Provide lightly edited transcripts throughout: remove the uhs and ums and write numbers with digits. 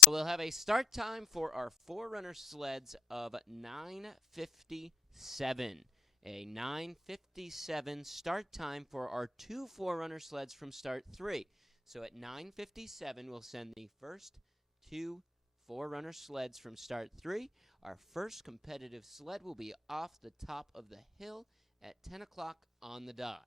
So we'll have a start time for our Forerunner sleds of 9:57. A 9:57 start time for our two Forerunner sleds from start 3. So at 9:57, we'll send the first two Forerunner sleds from start 3. Our first competitive sled will be off the top of the hill at 10 o'clock on the dot.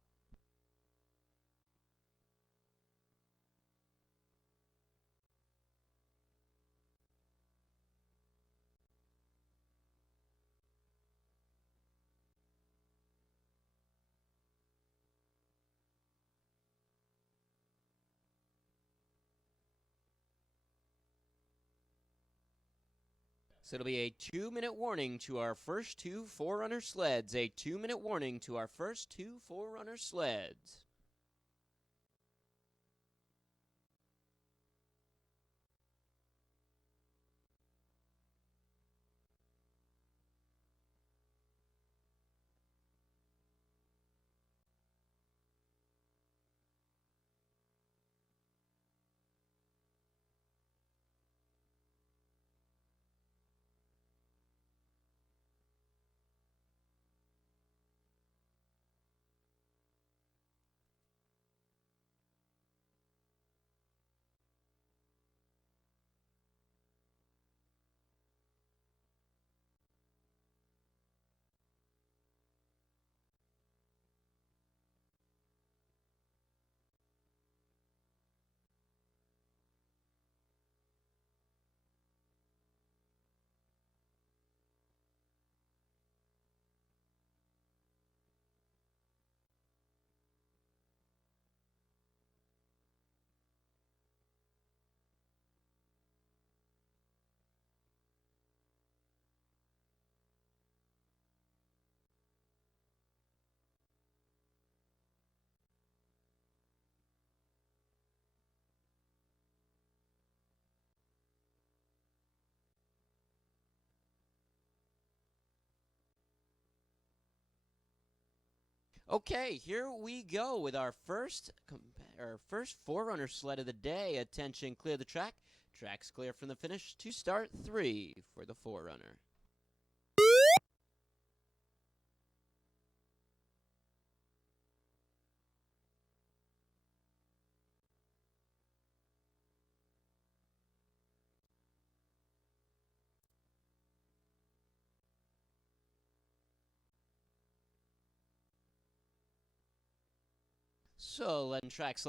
So it'll be a 2-minute warning to our first two Forerunner sleds. A 2-minute warning to our first two Forerunner sleds. Okay, here we go with our first Forerunner sled of the day. Attention, clear the track. Track's clear from the finish to start 3 for the Forerunner. So, letting track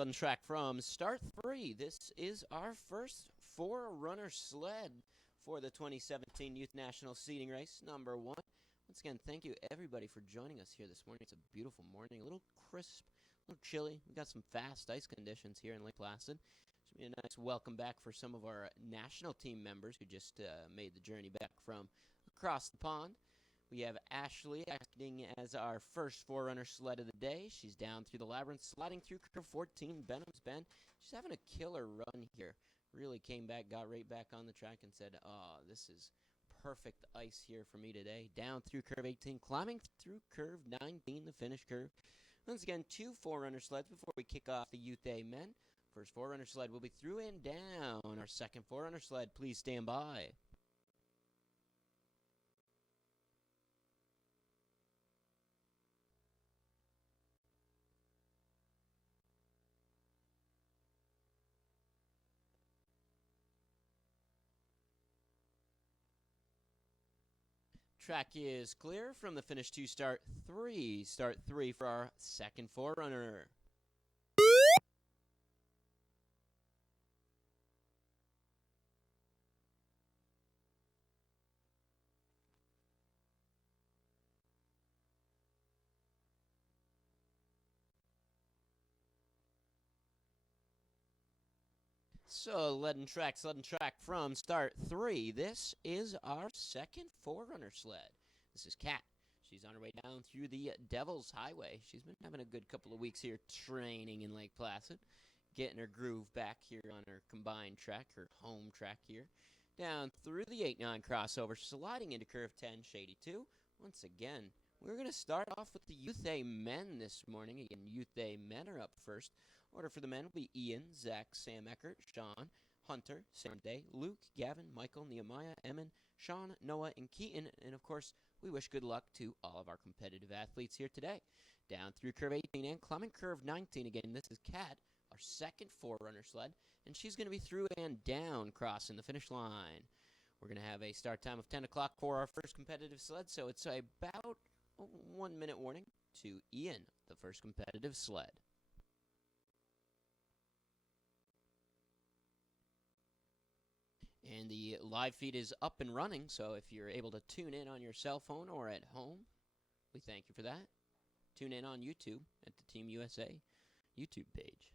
from start 3. This is our first Forerunner sled for the 2017 Youth National Seeding Race, number 1. Once again, thank you everybody for joining us here this morning. It's a beautiful morning, a little crisp, a little chilly. We got some fast ice conditions here in Lake Placid. Should be a nice welcome back for some of our national team members who just made the journey back from across the pond. We have Ashley acting as our first Forerunner sled of the day. She's down through the labyrinth, sliding through curve 14, Benham's Bend. She's having a killer run here. Really came back, got right back on the track and said, oh, this is perfect ice here for me today. Down through curve 18, climbing through curve 19, the finish curve. Once again, two Forerunner sleds before we kick off the Youth A men. First Forerunner sled will be through and down. Our second Forerunner sled, please stand by. Track is clear from the finish to start 3. Start 3 for our second Forerunner. So, letting track from start 3. This is our second Forerunner sled. This is Kat. She's on her way down through the Devil's Highway. She's been having a good couple of weeks here training in Lake Placid, getting her groove back here on her combined track, her home track here. Down through the 8-9 crossover, sliding into curve 10, Shady 2. Once again, we're going to start off with the Youth A men this morning. Again, Youth A men are up first. Order for the men will be Ian, Zach, Sam Eckert, Sean, Hunter, same day, Luke, Gavin, Michael, Nehemiah, Emin, Sean, Noah, and Keaton. And, of course, we wish good luck to all of our competitive athletes here today. Down through curve 18 and climbing curve 19 again. This is Kat, our second forerunner sled, and she's going to be through and down crossing the finish line. We're going to have a start time of 10 o'clock for our first competitive sled, so it's about a 1 minute warning to Ian, the first competitive sled. And the live feed is up and running, so if you're able to tune in on your cell phone or at home, we thank you for that. Tune in on YouTube at the Team USA YouTube page.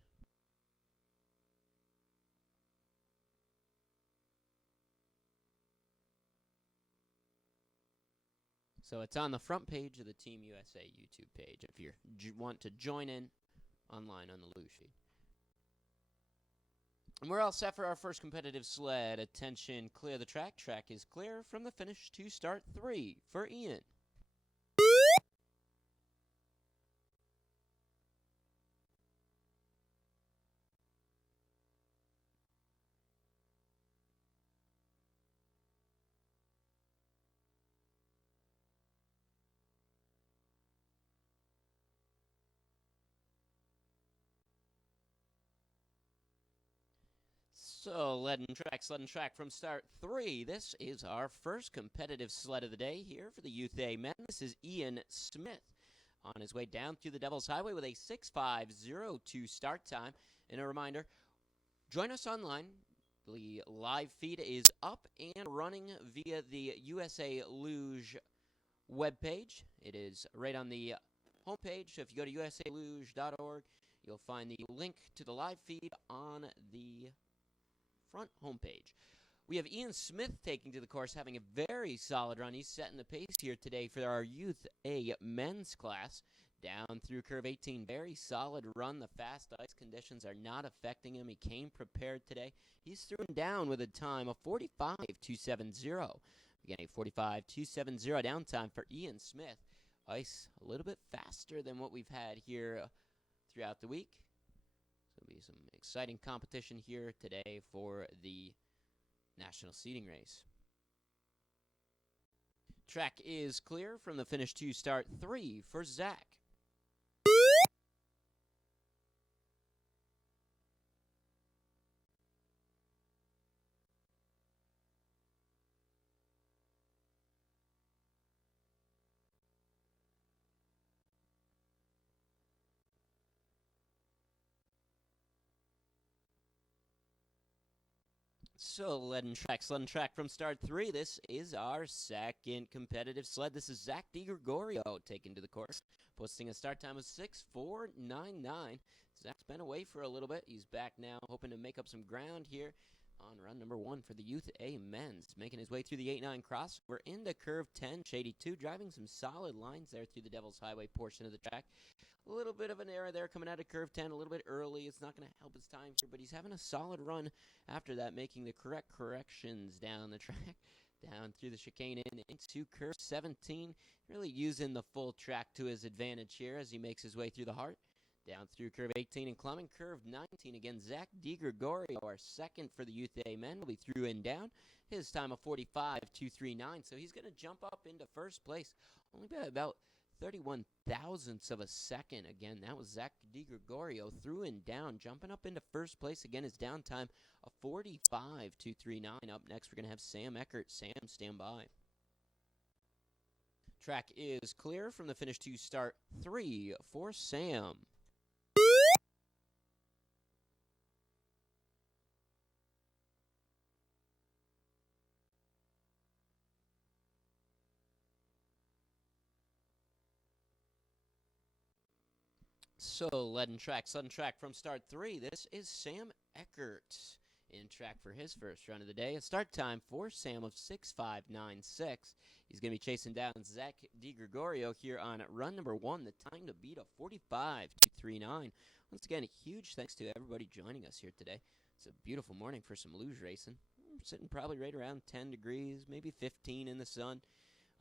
So it's on the front page of the Team USA YouTube page if you want to join in online on the luge feed. And we're all set for our first competitive sled. Attention, clear the track. Track is clear from the finish to start 3 for Ian. So, sled and track from start 3. This is our first competitive sled of the day here for the Youth A men. This is Ian Smith on his way down through the Devil's Highway with a 6:5:02 start time. And a reminder, join us online. The live feed is up and running via the USA Luge webpage. It is right on the homepage. So if you go to usaluge.org, you'll find the link to the live feed on the front homepage. We have Ian Smith taking to the course, having a very solid run. He's setting the pace here today for our Youth A men's class. Down through curve 18, very solid run. The fast ice conditions are not affecting him. He came prepared today. He's through and down with a time of 45:270. Again, a 45:270 downtime for Ian Smith. Ice a little bit faster than what we've had here throughout the week. So there'll be some exciting competition here today for the national seeding race. Track is clear from the finish to start 3 for Zach. So, sled and track from start 3. This is our second competitive sled. This is Zach DiGregorio taken to the course, posting a start time of 6:4:99. Zach's been away for a little bit. He's back now, hoping to make up some ground here on run number 1 for the Youth A men's. Making his way through the 8-9 cross. We're into curve 10, shady 2, driving some solid lines there through the Devil's Highway portion of the track. A little bit of an error there coming out of curve 10, a little bit early. It's not going to help his time here, but he's having a solid run after that, making the correct corrections down the track, down through the chicane into curve 17, really using the full track to his advantage here as he makes his way through the heart. Down through curve 18 and climbing curve 19. Again, Zach DiGregorio, our second for the Youth A men, will be through and down. His time of 45:239, so he's going to jump up into first place, only by about 31 thousandths of a second. Again, that was Zach DiGregorio through and down, jumping up into first place. Again, his downtime of 45:239. Up next, we're going to have Sam Eckert. Sam, stand by. Track is clear from the finish to start 3 for Sam. So, sled and track from start 3. This is Sam Eckert in track for his first run of the day. A start time for Sam of 6:5:96. He's going to be chasing down Zach DiGregorio here on run number 1. The time to beat a 45:239. Once again, a huge thanks to everybody joining us here today. It's a beautiful morning for some luge racing. We're sitting probably right around 10 degrees, maybe 15 in the sun.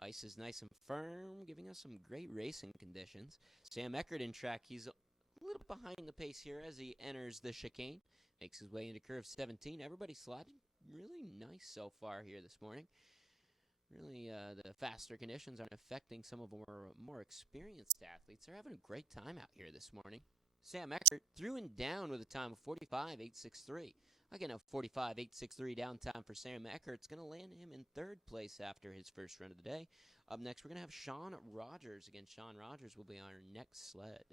Ice is nice and firm, giving us some great racing conditions. Sam Eckert in track. He's a little behind the pace here as he enters the chicane. Makes his way into curve 17. Everybody sliding really nice so far here this morning. Really, the faster conditions aren't affecting some of our more experienced athletes. They're having a great time out here this morning. Sam Eckert through and down with a time of 45.863. Again, a 45.863 down time for Sam Eckert. It's going to land him in third place after his first run of the day. Up next, we're going to have Sean Rogers. Again, Sean Rogers will be on our next sled.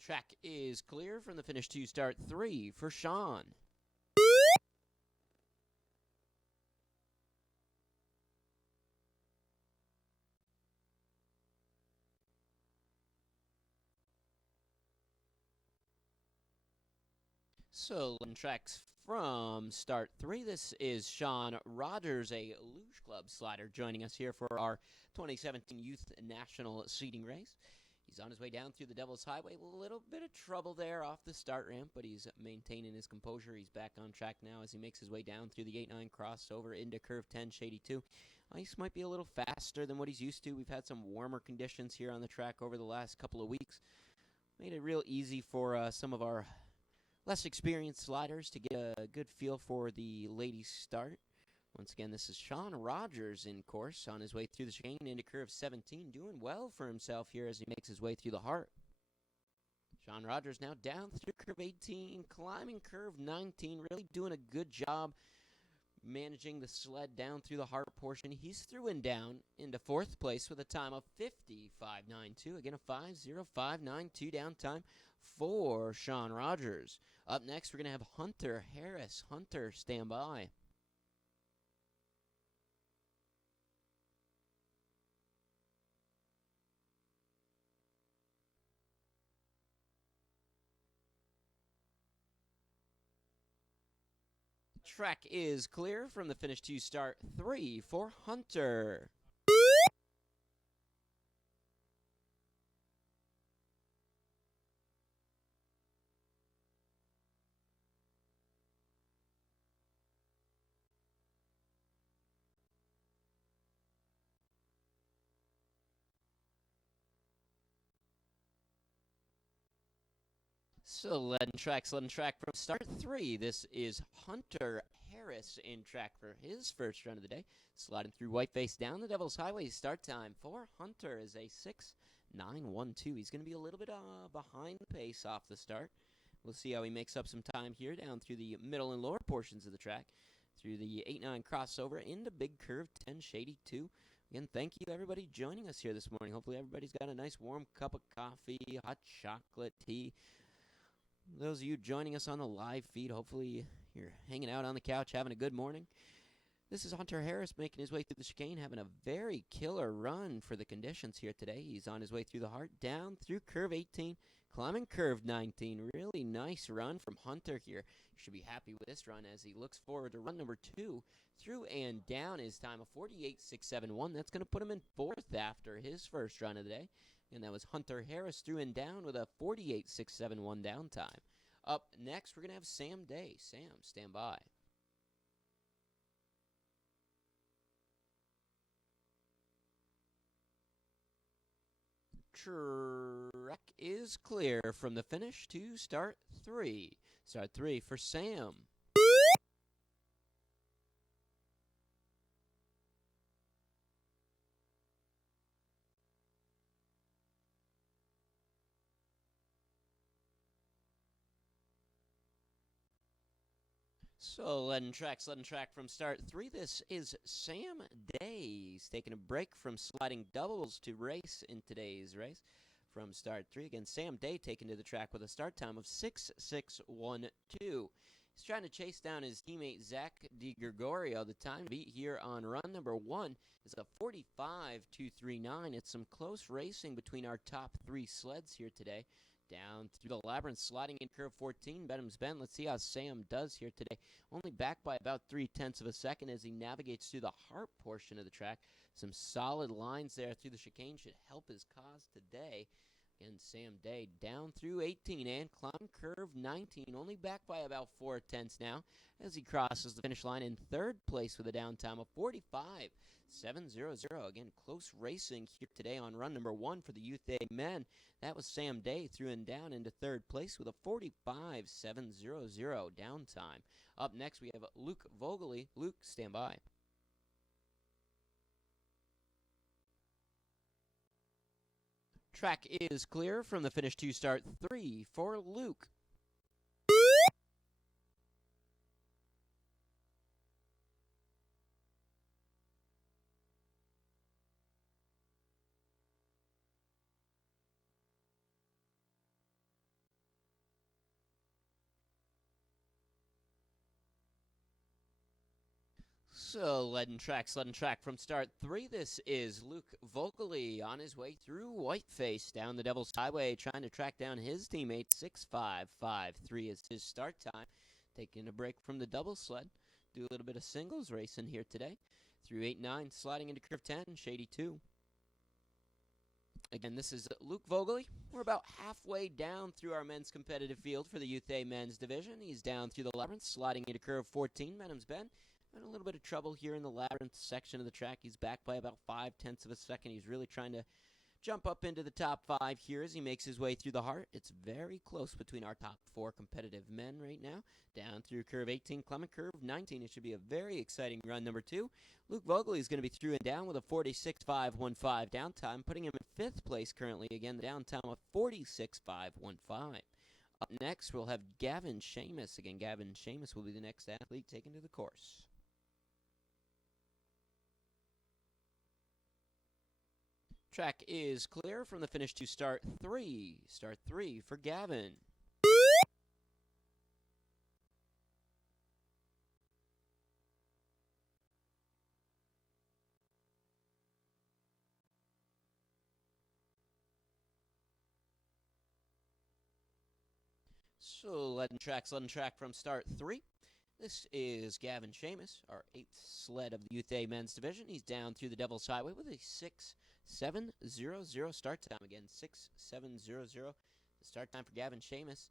Track is clear from the finish to start 3 for Sean. So, tracks from start 3. This is Sean Rogers, a Luge Club slider, joining us here for our 2017 Youth National Seeding Race. He's on his way down through the Devil's Highway. A little bit of trouble there off the start ramp, but he's maintaining his composure. He's back on track now as he makes his way down through the 8-9 crossover into curve 10, Shady 2. Ice might be a little faster than what he's used to. We've had some warmer conditions here on the track over the last couple of weeks. Made it real easy for some of our less experienced sliders to get a good feel for the ladies' start. Once again, this is Sean Rogers in course on his way through the chicane into curve 17, doing well for himself here as he makes his way through the heart. Sean Rogers now down through curve 18, climbing curve 19, really doing a good job managing the sled down through the heart portion. He's through and down into fourth place with a time of 55.92. Again, a 5:05.92 down time for Sean Rogers. Up next, we're going to have Hunter Harris. Hunter, stand by. Track is clear from the finish to start 3 for Hunter. So, lead and track from start 3. This is Hunter Harris in track for his first run of the day. Sliding through Whiteface down the Devil's Highway. Start time for Hunter is a 6:9.12. He's going to be a little bit behind the pace off the start. We'll see how he makes up some time here down through the middle and lower portions of the track. Through the 8-9 crossover into Big Curve 10 Shady 2. Again, thank you everybody joining us here this morning. Hopefully everybody's got a nice warm cup of coffee, hot chocolate, tea. Those of you joining us on the live feed, hopefully you're hanging out on the couch, having a good morning. This is Hunter Harris making his way through the chicane, having a very killer run for the conditions here today. He's on his way through the heart, down through curve 18, climbing curve 19. Really nice run from Hunter here. You should be happy with this run as he looks forward to run number 2. Through and down his time of 48.671. That's going to put him in fourth after his first run of the day. And that was Hunter Harris through and down with a 48.671 down time. Up next, we're going to have Sam Day. Sam, stand by. Track is clear from the finish to start 3. Start 3 for Sam. So, lead and track from start 3. This is Sam Day. He's taking a break from sliding doubles to race in today's race. From start 3, again, Sam Day taken to the track with a start time of 6:612. He's trying to chase down his teammate Zach DiGregorio. The time beat here on run number 1 is a 45.239. It's some close racing between our top 3 sleds here today. Down through the labyrinth, sliding in curve 14, Benham's Bend. Let's see how Sam does here today. Only back by about 0.3 of a second as he navigates through the heart portion of the track. Some solid lines there through the chicane should help his cause today. Again, Sam Day down through 18 and climbing curve 19, only back by about 4/10 now as he crosses the finish line in third place with a downtime of 45.700. Again, close racing here today on run number 1 for the Youth A men. That was Sam Day through and down into third place with a 45.700 downtime. Up next, we have Luke Vogely. Luke, stand by. Track is clear from the finish to start 3 for Luke. So, leading track from start 3. This is Luke Vogely on his way through Whiteface down the Devil's Highway, trying to track down his teammate. 6.553 is his start time. Taking a break from the double sled. Do a little bit of singles racing here today. Through 8-9, sliding into curve 10, Shady 2. Again, this is Luke Vogely. We're about halfway down through our men's competitive field for the Youth A men's division. He's down through the labyrinth, sliding into curve 14, Menom's Bend. Having a little bit of trouble here in the labyrinth section of the track. He's back by about 0.5 of a second. He's really trying to jump up into the top 5 here as he makes his way through the heart. It's very close between our top 4 competitive men right now. Down through curve 18, Clement curve 19. It should be a very exciting run number 2. Luke Vogely is going to be through and down with a 46.515 downtime, putting him in 5th place currently. Again, the downtime of 46.515. Up next, we'll have Gavin Seamus. Again, Gavin Seamus will be the next athlete taken to the course. Track is clear from the finish to start 3. Start 3 for Gavin. So, leading track from start 3. This is Gavin Seamus, our 8th sled of the Youth A men's division. He's down through the Devil's Highway with a 6.700 start time. Again, 6.700. The start time for Gavin Seamus.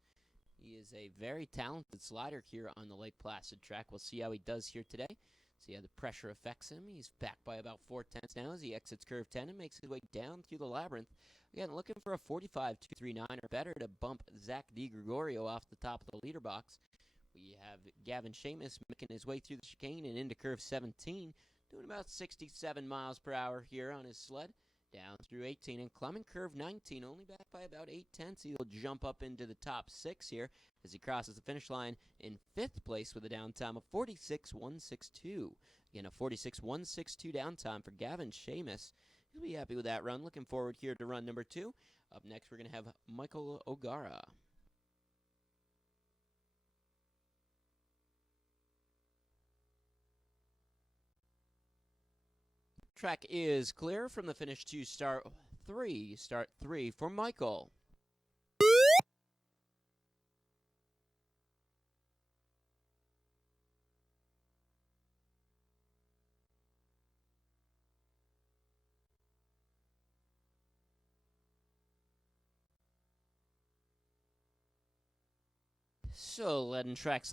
He is a very talented slider here on the Lake Placid track. We'll see how he does here today. See how the pressure affects him. He's back by about 0.4 now as he exits curve 10 and makes his way down through the labyrinth. Again, looking for a 45.239 or better to bump Zach DiGregorio off the top of the leader box. We have Gavin Seamus making his way through the chicane and into curve 17, doing about 67 miles per hour here on his sled. Down through 18 and climbing curve 19, only back by about 0.8. He'll jump up into the top 6 here as he crosses the finish line in 5th place with a downtime of 46.162. Again, a 46.162 downtime for Gavin Seamus. He'll be happy with that run. Looking forward here to run number 2. Up next, we're going to have Michael O'Gara. Track is clear from the finish to start 3. Start 3 for Michael. So, leading track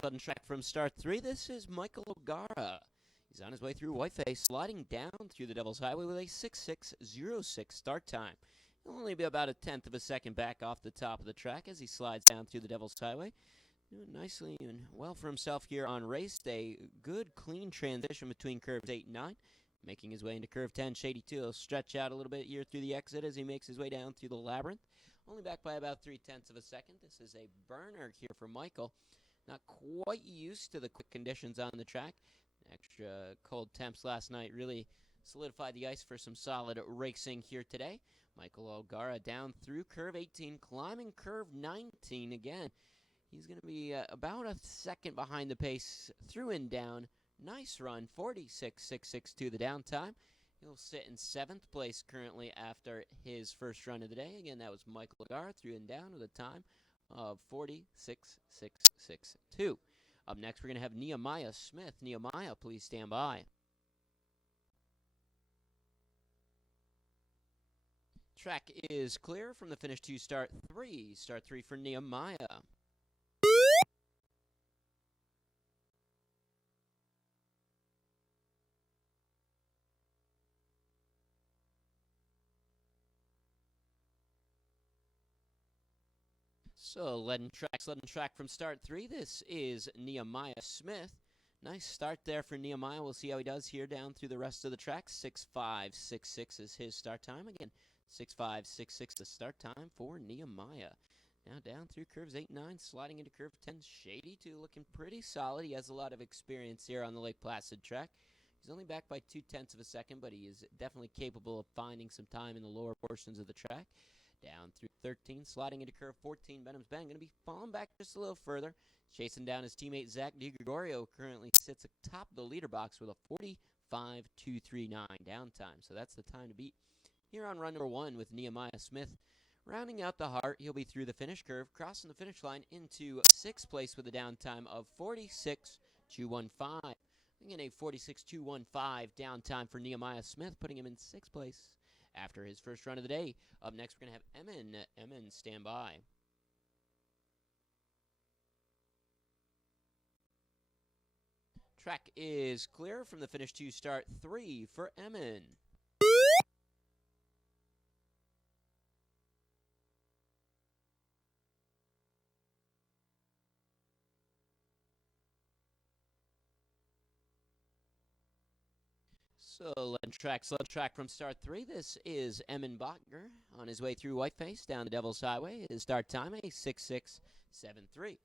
from start 3. This is Michael O'Gara. He's on his way through Whiteface, sliding down through the Devil's Highway with a 6.606 start time. He'll only be about 1/10 of a second back off the top of the track as he slides down through the Devil's Highway. Doing nicely and well for himself here on race day. Good, clean transition between curves 8 and 9. Making his way into curve 10, Shady 2. He'll stretch out a little bit here through the exit as he makes his way down through the labyrinth. Only back by about 0.3 of a second. This is a burner here for Michael. Not quite used to the quick conditions on the track. Extra cold temps last night really solidified the ice for some solid racing here today. Michael O'Gara down through curve 18, climbing curve 19 again. He's going to be about a second behind the pace through and down. Nice run, 46.662 the downtime. He'll sit in 7th place currently after his first run of the day. Again, that was Michael O'Gara through and down with a time of 46.662. Up next, we're going to have Nehemiah Smith. Nehemiah, please stand by. Track is clear from the finish to start 3. Start 3 for Nehemiah. So, leading track from start 3. This is Nehemiah Smith. Nice start there for Nehemiah. We'll see how he does here down through the rest of the track. 6.566 is his start time. Again, 6.566 the start time for Nehemiah. Now down through curves 8 and 9, sliding into curve 10. Shady 2 looking pretty solid. He has a lot of experience here on the Lake Placid track. He's only back by 0.2 of a second, but he is definitely capable of finding some time in the lower portions of the track. Down through 13, sliding into curve 14. Benham's Bend going to be falling back just a little further. Chasing down his teammate Zach DiGregorio, currently sits atop the leader box with a 45.239 downtime. So that's the time to beat here on run number 1 with Nehemiah Smith. Rounding out the heart, he'll be through the finish curve, crossing the finish line into 6th place with a downtime of 46.215. Again, a 46.215 downtime for Nehemiah Smith, putting him in 6th place after his first run of the day. Up next, we're going to have Emin stand by. Track is clear from the finish to start 3 for Emin. So, letting track from start 3. This is Emin Botger on his way through Whiteface down the Devil's Highway. His start time, a 6.673.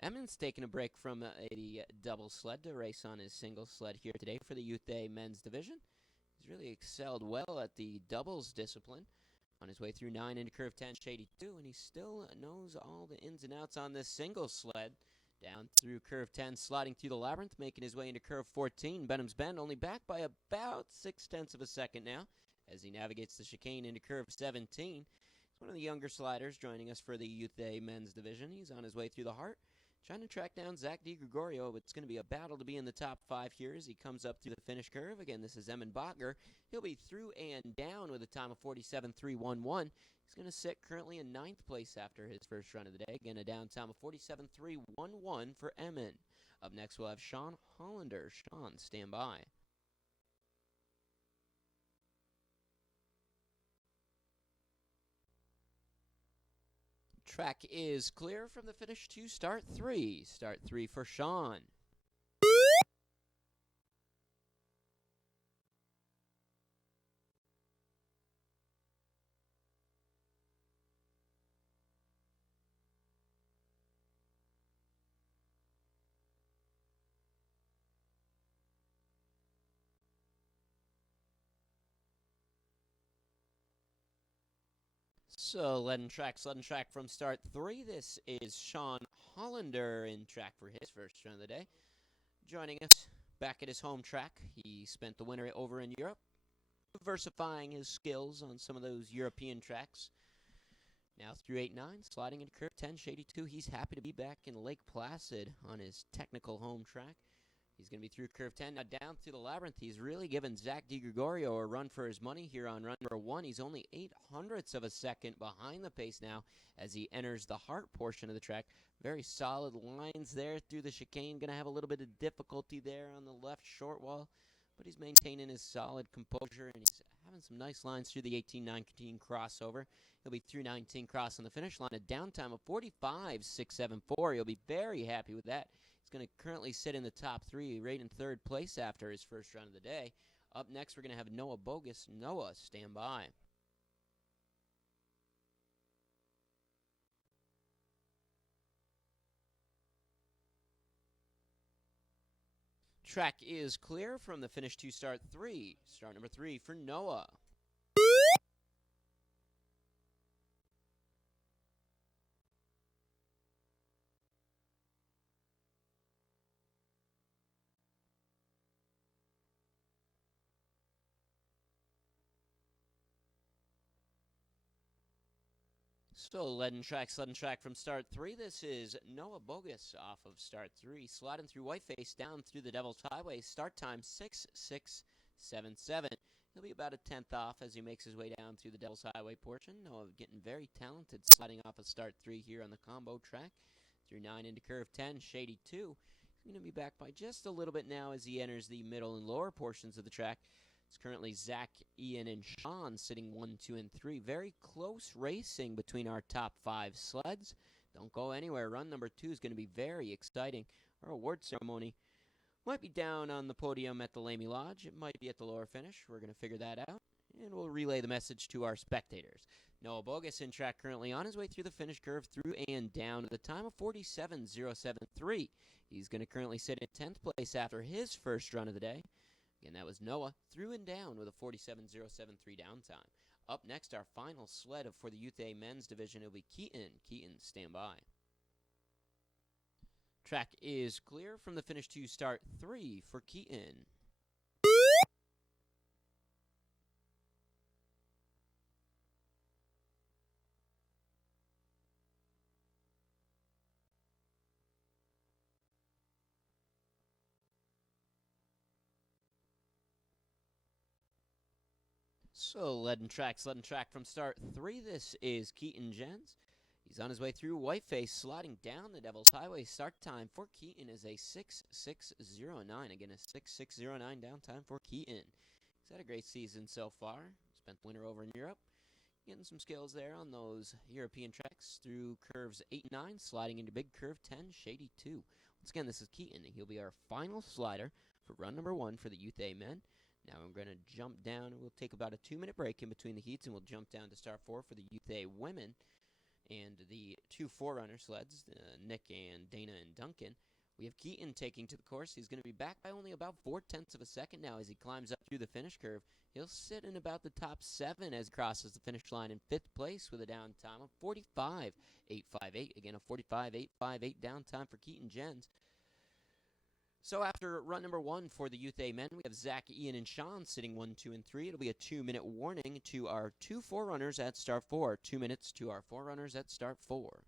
Emin's taking a break from a double sled to race on his single sled here today for the Youth A men's division. He's really excelled well at the doubles discipline. On his way through 9 into curve 10, Shady 2, and he still knows all the ins and outs on this single sled. Down through curve 10, sliding through the labyrinth, making his way into curve 14. Benham's Bend only back by about 0.6 of a second now as he navigates the chicane into curve 17. He's one of the younger sliders joining us for the Youth A men's division. He's on his way through the heart, trying to track down Zach DiGregorio, but it's going to be a battle to be in the top 5 here as he comes up through the finish curve. Again, this is Emin Botger. He'll be through and down with a time of 47.311. He's going to sit currently in 9th place after his first run of the day. Again, a down time of 47.311 for Emin. Up next, we'll have Sean Hollander. Sean, stand by. Track is clear from the finish to start 3. Start 3 for Sean. So, leading track from start 3. This is Sean Hollander in track for his first run of the day. Joining us back at his home track. He spent the winter over in Europe, diversifying his skills on some of those European tracks. Now through 8-9, sliding into curve 10, Shady 2. He's happy to be back in Lake Placid on his technical home track. He's going to be through curve 10. Now down through the labyrinth, he's really given Zach DiGregorio a run for his money here on run number 1. He's only 0.08 of a second behind the pace now as he enters the heart portion of the track. Very solid lines there through the chicane. Going to have a little bit of difficulty there on the left short wall, but he's maintaining his solid composure, and he's having some nice lines through the 18-19 crossover. He'll be through 19 crossing the finish line. A downtime of 45.674. He'll be very happy with that. He's going to currently sit in the top 3, right in 3rd place after his first run of the day. Up next, we're going to have Noah Bogus. Noah, stand by. Track is clear from the finish to start 3. Start number 3 for Noah. So, leading track from start 3. This is Noah Bogus off of start 3, sliding through Whiteface down through the Devil's Highway. Start time 6.677. He'll be about a tenth off as he makes his way down through the Devil's Highway portion. Noah getting very talented, sliding off of start 3 here on the combo track. Through 9 into curve 10, Shady 2. He's going to be back by just a little bit now as he enters the middle and lower portions of the track. It's currently Zach, Ian, and Sean sitting 1, 2, and 3. Very close racing between our top 5 sleds. Don't go anywhere. Run number 2 is going to be very exciting. Our award ceremony might be down on the podium at the Lamy Lodge. It might be at the lower finish. We're going to figure that out, and we'll relay the message to our spectators. Noah Bogus in track currently on his way through the finish curve through and down at the time of 47.073. He's going to currently sit in 10th place after his first run of the day. Again, that was Noah through and down with a 47.073 downtime. Up next, our final sled for the Youth A men's division. It'll be Keaton. Keaton, stand by. Track is clear from the finish to start 3 for Keaton. So, leading track from start 3. This is Keaton Jens. He's on his way through Whiteface, sliding down the Devil's Highway. Start time for Keaton is a 6.609. Again, a 6.609 downtime for Keaton. He's had a great season so far. Spent the winter over in Europe. Getting some skills there on those European tracks through curves 8 and 9, sliding into big curve 10, Shady 2. Once again, this is Keaton. He'll be our final slider for run number 1 for the Youth A men. Now I'm going to jump down, and we'll take about a 2-minute break in between the heats, and we'll jump down to start 4 for the Youth A women. And the 2 forerunner sleds, Nick and Dana and Duncan. We have Keaton taking to the course. He's going to be back by only about 0.4 of a second now as he climbs up through the finish curve. He'll sit in about the top 7 as he crosses the finish line in 5th place with a downtime of 45.858. Again, a 45.858 downtime for Keaton Jens. So after run number 1 for the Youth A men, we have Zach, Ian, and Sean sitting 1, 2, and 3. It'll be a 2-minute warning to our 2 forerunners at start 4. 2 minutes to our forerunners at start 4.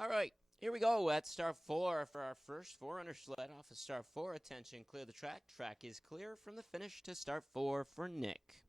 All right, Here we go at start 4 for our first 4-runner sled off of start 4. Attention, clear the track. Track is clear from the finish to start 4 for Nick.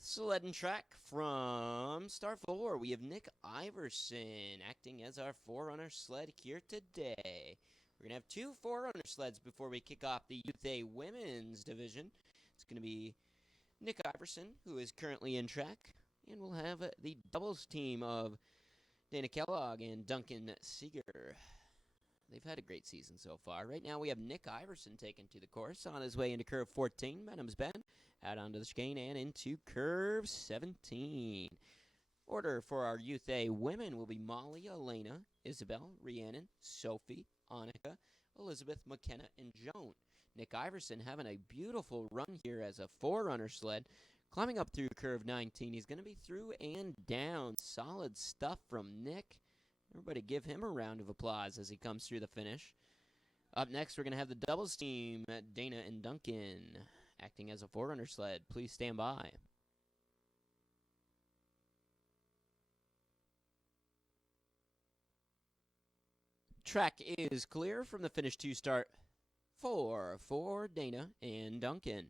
Sled and track from start 4. We have Nick Iverson acting as our 4-runner sled here today. We're going to have 2 4-runner sleds before we kick off the Youth A Women's Division. It's going to be Nick Iverson, who is currently in track, and we'll have the doubles team of Dana Kellogg and Duncan Seeger. They've had a great season so far. Right now we have Nick Iverson taken to the course on his way into curve 14. Benham's Bend, out onto the chicane and into curve 17. Order for our Youth A women will be Molly, Elena, Isabel, Rhiannon, Sophie, Annika, Elizabeth, McKenna, and Joan. Nick Iverson having a beautiful run here as a 4-runner sled. Climbing up through curve 19. He's going to be through and down. Solid stuff from Nick. Everybody give him a round of applause as he comes through the finish. Up next, we're going to have the doubles team, Dana and Duncan, acting as a 4-runner sled. Please stand by. Track is clear from the finish to start 4 for Dana and Duncan.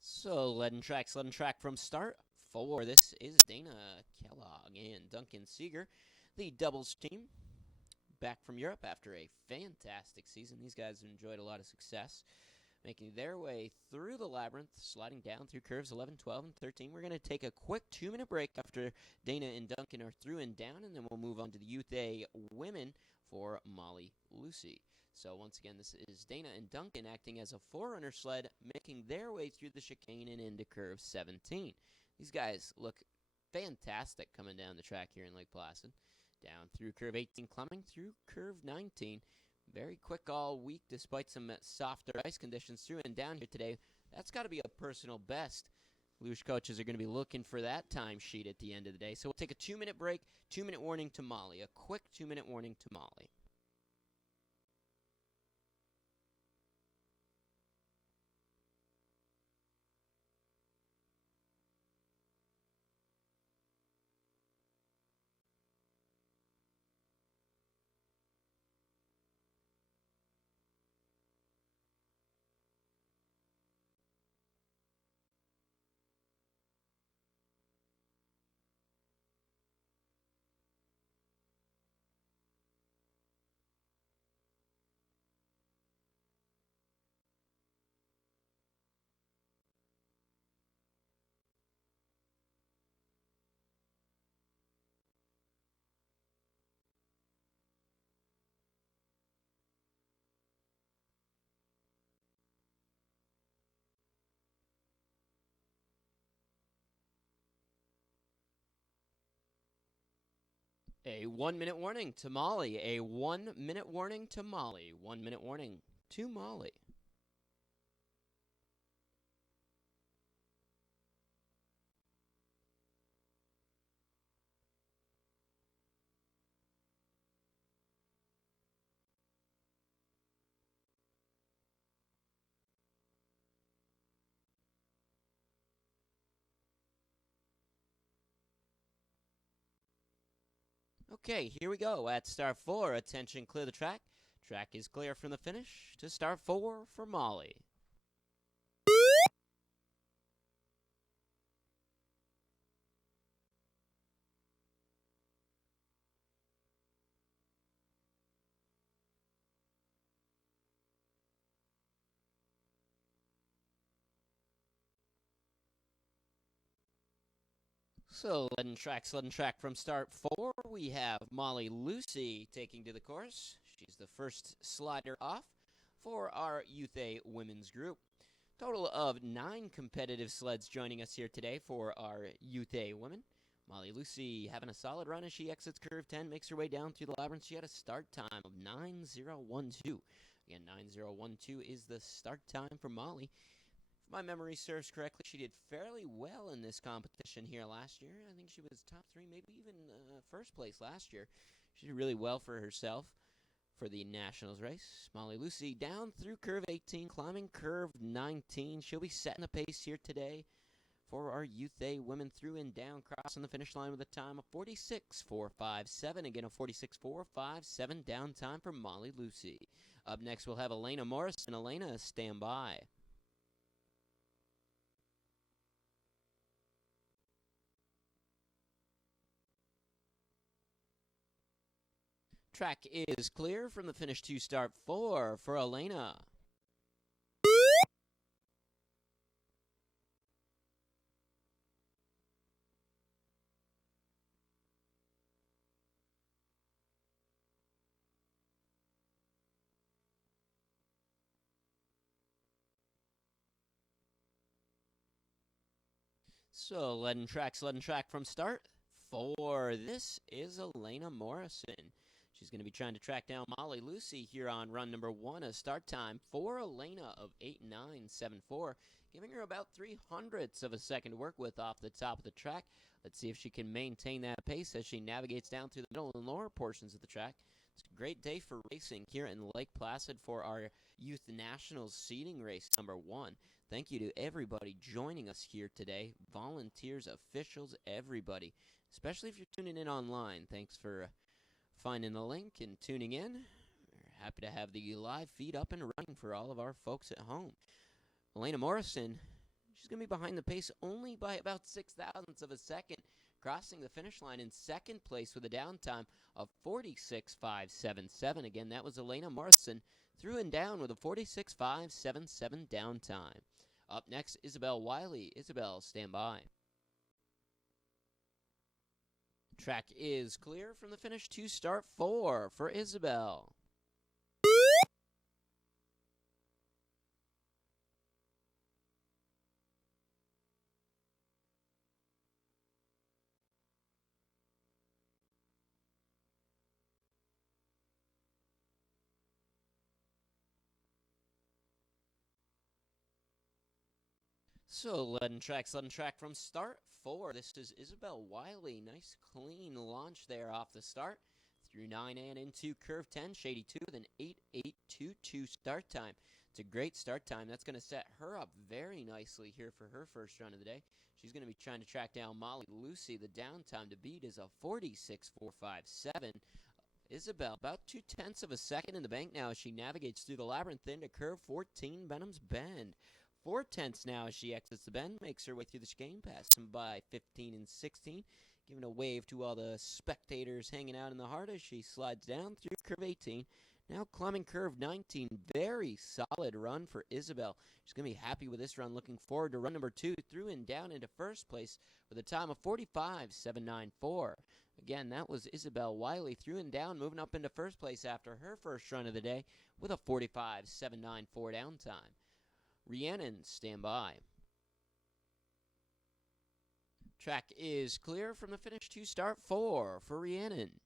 So, sled and track from start 4. This is Dana Kellogg and Duncan Seeger, the doubles team, back from Europe after a fantastic season. These guys have enjoyed a lot of success, making their way through the labyrinth, sliding down through curves 11, 12, and 13. We're going to take a quick 2-minute break after Dana and Duncan are through and down, and then we'll move on to the Youth A women for Molly Lucy. So once again, this is Dana and Duncan acting as a 4-runner sled, making their way through the chicane and into curve 17. These guys look fantastic coming down the track here in Lake Placid. Down through curve 18, climbing through curve 19. Very quick all week despite some softer ice conditions through and down here today. That's got to be a personal best. Luge coaches are going to be looking for that time sheet at the end of the day. So we'll take a 2-minute break, 2-minute warning to Molly. A quick 2-minute warning to Molly. A 1-minute warning to Molly. A 1-minute warning to Molly. 1-minute warning to Molly. Okay, here we go at start 4. Attention, clear the track. Track is clear from the finish to start 4 for Molly. So, sled and track from start 4. We have Molly Lucy taking to the course. She's the first slider off for our Youth A women's group. Total of 9 competitive sleds joining us here today for our Youth A women. Molly Lucy having a solid run as she exits curve 10, makes her way down through the labyrinth. She had a start time of 9:012. Again, 9:012 is the start time for Molly. If my memory serves correctly, she did fairly well in this competition here last year. I think she was top 3, maybe even first place last year. She did really well for herself for the Nationals race. Molly Lucy down through curve 18, climbing curve 19. She'll be setting the pace here today for our Youth A women through and down, crossing the finish line with a time of 46.457. Again, a 46.457 down time for Molly Lucy. Up next, we'll have Elena Morrison. Elena, stand by. Track is clear from the finish to start 4 for Elena. So, leading track from start 4. This is Elena Morrison. She's going to be trying to track down Molly Lucy here on run number 1. A start time for Elena of 8:9.74, giving her about 300ths of a second to work with off the top of the track. Let's see if she can maintain that pace as she navigates down through the middle and lower portions of the track. It's a great day for racing here in Lake Placid for our Youth Nationals seeding race number 1. Thank you to everybody joining us here today, volunteers, officials, everybody, especially if you're tuning in online. Thanks for finding the link and tuning in. We're happy to have the live feed up and running for all of our folks at home. Elena Morrison, she's going to be behind the pace only by about 0.06 of a second, crossing the finish line in second place with a downtime of 46.577. Again, that was Elena Morrison through and down with a 46.577 downtime. Up next, Isabel Wiley. Isabel, stand by. Track is clear from the finish to start 4 for Isabel. So, leading track from start 4. This is Isabel Wiley. Nice, clean launch there off the start. Through 9 and into curve 10, Shady 2 with an 8:822 start time. It's a great start time. That's going to set her up very nicely here for her first run of the day. She's going to be trying to track down Molly Lucy. The downtime to beat is a 46.457. Isabel, about 0.2 of a second in the bank now as she navigates through the labyrinth into curve 14, Benham's Bend. 0.4 now as she exits the bend, makes her way through the chicane, passing by 15 and 16, giving a wave to all the spectators hanging out in the heart as she slides down through curve 18. Now climbing curve 19, very solid run for Isabel. She's going to be happy with this run, looking forward to run number 2, through and down into first place with a time of 45.794. Again, that was Isabel Wiley through and down, moving up into first place after her first run of the day with a 45.794 downtime. Rhiannon, stand by. Track is clear from the finish to start 4 for Rhiannon.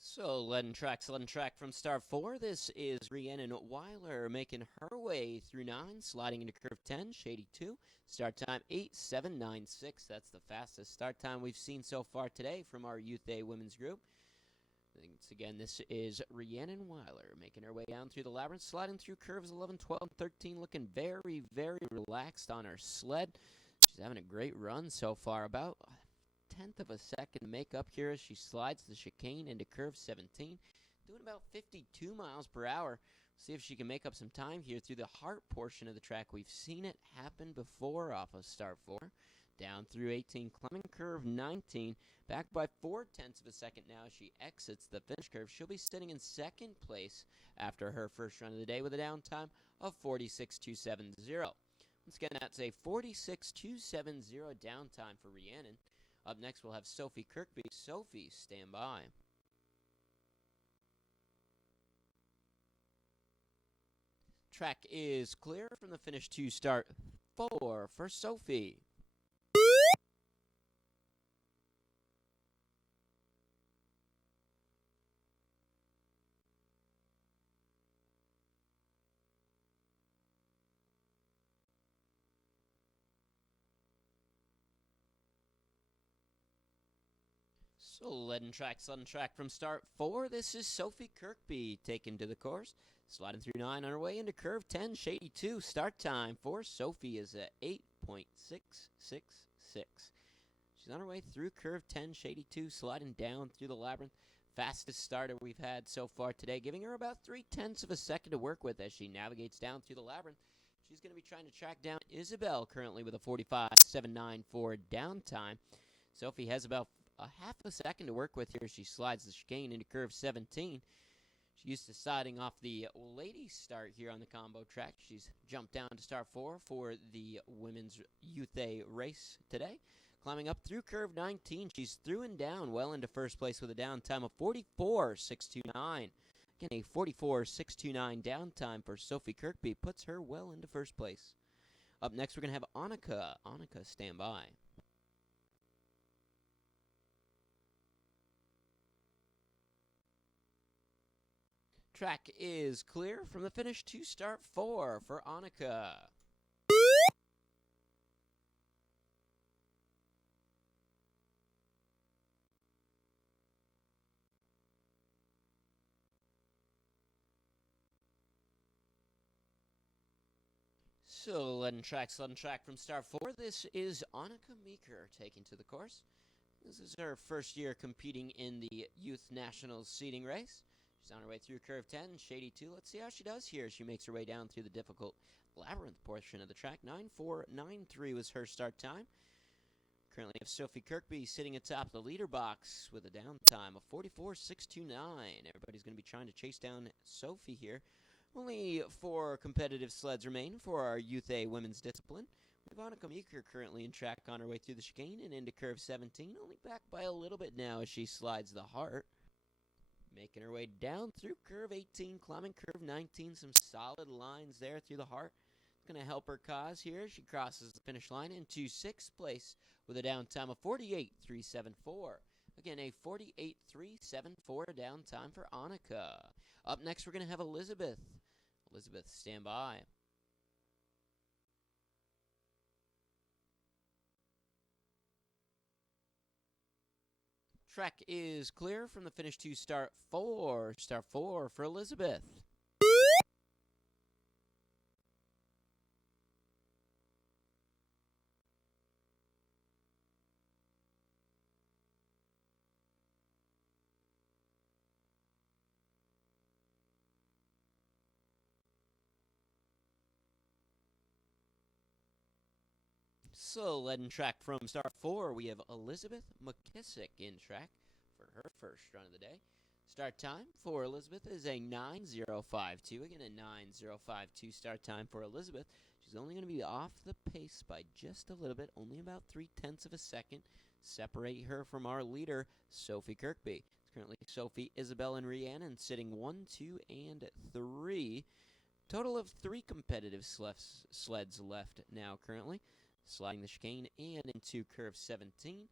So, leading track from start 4. This is Rhiannon Weiler making her way through 9, sliding into curve 10, Shady 2. Start time 8:796. That's the fastest start time we've seen so far today from our Youth A women's group. Once again, this is Rhiannon Weiler making her way down through the labyrinth, sliding through curves 11, 12, and 13, looking very, very relaxed on her sled. She's having a great run so far, about 0.1 of a second to make up here as she slides the chicane into curve 17, doing about 52 miles per hour. See if she can make up some time here through the heart portion of the track. We've seen it happen before off of start 4. down through 18, climbing curve 19, back by 0.4 of a second now as she exits the finish curve. She'll be sitting in second place after her first run of the day with a downtime of 46.270. Once again, that's a 46.270 downtime for Rhiannon. Up next, we'll have Sophie Kirkby. Sophie, stand by. Track is clear from the finish to start 4 for Sophie. Sudden track from start 4. This is Sophie Kirkby taken to the course. Sliding through 9 on her way into curve 10, Shady 2. Start time for Sophie is at 8.666. She's on her way through curve 10, Shady 2, sliding down through the labyrinth. Fastest starter we've had so far today, giving her about 0.3 of a second to work with as she navigates down through the labyrinth. She's going to be trying to track down Isabel, currently with a 45.794 downtime. Sophie has about a half a second to work with here. She slides the chicane into curve 17. She's used to siding off the ladies' start here on the combo track. She's jumped down to start 4 for the women's Youth A race today. Climbing up through curve 19, she's through and down well into first place with a downtime of 44.629. Again, a 44.629 downtime for Sophie Kirkby puts her well into first place. Up next, we're going to have Annika. Annika, stand by. Track is clear from the finish to start 4 for Annika. Sudden track from start 4. This is Annika Meeker taken to the course. This is her first year competing in the Youth Nationals seeding race. She's on her way through curve 10, Shady 2. Let's see how she does here. She makes her way down through the difficult labyrinth portion of the track. 9.493 was her start time. Currently have Sophie Kirkby sitting atop the leader box with a downtime of 44.629. Everybody's going to be trying to chase down Sophie here. Only 4 competitive sleds remain for our Youth A women's discipline. We have Annika Meeker currently in track on her way through the chicane and into curve 17. Only back by a little bit now as she slides the heart. Making her way down through curve 18, climbing curve 19. Some solid lines there through the heart. It's going to help her cause here. She crosses the finish line into 6th place with a downtime of 48.374. Again, a 48.374 downtime for Annika. Up next, we're going to have Elizabeth. Elizabeth, stand by. Track is clear from the finish to start 4. Start 4 for Elizabeth. Sudden track from start 4. We have Elizabeth McKissick in track for her first run of the day. Start time for Elizabeth is a 9.052. Again, a 9.052 start time for Elizabeth. She's only going to be off the pace by just a little bit, only about 0.3 of a second. Separate her from our leader, Sophie Kirkby. It's currently Sophie, Isabel, and Rhiannon sitting 1, 2, and 3. Total of 3 competitive sleds left now currently. Sliding the chicane and into curve 17.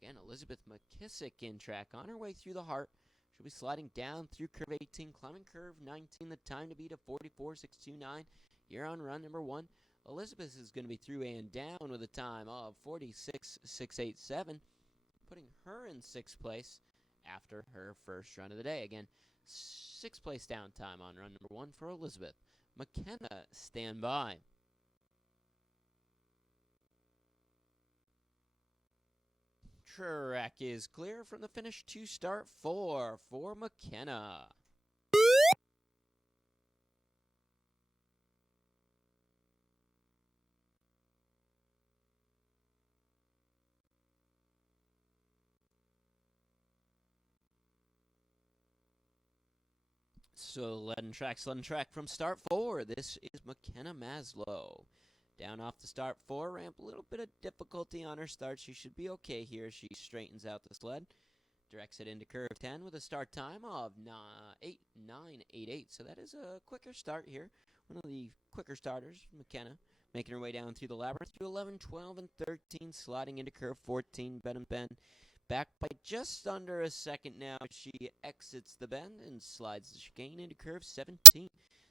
Again, Elizabeth McKissick in track on her way through the heart. She'll be sliding down through curve 18, climbing curve 19. The time to beat a 44.629 here on run number 1. Elizabeth is going to be through and down with a time of 46.687, putting her in 6th place after her first run of the day. Again, 6th place downtime on run number 1 for Elizabeth. McKenna, stand by. Track is clear from the finish to start 4 for McKenna. So, sled and track from start 4. This is McKenna Maslow. Down off the start 4 ramp, a little bit of difficulty on her start. She should be okay here. She straightens out the sled. Directs it into curve 10 with a start time of 8:9.88. So that is a quicker start here. One of the quicker starters, McKenna, making her way down through the labyrinth through 11, 12, and 13, sliding into curve 14, Benham Bend. Back by just under a second now, she exits the bend and slides the chicane into curve 17.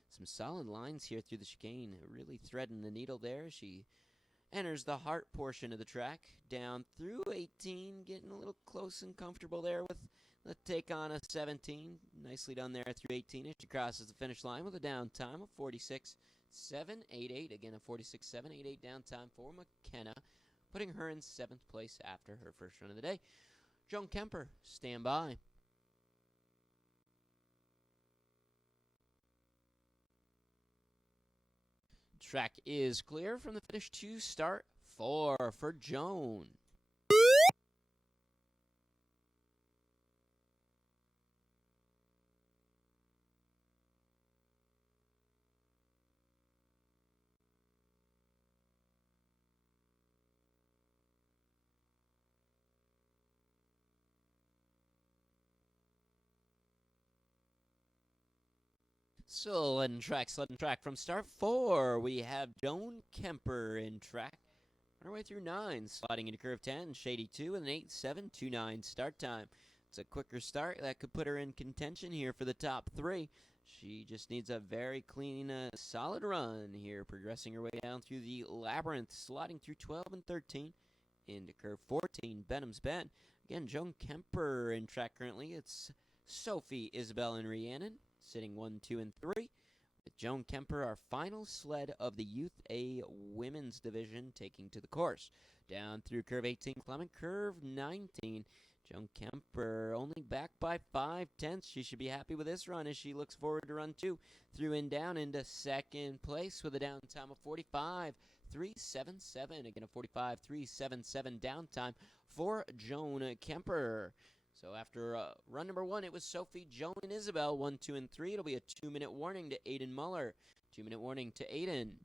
Some solid lines here through the chicane, really threading the needle there. She enters the heart portion of the track, down through 18, getting a little close and comfortable there with the take on a 17. Nicely done there through 18 as she crosses the finish line with a down time of 46.788. Again, a 46.788 down time for McKenna, putting her in 7th place after her first run of the day. Joan Kemper, stand by. Track is clear from the finish to start 4 for Joan. So, sled and track from start 4. We have Joan Kemper in track. On her way through 9, sliding into curve 10, Shady 2 with an 8:729 start time. It's a quicker start that could put her in contention here for the top 3. She just needs a very clean, solid run here, progressing her way down through the labyrinth, sliding through 12 and 13 into curve 14, Benham's Bend. Again, Joan Kemper in track currently. It's Sophie, Isabel, and Rhiannon sitting 1, 2, and 3. With Joan Kemper, our final sled of the Youth A Women's Division, taking to the course. Down through curve 18, climbing curve 19. Joan Kemper only back by 5/10. She should be happy with this run as she looks forward to run 2. Through and down into second place with a down time of 45.377. Again, a 45.377 down time for Joan Kemper. So after run number 1, it was Sophie, Joan, and Isabel, 1, 2, and 3. It'll be a 2-minute warning to Aiden Muller. 2-minute warning to Aiden.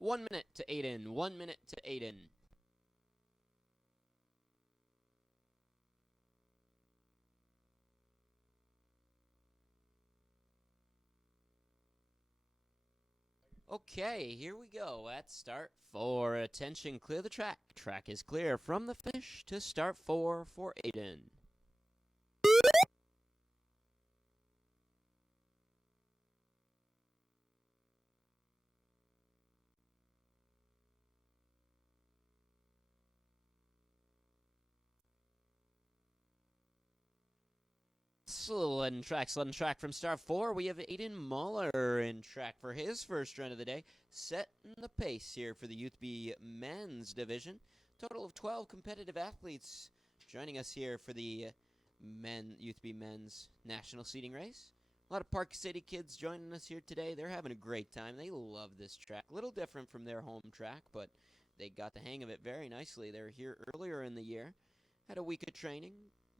One minute to Aiden. 1 minute to Aiden. Okay, here we go at start 4. Attention, clear the track. Track is clear from the finish to start 4 for Aiden. Sled and track from start 4. We have Aiden Muller in track for his first run of the day, setting the pace here for the Youth B Men's Division. Total of 12 competitive athletes joining us here for the Youth B Men's National Seating Race. A lot of Park City kids joining us here today. They're having a great time. They love this track. A little different from their home track, but they got the hang of it very nicely. They were here earlier in the year, had a week of training.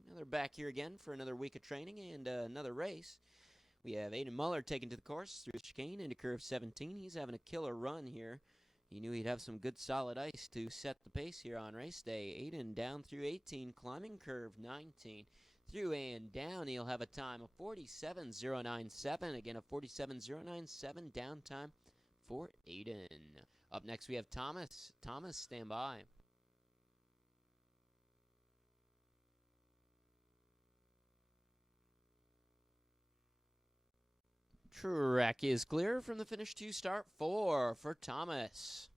Now they're back here again for another week of training and another race. We have Aiden Muller taken to the course through the chicane into curve 17. He's having a killer run here. He knew he'd have some good solid ice to set the pace here on race day. Aiden down through 18, climbing curve 19. Through and down, he'll have a time of 47.097. Again, a 47.097 down time for Aiden. Up next, we have Thomas. Thomas, stand by. Track is clear from the finish to start 4 for Thomas.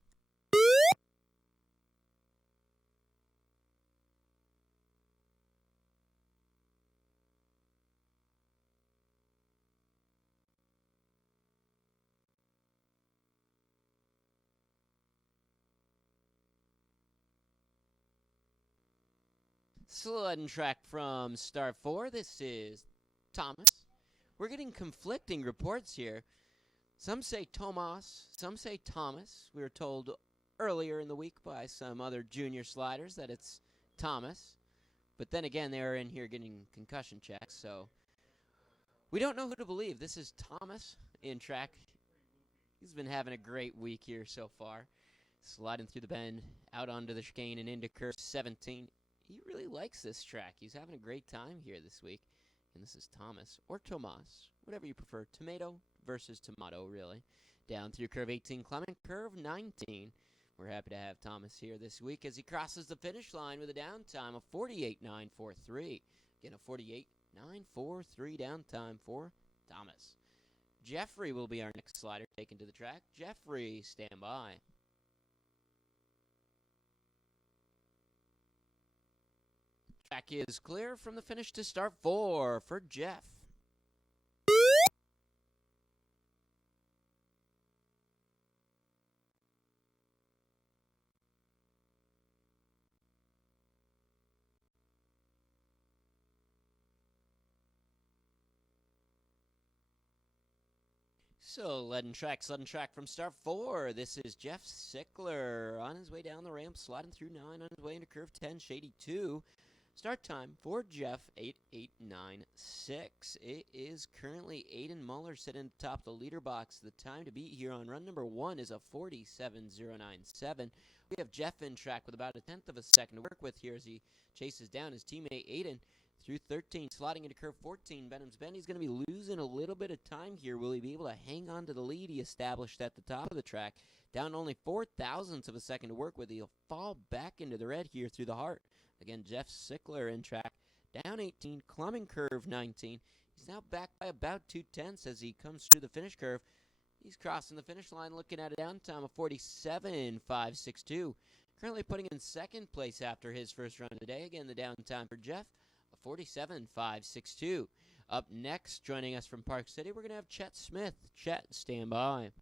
Sled and track from start 4. This is Thomas. We're getting conflicting reports here. Some say Tomas, some say Thomas. We were told earlier in the week by some other junior sliders that it's Thomas. But then again, they were in here getting concussion checks, so we don't know who to believe. This is Thomas in track. He's been having a great week here so far. Sliding through the bend, out onto the chicane and into curve 17. He really likes this track. He's having a great time here this week. And this is Thomas, or Tomas, whatever you prefer. Tomato versus tomato, really. Down through curve 18, climbing curve 19. We're happy to have Thomas here this week as he crosses the finish line with a downtime of 48.943. Again, a 48.943 downtime for Thomas. Jeffrey will be our next slider taken to the track. Jeffrey, stand by. Track is clear from the finish to start 4 for Jeff. So, sled and track from start 4. This is Jeff Sickler on his way down the ramp, sliding through 9 on his way into curve 10, shady 2. Start time for Jeff, 8.896. It is currently Aiden Muller sitting at the top of the leader box. The time to beat here on run number 1 is a 47.097. We have Jeff in track with about a tenth of a second to work with here as he chases down his teammate Aiden through 13, sliding into curve 14. Benham's Bend, he's going to be losing a little bit of time here. Will he be able to hang on to the lead he established at the top of the track? Down only 0.004 of a second to work with. He'll fall back into the red here through the heart. Again, Jeff Sickler in track, down 18, climbing curve 19. He's now back by about 0.2 as he comes through the finish curve. He's crossing the finish line looking at a downtime of 47.562. Currently putting in second place after his first run of the day. Again, the downtime for Jeff, a 47.562. Up next, joining us from Park City, we're going to have Chet Smith. Chet, stand by.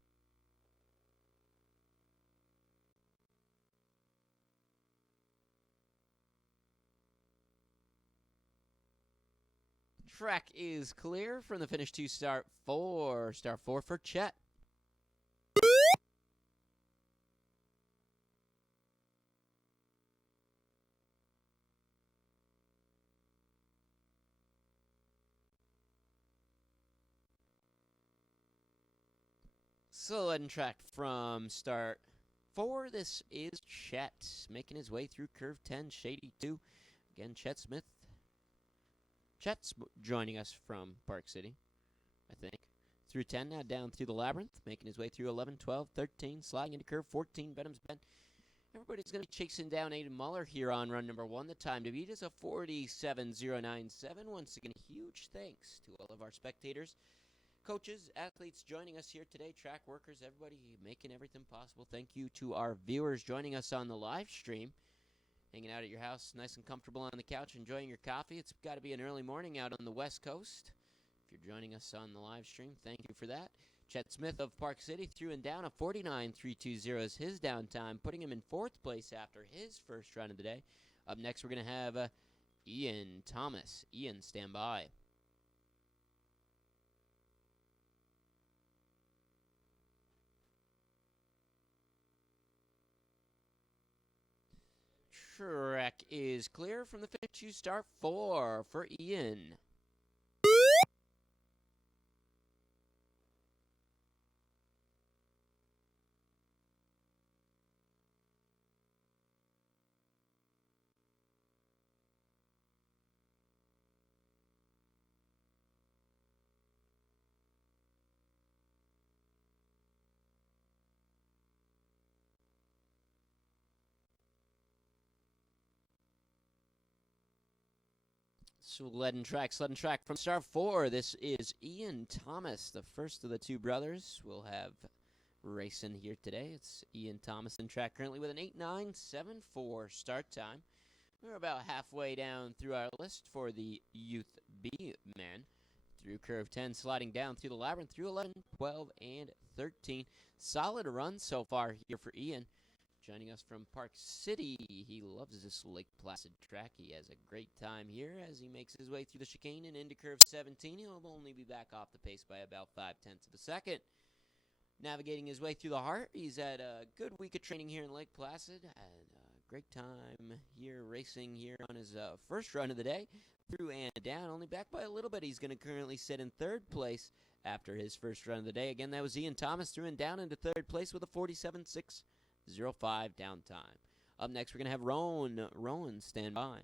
Track is clear from the finish to start 4. Start 4 for Chet. Sled and track from start 4. This is Chet making his way through curve 10, shady 2. Again, Chet Smith. Chet's joining us from Park City, I think. Through 10, now down through the labyrinth, making his way through 11, 12, 13, sliding into curve 14, Benham's Bend. Everybody's going to be chasing down Aiden Muller here on run number 1. The time to beat is a 47.097. Once again, huge thanks to all of our spectators, coaches, athletes joining us here today, track workers, everybody making everything possible. Thank you to our viewers joining us on the live stream. Hanging out at your house, nice and comfortable on the couch, enjoying your coffee. It's got to be an early morning out on the West Coast. If you're joining us on the live stream, thank you for that. Chet Smith of Park City through and down a 49.320 is his downtime, putting him in 4th place after his first run of the day. Up next, we're going to have Ian Thomas. Ian, stand by. Track is clear from the finish to start 4 for Ian. Sled and track from Star 4. This is Ian Thomas, the first of the two brothers. We'll have racing here today. It's Ian Thomas in track currently with an 8.974 start time. We're about halfway down through our list for the Youth B men. Through curve 10, sliding down through the labyrinth through 11, 12, and 13. Solid run so far here for Ian. Joining us from Park City, he loves this Lake Placid track. He has a great time here as he makes his way through the chicane and into curve 17. He'll only be back off the pace by about 0.5 of a second. Navigating his way through the heart, he's had a good week of training here in Lake Placid. Had a great time here racing here on his first run of the day. Through and down, only back by a little bit. He's going to currently sit in third place after his first run of the day. Again, that was Ian Thomas through and down into third place with a 47.605 downtime. Up next, we're going to have Rowan. Rowan, stand by.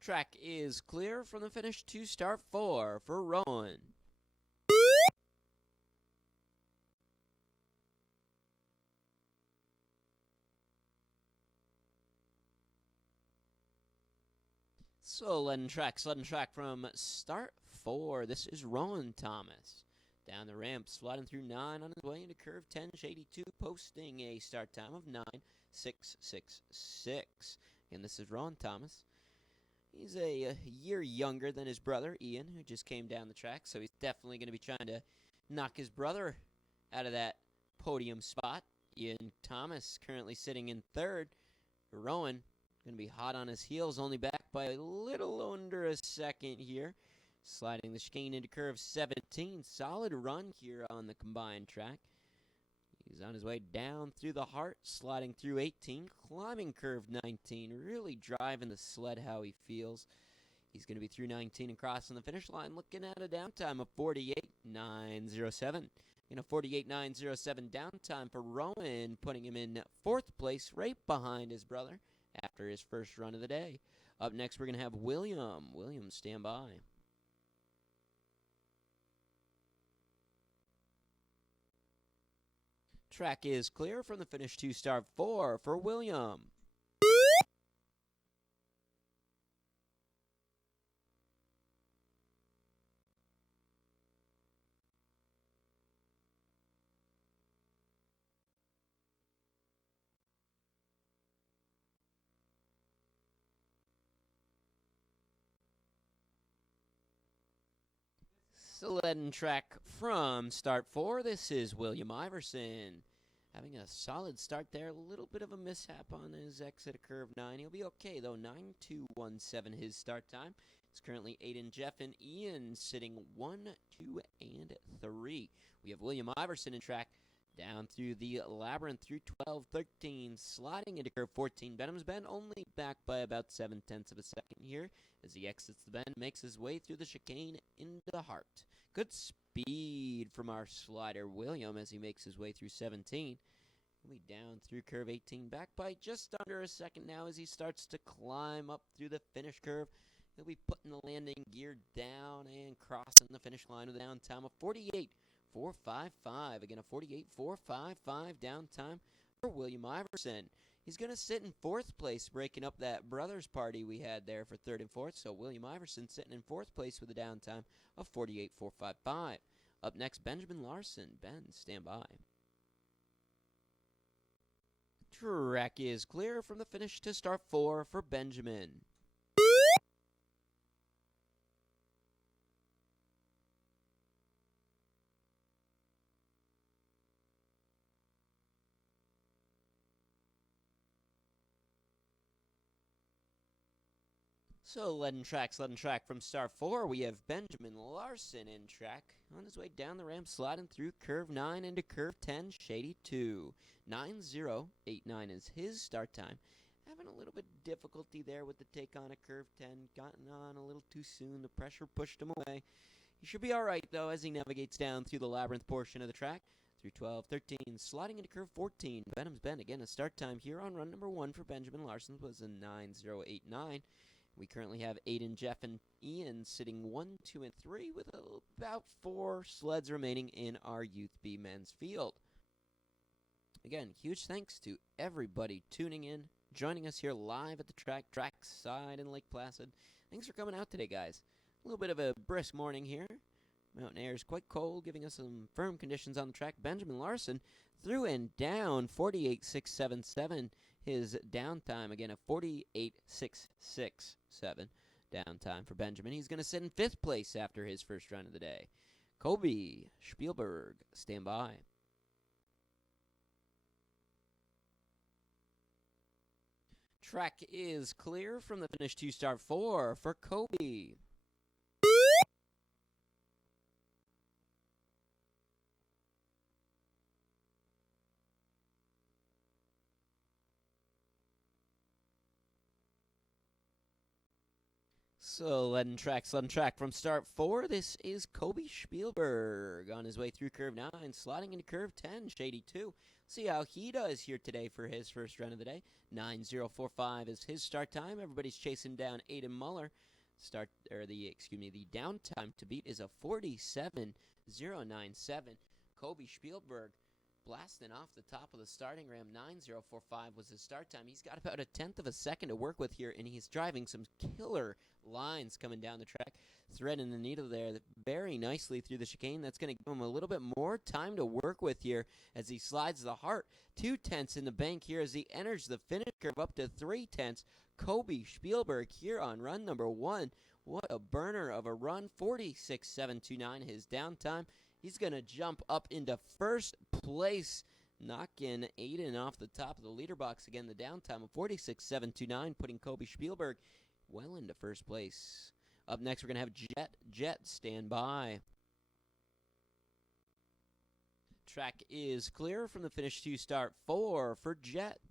Track is clear from the finish to start 4 for Rowan. So, sled and track from start 4. This is Rowan Thomas. Down the ramp, sliding through 9 on his way into curve 10, Shady 2, posting a start time of 9.666. And this is Rowan Thomas. He's a year younger than his brother, Ian, who just came down the track, so he's definitely going to be trying to knock his brother out of that podium spot. Ian Thomas currently sitting in third. Rowan going to be hot on his heels, only back by a little under a second here. Sliding the chicane into curve 17. Solid run here on the combined track. He's on his way down through the heart, sliding through 18, climbing curve 19, really driving the sled how he feels. He's going to be through 19 and crossing the finish line, looking at a downtime of 48.907. In a 48.907 downtime for Rowan, putting him in fourth place, right behind his brother after his first run of the day. Up next, we're going to have William. William, stand by. Track is clear from the finish to start 4 for William. Sled and track from start 4. This is William Iverson. Having a solid start there. A little bit of a mishap on his exit of curve 9. He'll be okay, though. 9.217 his start time. It's currently Aiden, Jeff, and Ian sitting 1, 2, and 3. We have William Iverson in track down through the labyrinth through 12, 13, sliding into curve 14. Benham's Bend only back by about 0.7 of a second here as he exits the bend, makes his way through the chicane into the heart. Good speed from our slider, William, as he makes his way through 17. He'll be down through curve 18, back by just under a second now as he starts to climb up through the finish curve. He'll be putting the landing gear down and crossing the finish line with a downtime of 48.455. Again, a 48.455 downtime for William Iverson. He's going to sit in fourth place, breaking up that brothers party we had there for third and fourth. So William Iverson sitting in fourth place with a downtime of 48.455. Up next, Benjamin Larson. Ben, stand by. Track is clear from the finish to start 4 for Benjamin. So, sled and track from start 4. We have Benjamin Larson in track on his way down the ramp, sliding through curve 9 into curve 10, Shady 2. 9.089 is his start time. Having a little bit of difficulty there with the take on a curve 10. Gotten on a little too soon. The pressure pushed him away. He should be all right, though, as he navigates down through the labyrinth portion of the track. Through 12, 13, sliding into curve 14. Benham's Bend, again, a start time here on run number 1 for Benjamin Larson was a 9.089. We currently have Aiden, Jeff, and Ian sitting 1, 2, and 3 with about 4 sleds remaining in our Youth B men's field. Again, huge thanks to everybody tuning in, joining us here live at the trackside in Lake Placid. Thanks for coming out today, guys. A little bit of a brisk morning here. Mountain air is quite cold, giving us some firm conditions on the track. Benjamin Larson through and down 48.677. His downtime, again, a 48.667 downtime for Benjamin. He's going to sit in 5th place after his first run of the day. Kobe Spielberg, stand by. Track is clear from the finish to start 4 for Kobe. So, letting track from start 4. This is Kobe Spielberg on his way through curve 9, sliding into curve 10, shady 2. See how he does here today for his first run of the day. 9:045 is his start time. Everybody's chasing down Aiden Muller. The downtime to beat is a 47.097. Kobe Spielberg blasting off the top of the starting ram. 9:045 was his start time. He's got about a 1/10 of a second to work with here, and he's driving some killer lines coming down the track, threading the needle there very nicely through the chicane. That's going to give him a little bit more time to work with here as he slides the heart. 2/10 in the bank here as he enters the finish curve up to 3/10. Kobe Spielberg here on run number 1. What a burner of a run. 46.729 his downtime. He's going to jump up into first place, knocking Aiden off the top of the leader box. Again, the downtime of 46.729, putting Kobe Spielberg well into first place. Up next, we're going to have Jet stand by. Track is clear from the finish to start 4 for Jet.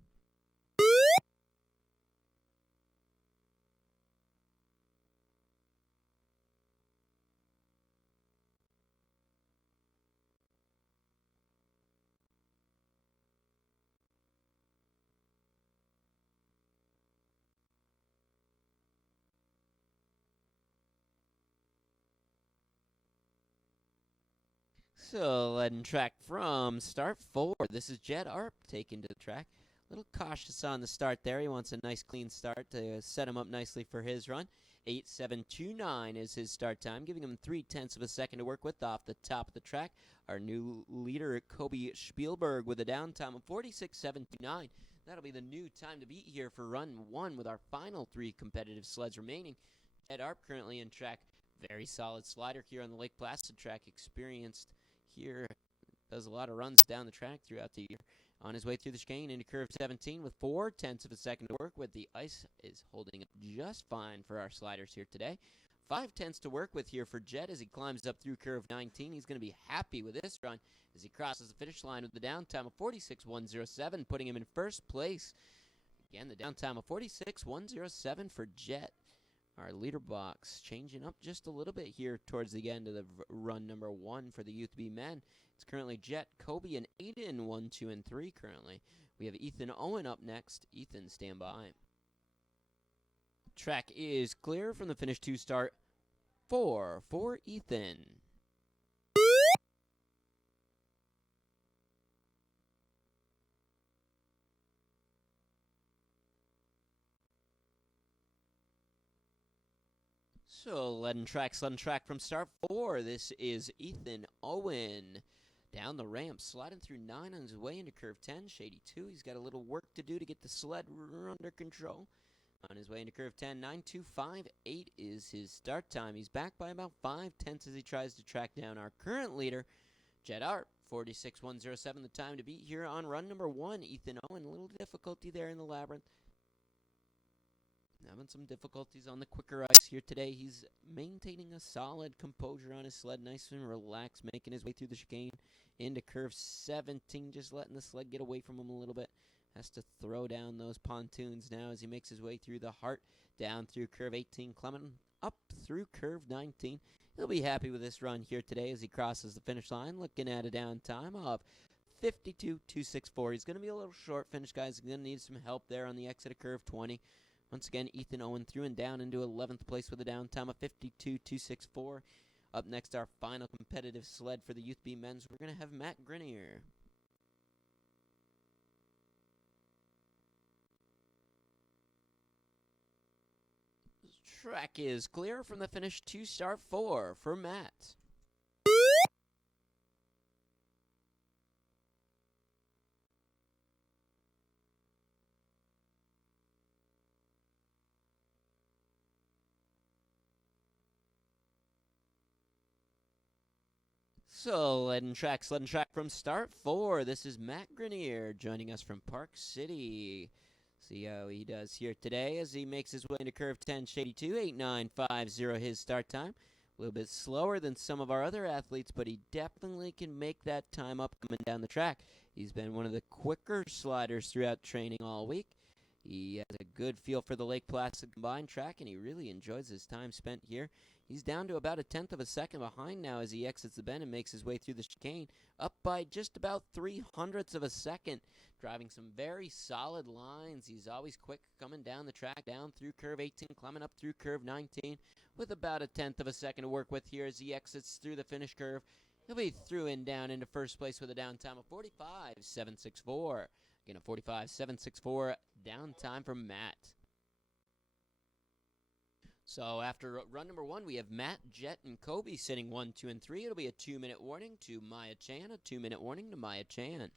So, letting track from start 4. This is Jed Arp taking to the track. A little cautious on the start there. He wants a nice clean start to set him up nicely for his run. 8:729 is his start time, giving him 3/10 of a second to work with off the top of the track. Our new leader, Kobe Spielberg, with a downtime of 46.729. That'll be the new time to beat here for run 1 with our final 3 competitive sleds remaining. Jed Arp currently in track. Very solid slider here on the Lake Placid track, experienced here, does a lot of runs down the track throughout the year. On his way through the chicane into curve 17 with 4/10 of a second to work with. The ice is holding up just fine for our sliders here today. 5/10 to work with here for Jet as he climbs up through curve 19. He's going to be happy with this run as he crosses the finish line with the downtime of 46.107, putting him in first place. Again, the downtime of 46.107 for Jet. Our leader box changing up just a little bit here towards the end of the run number 1 for the Youth B men. It's currently Jet, Kobe, and Aiden 1, 2, and 3 currently. We have Ethan Owen up next. Ethan, stand by. Track is clear from the finish to start 4 for Ethan. So, letting track from start 4. This is Ethan Owen. Down the ramp, sliding through 9 on his way into curve 10, shady 2. He's got a little work to do to get the sled under control. On his way into curve 10, 9:258 is his start time. He's back by about 5/10 as he tries to track down our current leader, Jed Art. 46.107 the time to beat here on run number 1. Ethan Owen, a little difficulty there in the labyrinth. Having some difficulties on the quicker ice here today. He's maintaining a solid composure on his sled, nice and relaxed, making his way through the chicane into curve 17, just letting the sled get away from him a little bit. Has to throw down those pontoons now as he makes his way through the heart, down through curve 18, climbing up through curve 19. He'll be happy with this run here today as he crosses the finish line, looking at a downtime of 52.264. He's going to be a little short finish, guys. He's going to need some help there on the exit of curve 20. Once again, Ethan Owen through and down into 11th place with a downtime of 52.264. Up next, our final competitive sled for the Youth B men's. We're going to have Matt Grenier. Track is clear from the finish to start 4 for Matt. So, sled and track from start 4. This is Matt Grenier joining us from Park City. See how he does here today as he makes his way into curve 10, Shady 2, 8950 his start time. A little bit slower than some of our other athletes, but he definitely can make that time up coming down the track. He's been one of the quicker sliders throughout training all week. He has a good feel for the Lake Placid combined track, and he really enjoys his time spent here. He's down to about 1/10 of a second behind now as he exits the bend and makes his way through the chicane, up by just about 0.03 of a second, driving some very solid lines. He's always quick coming down the track, down through curve 18, climbing up through curve 19, with about 1/10 of a second to work with here as he exits through the finish curve. He'll be through and down into first place with a downtime of 45.764. Again, a 45.764 downtime for Matt. So after run number 1, we have Matt, Jet, and Kobe sitting 1, 2, and 3. It'll be a 2-minute warning to Maya Chan, a 2-minute warning to Maya Chan.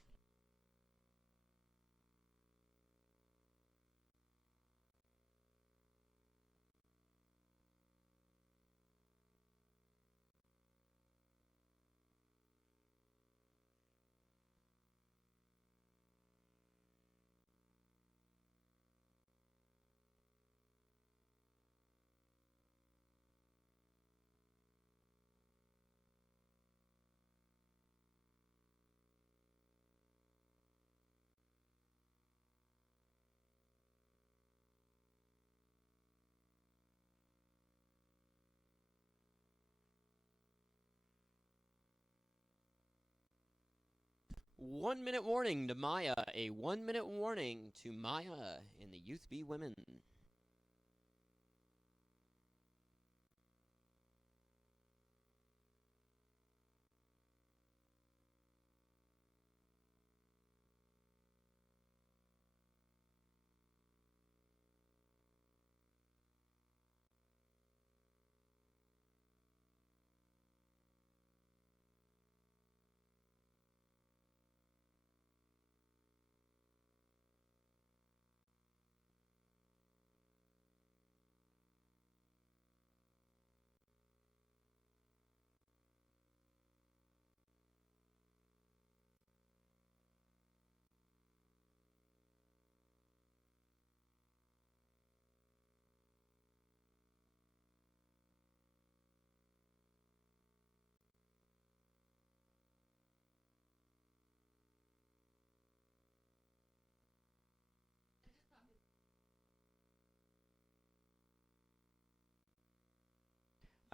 One-minute warning to Maya. A 1-minute warning to Maya in the Youth B Women.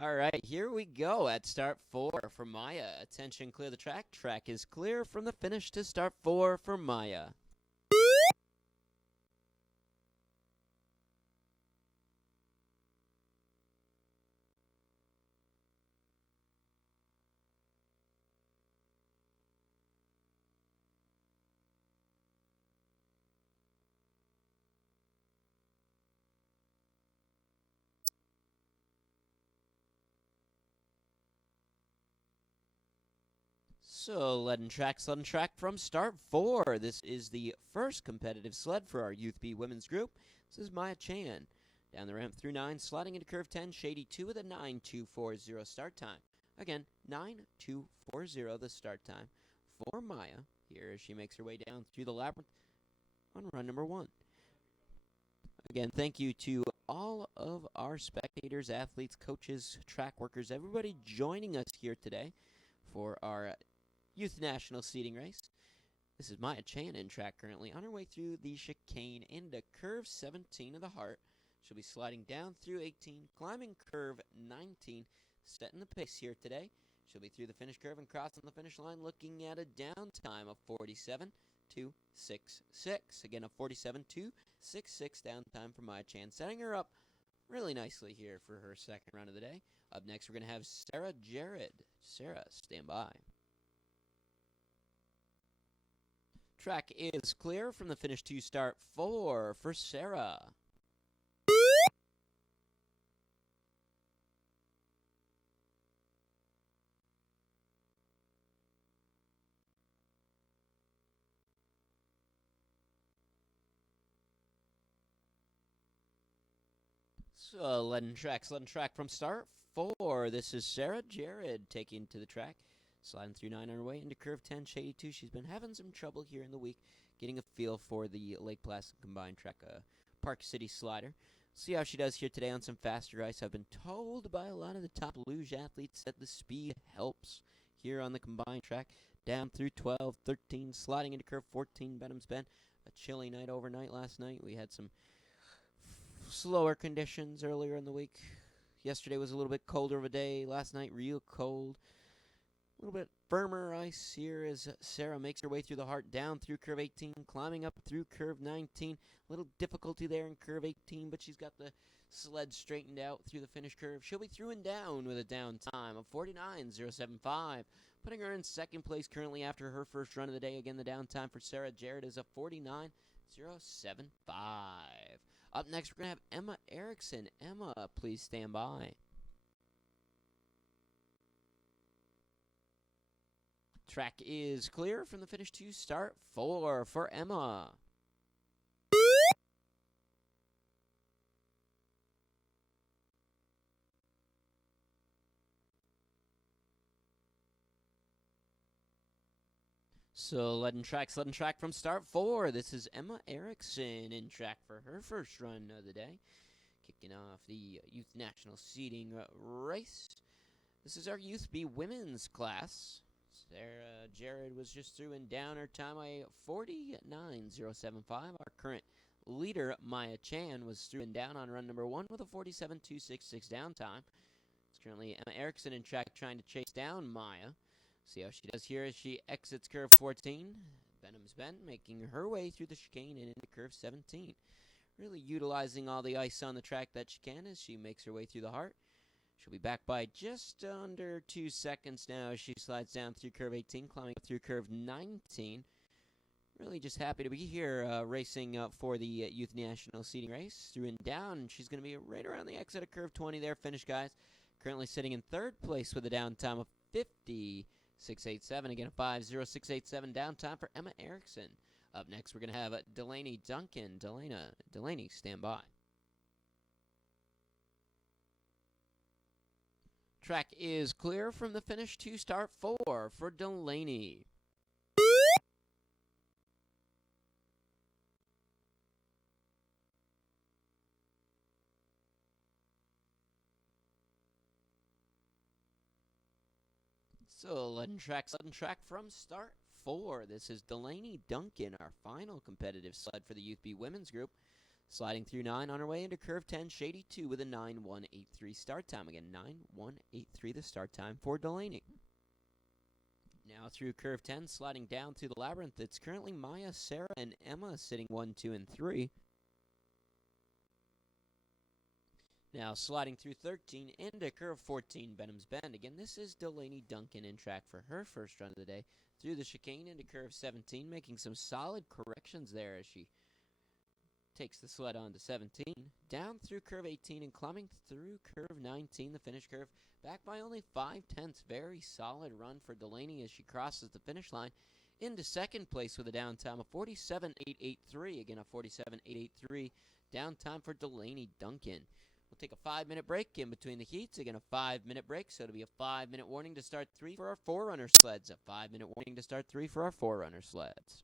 All right, here we go at start 4 for Maya. Attention, clear the track. Track is clear from the finish to start 4 for Maya. So, sled and track from start 4. This is the first competitive sled for our Youth B Women's group. This is Maya Chan. Down the ramp through 9, sliding into curve 10, Shady 2 with a 9.240 start time. Again, 9.240 the start time for Maya here as she makes her way down through the labyrinth on run number 1. Again, thank you to all of our spectators, athletes, coaches, track workers, everybody joining us here today for our Youth National Seating Race. This is Maya Chan in track currently on her way through the chicane into curve 17 of the heart. She'll be sliding down through 18, climbing curve 19, setting the pace here today. She'll be through the finish curve and crossing the finish line looking at a downtime of 47.266. Again, a 47.266 downtime for Maya Chan, setting her up really nicely here for her second run of the day. Up next, we're going to have Sarah Jared. Sarah, stand by. Track is clear from the finish to start 4 for Sarah. So, letting track from start 4. This is Sarah Jared taking to the track, sliding through 9 on her way into curve 10, Shady 2. She's been having some trouble here in the week getting a feel for the Lake Placid Combined Track Park City slider. See how she does here today on some faster ice. I've been told by a lot of the top luge athletes that the speed helps here on the combined track. Down through 12, 13, sliding into curve 14, Benham's Bend. A chilly night overnight last night. We had some slower conditions earlier in the week. Yesterday was a little bit colder of a day. Last night, real cold. A little bit firmer ice here as Sarah makes her way through the heart, down through curve 18, climbing up through curve 19. A little difficulty there in curve 18, but she's got the sled straightened out through the finish curve. She'll be through and down with a down time of 49.075, putting her in second place currently after her first run of the day. Again, the down time for Sarah Jared is a 49.075. Up next, we're going to have Emma Erickson. Emma, please stand by. Track is clear from the finish to start 4 for Emma. So, letting track from start 4. This is Emma Erickson in track for her first run of the day. Kicking off the Youth National Seeding race. This is our Youth B women's class. Sarah Jared was just through and down her time by 49.075. Our current leader, Maya Chan, was through and down on run number 1 with a 47.266 down time. It's currently Emma Erickson in track trying to chase down Maya. See how she does here as she exits curve 14. Benham's Bend making her way through the chicane and into curve 17. Really utilizing all the ice on the track that she can as she makes her way through the heart. She'll be back by just under 2 seconds now as she slides down through curve 18, climbing up through curve 19. Really just happy to be here racing for the Youth National Seeding race. Through and down, she's going to be right around the exit of curve 20 there. Finish, guys. Currently sitting in third place with a down time of 50.687. Again, a 5.0687 down time for Emma Erickson. Up next, we're going to have Delaney Duncan. Delaney, stand by. Track is clear from the finish to start 4 for Delaney. So, letting track from start 4. This is Delaney Duncan, our final competitive sled for the Youth B women's group. Sliding through 9 on her way into curve 10, Shady 2 with a 9.183 start time. Again, 9.183 the start time for Delaney. Now through curve 10, sliding down through the labyrinth. It's currently Maya, Sarah, and Emma sitting 1, 2, and 3. Now sliding through 13 into curve 14, Benham's Bend. Again, this is Delaney Duncan in track for her first run of the day. Through the chicane into curve 17, making some solid corrections there as she takes the sled on to 17, down through curve 18 and climbing through curve 19, the finish curve, back by only 5/10. Very solid run for Delaney as she crosses the finish line into second place with a down time of 47.883. Again, a 47.883 down time for Delaney Duncan. We'll take a 5-minute break in between the heats. Again, a 5-minute break, so it'll be a 5-minute warning to start 3 for our 4-runner sleds. A 5-minute warning to start 3 for our 4-runner sleds.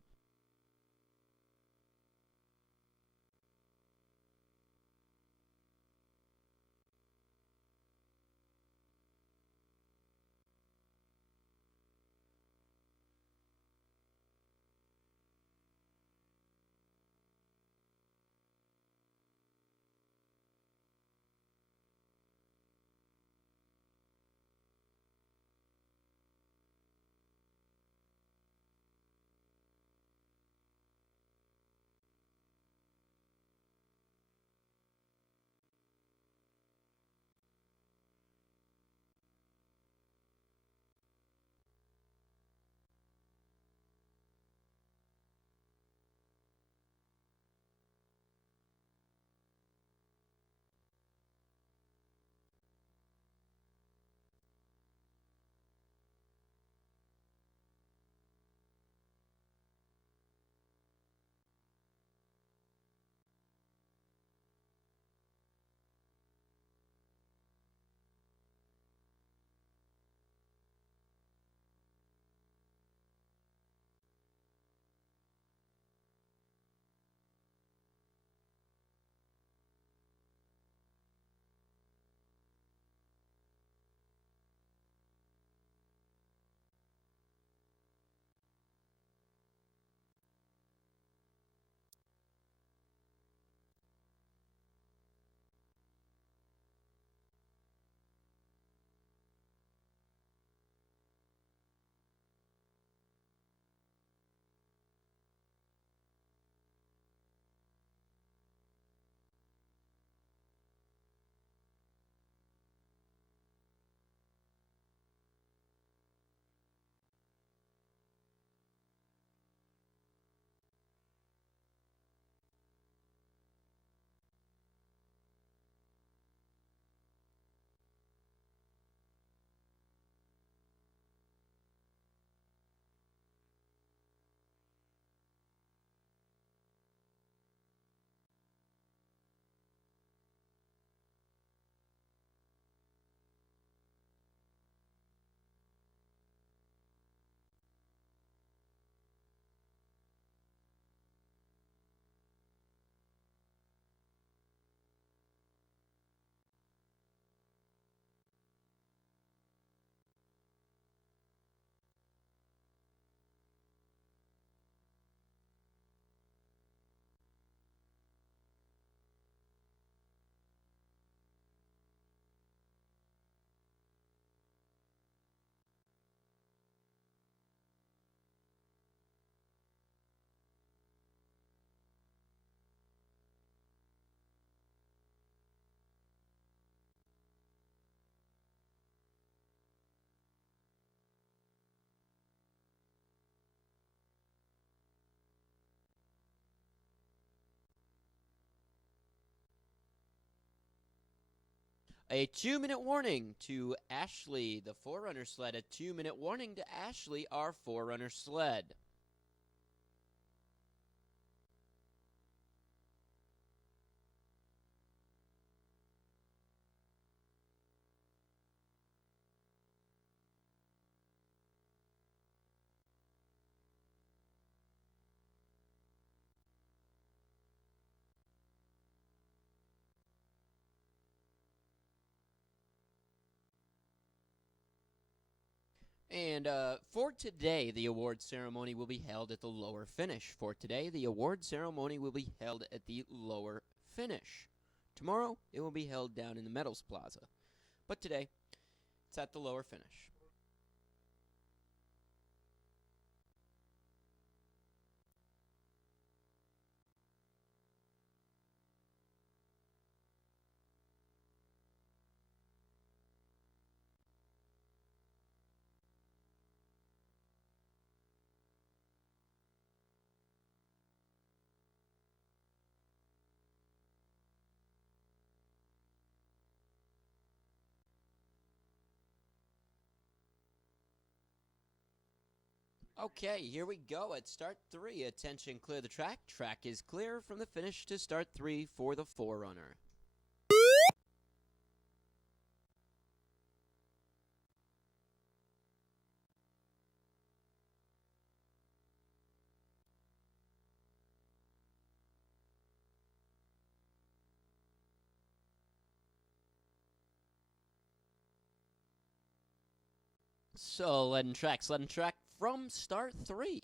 A 2-minute warning to Ashley, the Forerunner sled. A 2-minute warning to Ashley, our Forerunner sled. And for today, the award ceremony will be held at the lower finish. For today, the award ceremony will be held at the lower finish. Tomorrow, it will be held down in the Metals Plaza. But today, it's at the lower finish. Okay, here we go at start 3. Attention, clear the track. Track is clear from the finish to start 3 for the Forerunner. So, lead and track from start 3.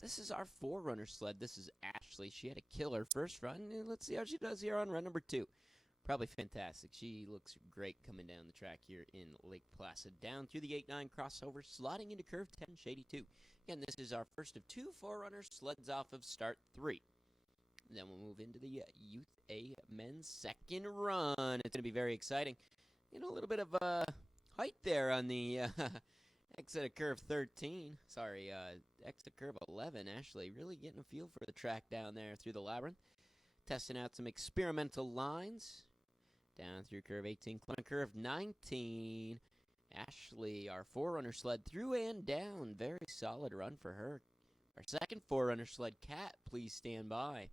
This is our Forerunner sled. This is Ashley. She had a killer first run. Let's see how she does here on run number 2. Probably fantastic. She looks great coming down the track here in Lake Placid. Down through the 8-9 crossover, sliding into curve 10, shady 2. Again, this is our first of 2 Forerunner sleds off of start 3. Then we'll move into the Youth A men's second run. It's going to be very exciting. A little bit of height there on the exit of curve 13. Sorry, exit curve 11, Ashley. Really getting a feel for the track down there through the labyrinth. Testing out some experimental lines. Down through curve 18, climbing curve 19. Ashley, our Forerunner sled, through and down. Very solid run for her. Our second Forerunner sled, Cat, please stand by.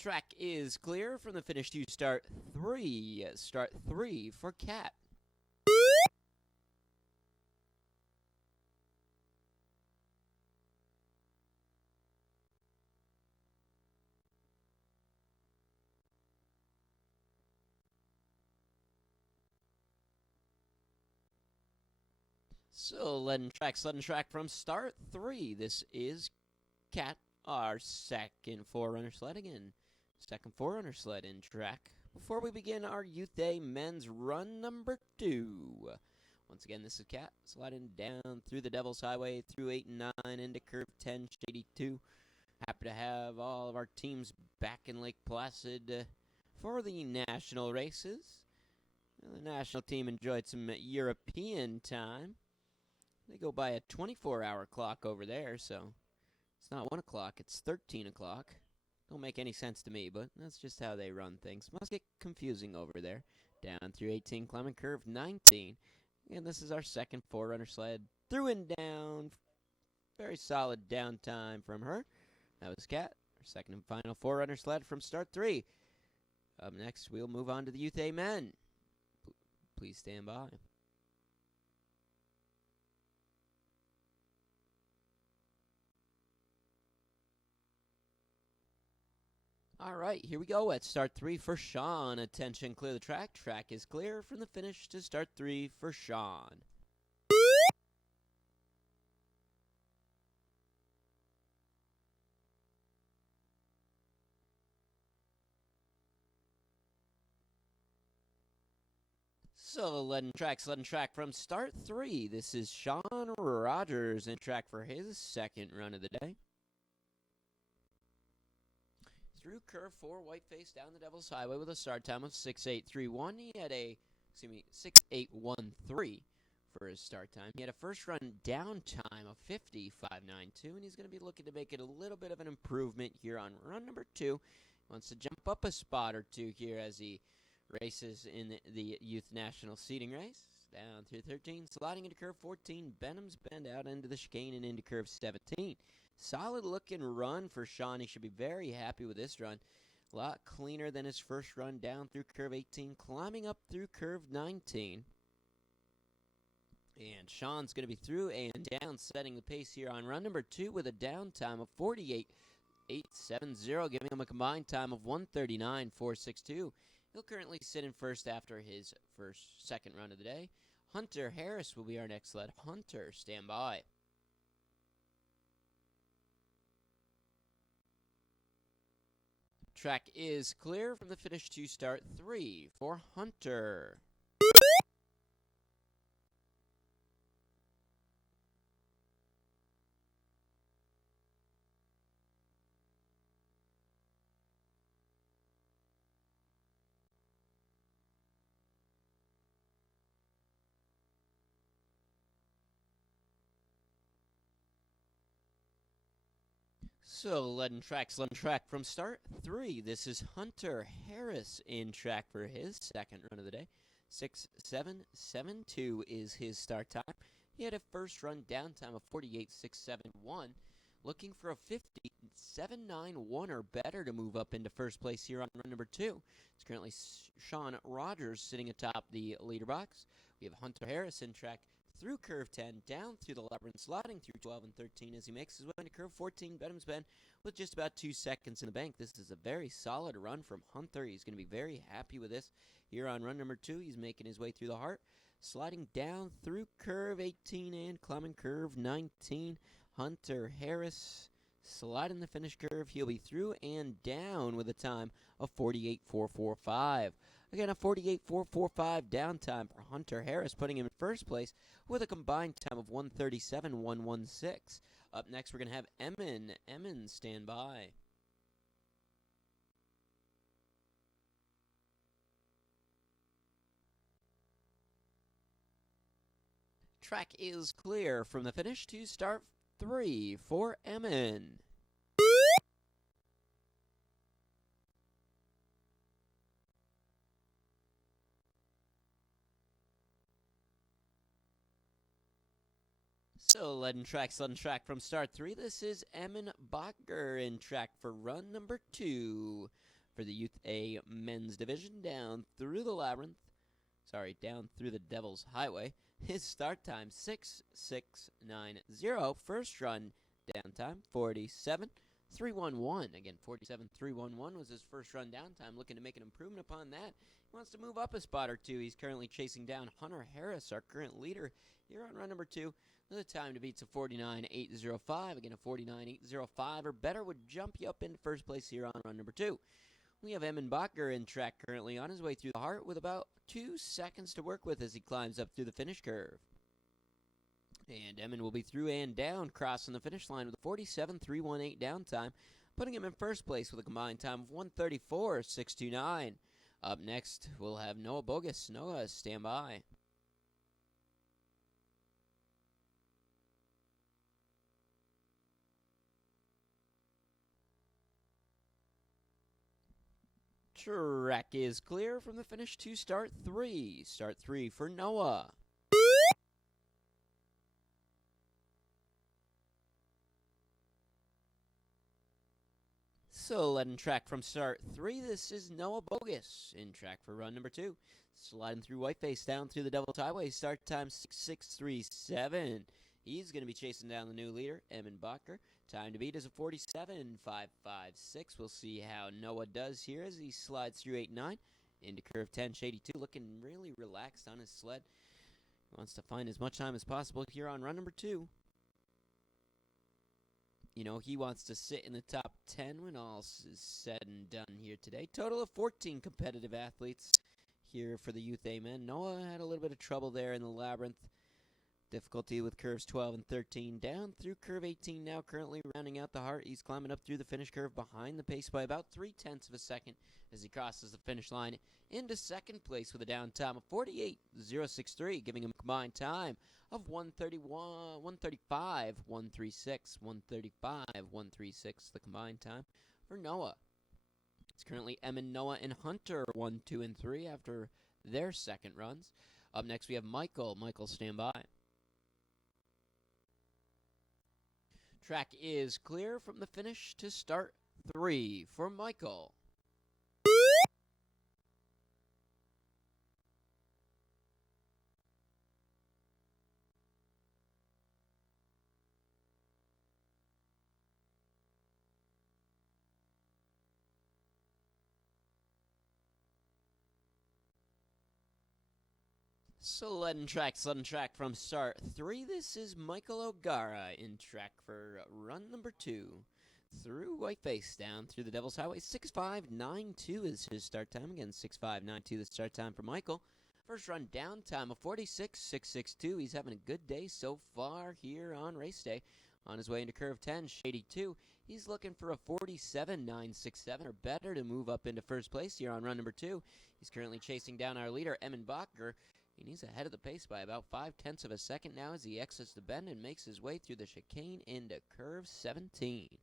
Track is clear from the finish to start 3. Start 3 for Cat. So, lead and track from start 3. This is Cat, our second Forerunner sled again. Second Forerunner sled in track. Before we begin our Youth A men's run number 2. Once again, this is Cat sliding down through the Devil's Highway, through 8 and 9, into curve 10, shady 2. Happy to have all of our teams back in Lake Placid for the national races. The national team enjoyed some European time. They go by a 24-hour clock over there, so it's not 1 o'clock, it's 13 o'clock. Don't make any sense to me, but that's just how they run things. Must get confusing over there. Down through 18, climbing curve 19. And this is our second Forerunner sled. Through and down. Very solid downtime from her. That was Cat, our second and final Forerunner sled from start 3. Up next, we'll move on to the Youth A men. Please stand by. All right, here we go at start 3 for Sean. Attention, clear the track. Track is clear from the finish to start 3 for Sean. So, lead and track from start 3. This is Sean Rogers in track for his second run of the day. through curve 4, white face down the Devil's Highway with a start time of 6.831. He had a 6.813 for his start time. He had a first run down time of 50.592, and he's going to be looking to make it a little bit of an improvement here on run number 2. He wants to jump up a spot or two here as he races in the Youth National Seeding Race. Down through 13, sliding into curve 14, Benham's Bend out into the chicane and into curve 17. Solid looking run for Sean. He should be very happy with this run. A lot cleaner than his first run down through curve 18, climbing up through curve 19. And Sean's going to be through and down, setting the pace here on run number 2 with a down time of 48.870, giving him a combined time of 139.462. He'll currently sit in first after his second run of the day. Hunter Harris will be our next sled. Hunter, stand by. Track is clear from the finish to start 3 for Hunter. So, sled track from start 3. This is Hunter Harris in track for his second run of the day. 6.772 is his start time. He had a first run down time of 48.671. Looking for a 57.91 or better to move up into first place here on run number 2. It's currently Sean Rogers sitting atop the leader box. We have Hunter Harris in track through curve 10, down through the labyrinth, sliding through 12 and 13 as he makes his way into curve 14, Benham's Bend, with just about 2 seconds in the bank. This is a very solid run from Hunter. He's going to be very happy with this. Here on run number 2, he's making his way through the heart, sliding down through curve 18 and climbing curve 19. Hunter Harris sliding the finish curve. He'll be through and down with a time of 48.445. Again, a 48.445 downtime for Hunter Harris, putting him in first place with a combined time of 137.116. Up next, we're going to have Emin. Emin, stand by. Track is clear from the finish to start 3 for Emin. So, sled and track from start 3. This is Emin Bacher in track for run number 2 for the Youth A men's division, down through the labyrinth. Down through the Devil's Highway. His start time, 6.690. First run down time, 47.311. Again, 47.311 was his first run down time. Looking to make an improvement upon that. He wants to move up a spot or two. He's currently chasing down Hunter Harris, our current leader, here on run number 2. The time to beat's a 49.805. Again, a 49.805 or better would jump you up into first place here on run number 2. We have Emin Bacher in track currently on his way through the heart with about 2 seconds to work with as he climbs up through the finish curve. And Emin will be through and down, crossing the finish line with a 47.318 downtime, putting him in first place with a combined time of 134.629. Up next, we'll have Noah Bogus. Noah, stand by. Track is clear from the finish to start 3. Start 3 for Noah. So, sled and track from start 3. This is Noah Bogus in track for run number 2. Sliding through Whiteface down through the Devil's Highway. Start time 6.637. He's going to be chasing down the new leader, Emin Bacher. Time to beat is a 47.556. We'll see how Noah does here as he slides through 8-9 into curve 10, Shady 2, looking really relaxed on his sled. He wants to find as much time as possible here on run number 2. You know, he wants to sit in the top 10 when all is said and done here today. Total of 14 competitive athletes here for the Youth A men. Noah had a little bit of trouble there in the labyrinth. Difficulty with curves 12 and 13. Down through curve 18 now, currently rounding out the heart. He's climbing up through the finish curve behind the pace by about 0.3 of a second as he crosses the finish line into second place with a down time of 48.063, giving him a combined time of 1:31, 1:35, 1:36, 1:35, 1:36, the combined time for Noah. It's currently Emin, Noah, and Hunter 1, 2, and 3 after their second runs. Up next we have Michael. Michael, stand by. Track is clear from the finish to start 3 for Michael. Sled and track from start 3. This is Michael O'Gara in track for run number 2. Through Whiteface, down through the Devil's Highway. 6:5.92 is his start time. Again, 6:5.92 the start time for Michael. First run down time of 46.662. He's having a good day so far here on race day. On his way into curve 10, Shady 2. He's looking for a 47.967 or better to move up into first place here on run number 2. He's currently chasing down our leader, Emin Bacher. And he's ahead of the pace by about 0.5 of a second now as he exits the bend and makes his way through the chicane into curve 17.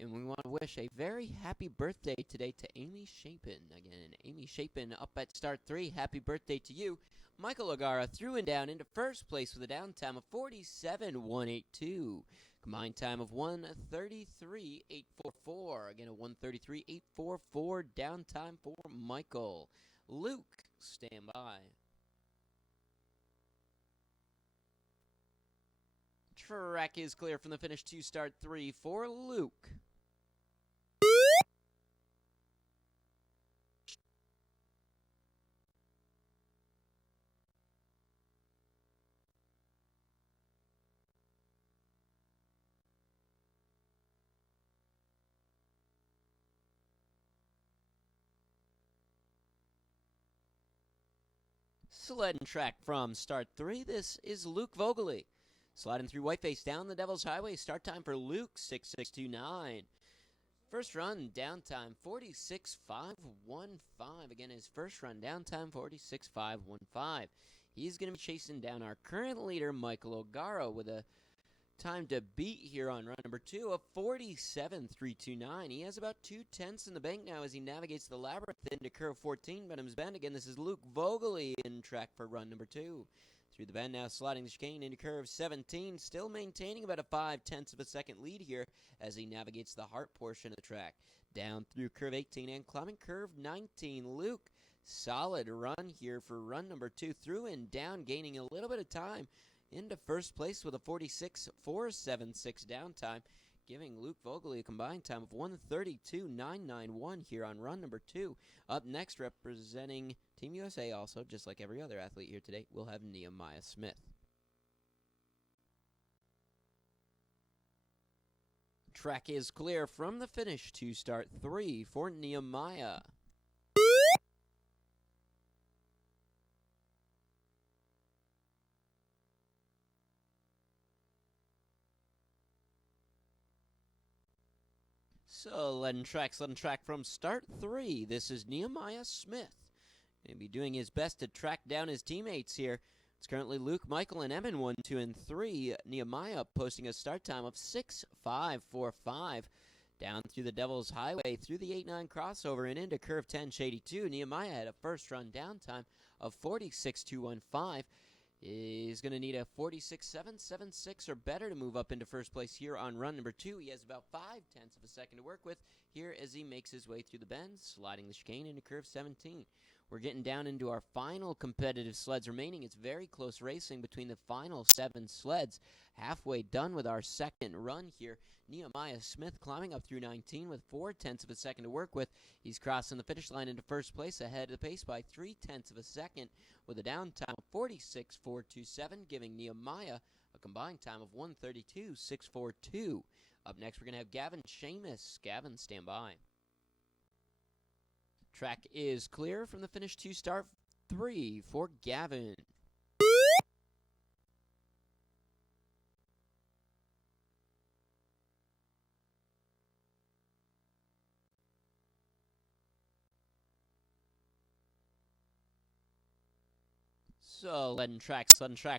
And we want to wish a very happy birthday today to Amy Chapin. Again, Amy Chapin up at start 3. Happy birthday to you. Michael O'Gara through and down into first place with a down time of 47.182. Combined time of 1:33.844. Again, a 1:33.844 downtime for Michael. Luke, stand by. Track is clear from the finish to start 3 for Luke. Sled and track from start 3. This is Luke Vogely. Sliding through Whiteface down the Devil's Highway. Start time for Luke, 6:629. First run, down time, 46.515. Again, his first run, down time, 46.515. He's going to be chasing down our current leader, Michael O'Gara, with a time to beat here on run number 2 of 47.329. He has about 0.2 in the bank now as he navigates the labyrinth into curve 14, Benham's Bend. Again, this is Luke Vogely in track for run number 2. Through the bend now, sliding the chicane into curve 17, still maintaining about a 0.5 of a second lead here as he navigates the heart portion of the track. Down through curve 18 and climbing curve 19. Luke, solid run here for run number 2. Through and down, gaining a little bit of time into first place with a 46.476 downtime, giving Luke Vogely a combined time of 1:32.991 here on run number 2. Up next, representing Team USA also, just like every other athlete here today, we'll have Nehemiah Smith. Track is clear from the finish to start 3 for Nehemiah. So, sled and track from start 3. This is Nehemiah Smith. Going to be doing his best to track down his teammates here. It's currently Luke, Michael, and Emin 1, 2, and 3. Nehemiah posting a start time of 6:545. Down through the Devil's Highway, through the 8-9 crossover, and into curve 10, Shady 2. Nehemiah had a first run down time of 46.215. He's going to need a 46.776 or better to move up into first place here on run number 2. He has about 0.5 of a second to work with here as he makes his way through the bend, sliding the chicane into curve 17. We're getting down into our final competitive sleds remaining. It's very close racing between the final 7 sleds. Halfway done with our second run here. Nehemiah Smith climbing up through 19 with 0.4 of a second to work with. He's crossing the finish line into first place ahead of the pace by 0.3 of a second with a downtime of 46.427, giving Nehemiah a combined time of 1:32.642. Up next, we're going to have Gavin Seamus. Gavin, stand by. Track is clear from the finish to start 3 for Gavin. So, leading track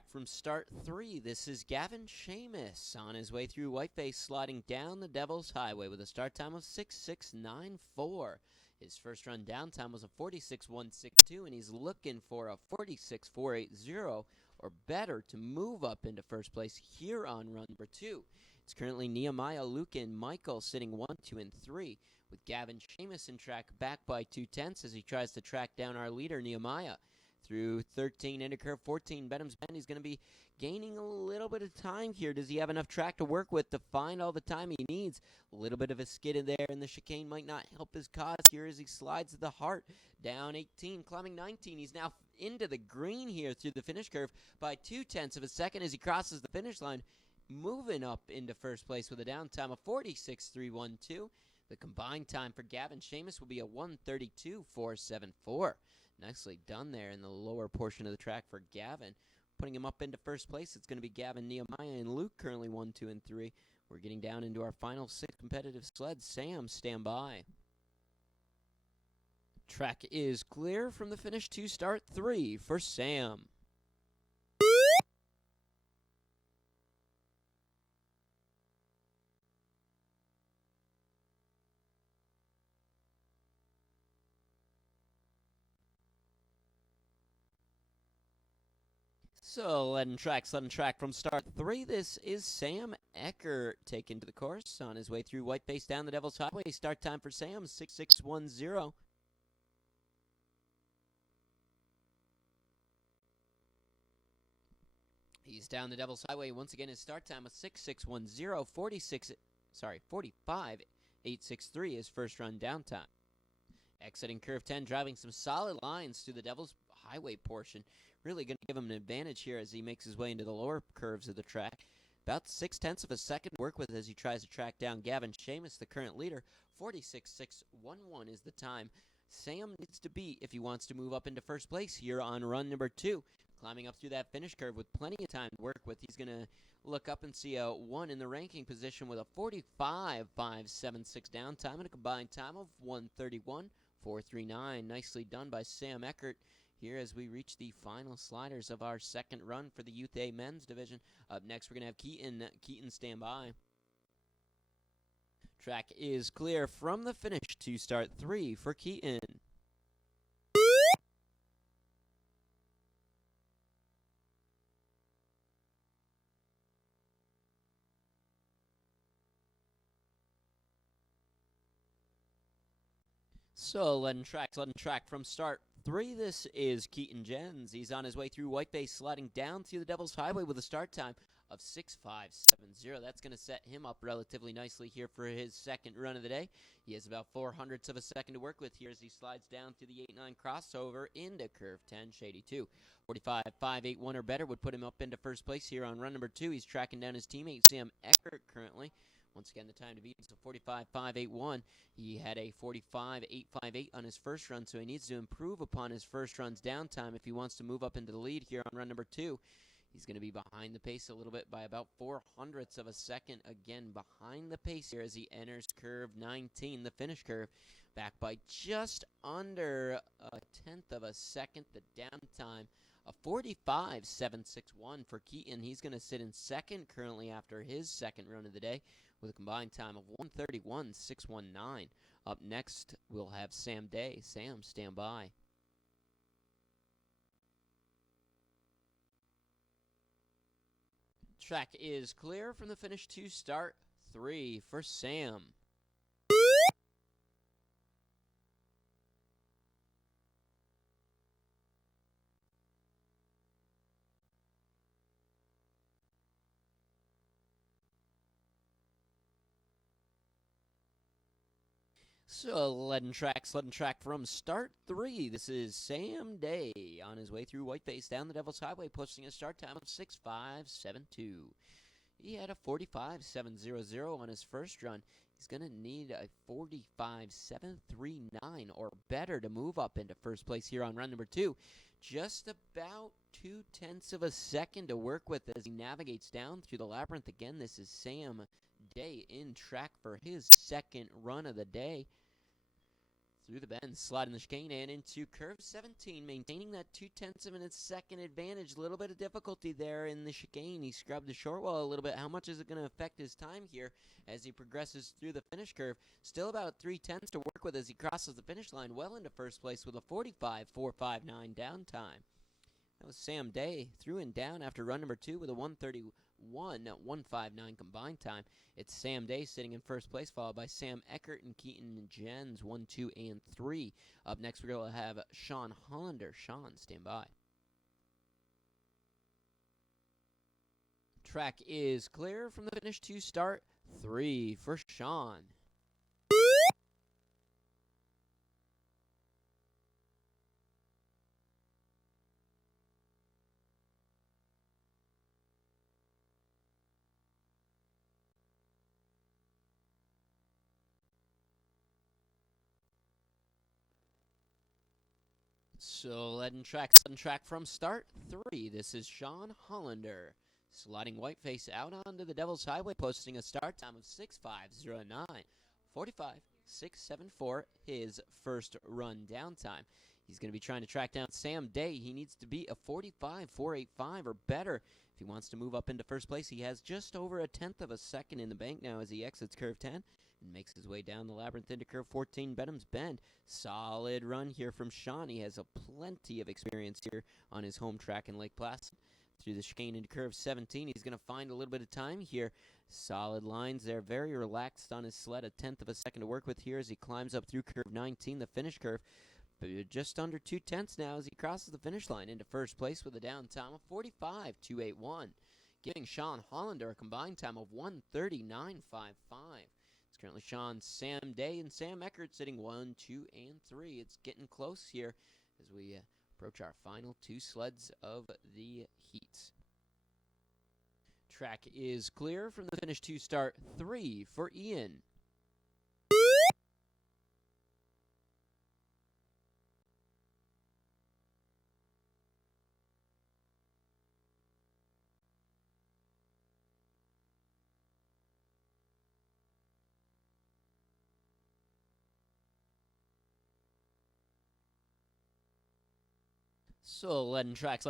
from start 3. This is Gavin Seamus on his way through Whiteface, sliding down the Devil's Highway with a start time of 6:6.94. His first run down time was a 46.162, and he's looking for a 46.480 or better to move up into first place here on run number 2. It's currently Nehemiah, Luke, and Michael sitting 1, 2, and 3, with Gavin Seamus in track back by 2/10 as he tries to track down our leader, Nehemiah. Through 13 into curve 14, Benham's Bend, he's going to be gaining a little bit of time here. Does he have enough track to work with to find all the time he needs? A little bit of a skid in there, and the chicane might not help his cause here as he slides to the heart. Down 18, climbing 19. He's now into the green here through the finish curve by 2/10 of a second as he crosses the finish line, moving up into first place with a down time of 46.312. The combined time for Gavin Seamus will be a 1:32.474. Nicely done there in the lower portion of the track for Gavin. Putting him up into first place, it's going to be Gavin, Nehemiah, and Luke, currently 1, 2, and 3. We're getting down into our final 6 competitive sleds. Sam, stand by. Track is clear from the finish to start 3 for Sam. So, leading track from start 3. This is Sam Eckert taken to the course on his way through Whiteface down the Devil's Highway. Start time for Sam, 6:6.10. He's down the Devil's Highway once again. His start time of 6:6.10, 45.863 his first run down time. Exiting curve 10, driving some solid lines through the Devil's Highway portion. Really going to give him an advantage here as he makes his way into the lower curves of the track. About 0.6 of a second to work with as he tries to track down Gavin Seamus, the current leader. 46.611 is the time Sam needs to beat if he wants to move up into first place here on run number 2. Climbing up through that finish curve with plenty of time to work with. He's going to look up and see a 1 in the ranking position with a 45.576 down time and a combined time of 1:31.439. Nicely done by Sam Eckert here as we reach the final sliders of our second run for the Youth A Men's Division. Up next, we're going to have Keaton. Keaton, stand by. Track is clear from the finish to start 3 for Keaton. So, leading track from start 3. This is Keaton Jens. He's on his way through Whiteface, sliding down through the Devil's Highway with a start time of 6:5.70. That's going to set him up relatively nicely here for his second run of the day. He has about 0.04 of a second to work with here as he slides down through the 8-9 crossover into curve 10, shady 2. 45.581 or better would put him up into first place here on run number 2. He's tracking down his teammate Sam Eckert currently. Once again, the time to beat is a 45.581. He had a 45.858 on his first run, so he needs to improve upon his first run's downtime if he wants to move up into the lead here on run number 2. He's going to be behind the pace a little bit by about 0.04 of a second. Again, behind the pace here as he enters curve 19, the finish curve. Back by just under a 1/10 of a second. The downtime, a 45.761 for Keaton. He's going to sit in second currently after his second run of the day with a combined time of 1:31.619. Up next, we'll have Sam Day. Sam, stand by. Track is clear from the finish to start 3 for Sam. So, leading track from start 3. This is Sam Day on his way through Whiteface down the Devil's Highway, posting a start time of 6:5.72. He had a 45.700 on his first run. He's going to need a 45.739 or better to move up into first place here on run number 2. Just about 0.2 of a second to work with as he navigates down through the labyrinth. Again, this is Sam Day in track for his second run of the day. Through the bend, sliding the chicane and into curve 17, maintaining that 0.2 of a second advantage. A little bit of difficulty there in the chicane. He scrubbed the short wall a little bit. How much is it going to affect his time here as he progresses through the finish curve? Still about 0.3 to work with as he crosses the finish line, well into first place with a 45.459 down time. That was Sam Day through and down after run number 2 with a 1:31.159 combined time. It's Sam Day sitting in first place, followed by Sam Eckert and Keaton Jens, 1, 2, and 3. Up next, we're going to have Sean Hollander. Sean, stand by. Track is clear from the finish to start 3 for Sean. So letting track from start 3. This is Sean Hollander. Sliding Whiteface out onto the Devil's Highway, posting a start time of 6.509. 45.674, his first run down time. He's going to be trying to track down Sam Day. He needs to beat a 45.485 or better if he wants to move up into first place. He has just over 0.1 of a second in the bank now as he exits curve 10 and makes his way down the labyrinth into curve 14, Benham's Bend. Solid run here from Sean. He has plenty of experience here on his home track in Lake Placid. Through the chicane into curve 17, he's going to find a little bit of time here. Solid lines there, very relaxed on his sled. 0.1 of a second to work with here as he climbs up through curve 19, the finish curve. But just under 0.2 now as he crosses the finish line into first place with a down time of 45.281, giving Sean Hollander a combined time of 1:39.55. It's currently Sean, Sam Day, and Sam Eckert sitting 1, 2, and 3. It's getting close here as we approach our final 2 sleds of the heat. Track is clear from the finish to start 3 for Ian. So letting track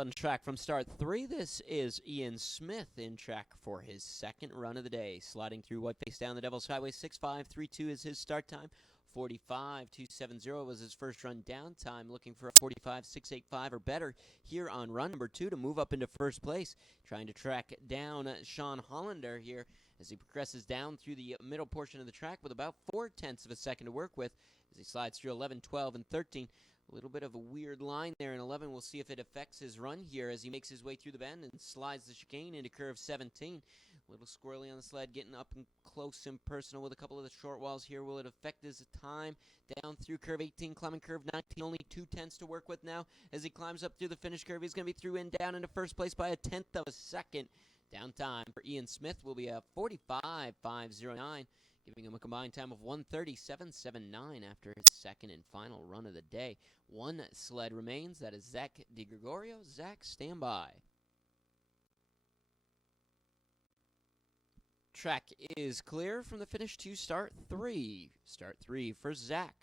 from start 3. This is Ian Smith in track for his second run of the day. Sliding through Whiteface down the Devil's Highway, 6.532 is his start time. 45.270 was his first run down time. Looking for a 45.685 or better here on run number 2 to move up into first place. Trying to track down Sean Hollander here as he progresses down through the middle portion of the track with about 0.4 of a second to work with as he slides through 11, 12, and 13. A little bit of a weird line there in 11. We'll see if it affects his run here as he makes his way through the bend and slides the chicane into curve 17. A little squirrely on the sled, getting up and close and personal with a couple of the short walls here. Will it affect his time down through curve 18, climbing curve 19? Only 0.2 to work with now as he climbs up through the finish curve. He's going to be through and down into first place by 0.1 of a second. Down time for Ian Smith will be a 45.509. Giving him a combined time of 1:37.79 after his second and final run of the day. 1 sled remains. That is Zach DiGregorio. Zach, stand by. Track is clear from the finish to start 3. Start 3 for Zach.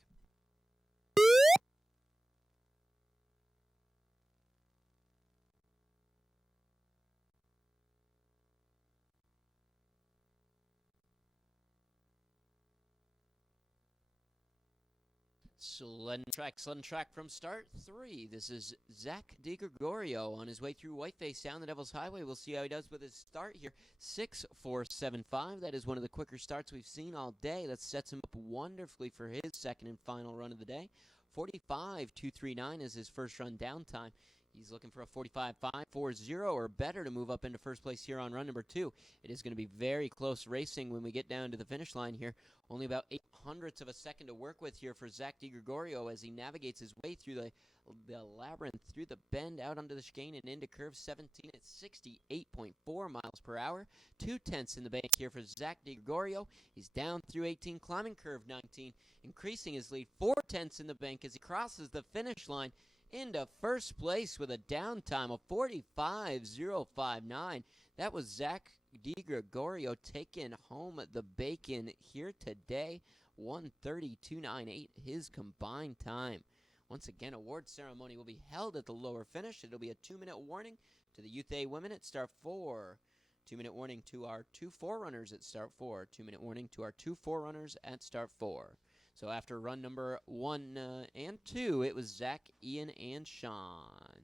Sled track from start 3. This is Zach DiGregorio on his way through Whiteface down the Devil's Highway. We'll see how he does with his start here. 6.475. That is one of the quicker starts we've seen all day. That sets him up wonderfully for his second and final run of the day. 45.239 is his first run down time. He's looking for a 45.540 or better to move up into first place here on run number 2. It is going to be very close racing when we get down to the finish line here. Only about 0.08 of a second to work with here for Zach DiGregorio as he navigates his way through the labyrinth, through the bend, out onto the chicane, and into curve 17 at 68.4 miles per hour. 0.2 in the bank here for Zach DiGregorio. He's down through 18, climbing curve 19, increasing his lead. 0.4 in the bank as he crosses the finish line into first place with a downtime of 45.059. That was Zach DiGregorio taking home the bacon here today. 1:32.98 his combined time. Once again, award ceremony will be held at the lower finish. It'll be a 2-minute warning to the Youth A women at start 4. 2-minute warning to our 2 forerunners at start 4. 2-minute warning to our 2 forerunners at start 4. So after run number 1 and 2, it was Zach, Ian, and Sean.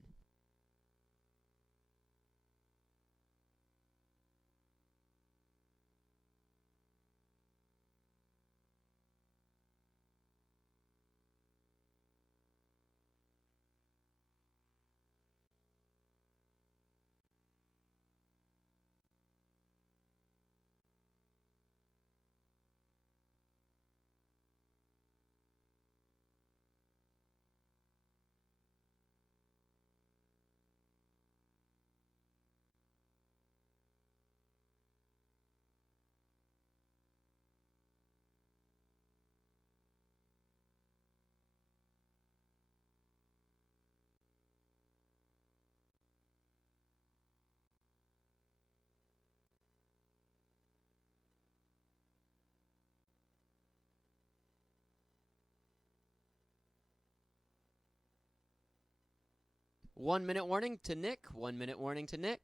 One-minute warning to Nick. 1-minute warning to Nick.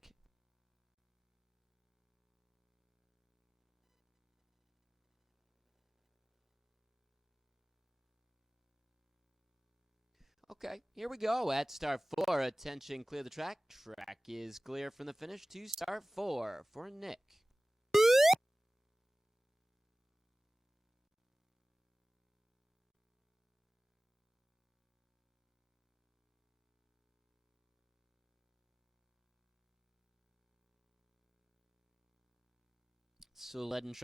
Okay, here we go at start 4. Attention, clear the track. Track is clear from the finish to start 4 for Nick. So sledding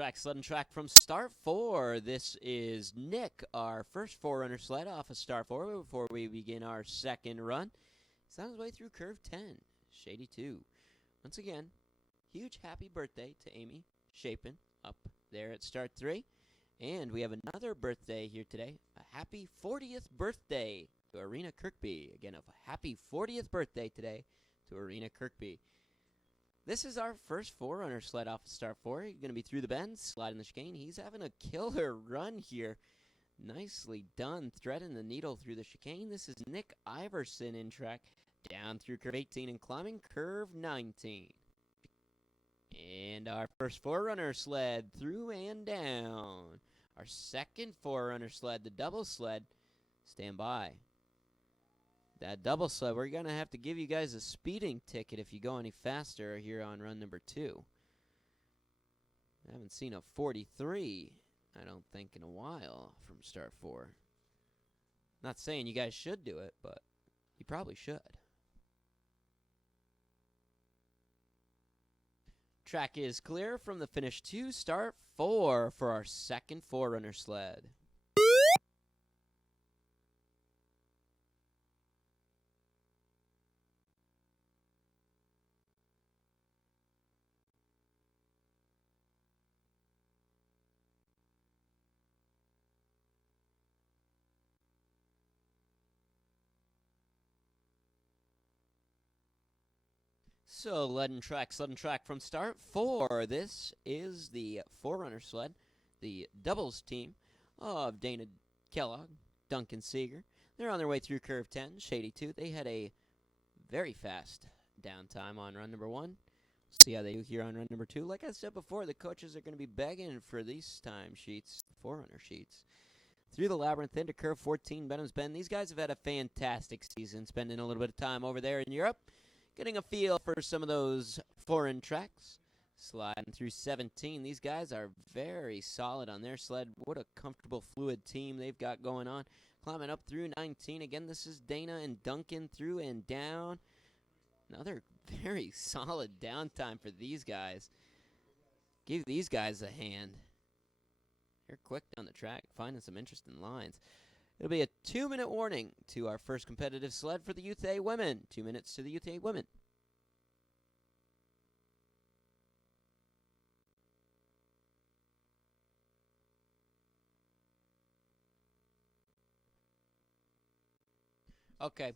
track from start 4. This is Nick, our first forerunner sled off of start 4 before we begin our second run. He's on his way through curve 10, Shady 2. Once again, huge happy birthday to Amy Chapin up there at start 3. And we have another birthday here today, a happy 40th birthday to Arena Kirkby. Again, a happy 40th birthday today to Arena Kirkby. This is our first forerunner sled off of start 4. He's going to be through the bend, sliding the chicane. He's having a killer run here. Nicely done, threading the needle through the chicane. This is Nick Iverson in track, down through curve 18 and climbing curve 19. And our first forerunner sled through and down. Our second forerunner sled, the double sled, stand by. That double sled, we're going to have to give you guys a speeding ticket if you go any faster here on run number 2. I haven't seen a 43, I don't think, in a while from start 4. Not saying you guys should do it, but you probably should. Track is clear from the finish to start 4 for our second forerunner sled. So, sledding track from start 4. This is the forerunner sled, the doubles team of Dana Kellogg, Duncan Seeger. They're on their way through curve 10, Shady 2. They had a very fast downtime on run number 1. See how they do here on run number 2. Like I said before, the coaches are going to be begging for these time sheets, forerunner sheets. Through the labyrinth into curve 14, Benham's Bend. These guys have had a fantastic season, spending a little bit of time over there in Europe, getting a feel for some of those foreign tracks. Sliding through 17. These guys are very solid on their sled. What a comfortable, fluid team they've got going on. Climbing up through 19. Again, this is Dana and Duncan through and down. Another very solid downtime for these guys. Give these guys a hand. They're quick down the track, finding some interesting lines. It'll be a 2-minute warning to our first competitive sled for the Youth A women. 2 minutes to the Youth A women. Okay,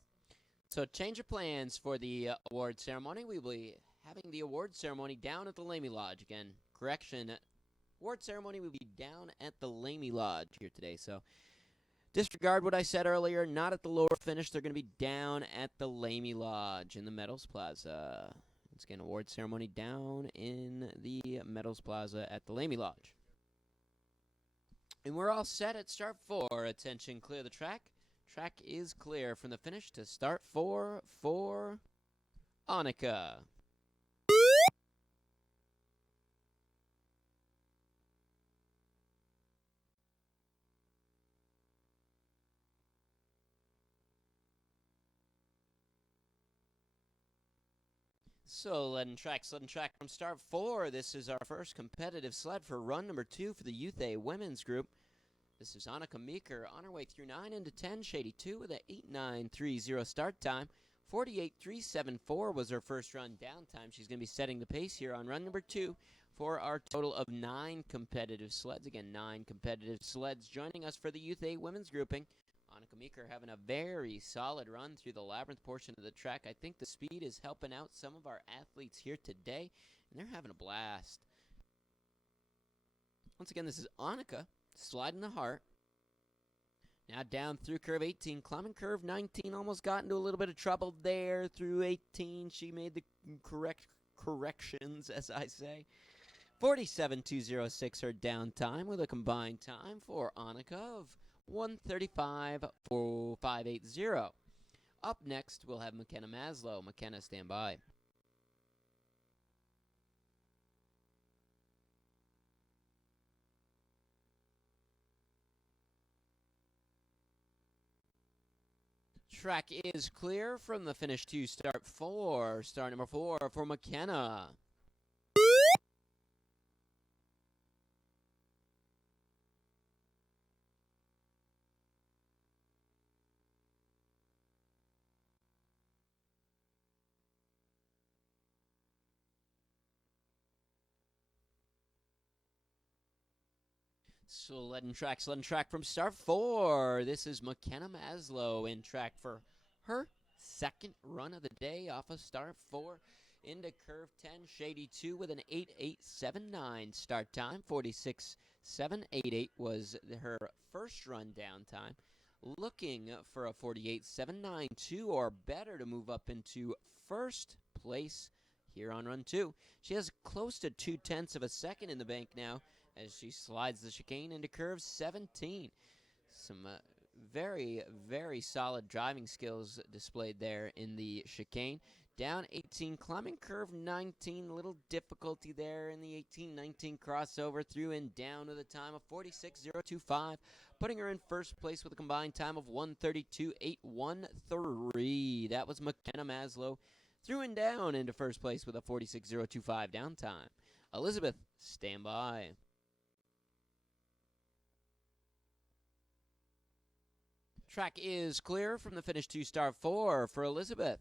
so change of plans for the award ceremony. We will be having the award ceremony down at the Lamy Lodge. Again, correction, award ceremony will be down at the Lamy Lodge here today. So disregard what I said earlier, not at the lower finish. They're going to be down at the Lamy Lodge in the Metals Plaza. Once again, award ceremony down in the Metals Plaza at the Lamy Lodge. And we're all set at start 4. Attention, clear the track. Track is clear from the finish to start 4 for Annika. So, letting track from start 4. This is our first competitive sled for run number 2 for the Youth A women's group. This is Annika Meeker on her way through 9 into 10, Shady 2 with an 8:9:30 start time. 48:374 was her first run downtime. She's going to be setting the pace here on run number 2 for our total of 9 competitive sleds. Again, 9 competitive sleds joining us for the Youth A women's grouping. Annika Meeker having a very solid run through the labyrinth portion of the track. I think the speed is helping out some of our athletes here today, and they're having a blast. Once again, this is Annika sliding the heart. Now down through curve 18, climbing curve 19, almost got into a little bit of trouble there through 18. She made the corrections, as I say. 47:206 her downtime with a combined time for Annika of 1:35:580. Up next, we'll have McKenna Maslow. McKenna, stand by. Track is clear from the finish to start 4. Start number 4 for McKenna. So letting track from start 4. This is McKenna Maslow in track for her second run of the day off of start 4 into curve 10, Shady 2 with an 8:879 start time. 46:788 was her first run downtime. Looking for a 48:792 or better to move up into first place here on run 2. She has close to 0.2 of a second in the bank now as she slides the chicane into curve 17. Some very, very solid driving skills displayed there in the chicane. Down 18, climbing curve 19, a little difficulty there in the 18-19 crossover, through and down with a time of 46:025, putting her in first place with a combined time of 1:32:813. That was McKenna Maslow, through and down into first place with a 46:025 downtime. Elizabeth, stand by. Track is clear from the finish to start 4 for Elizabeth.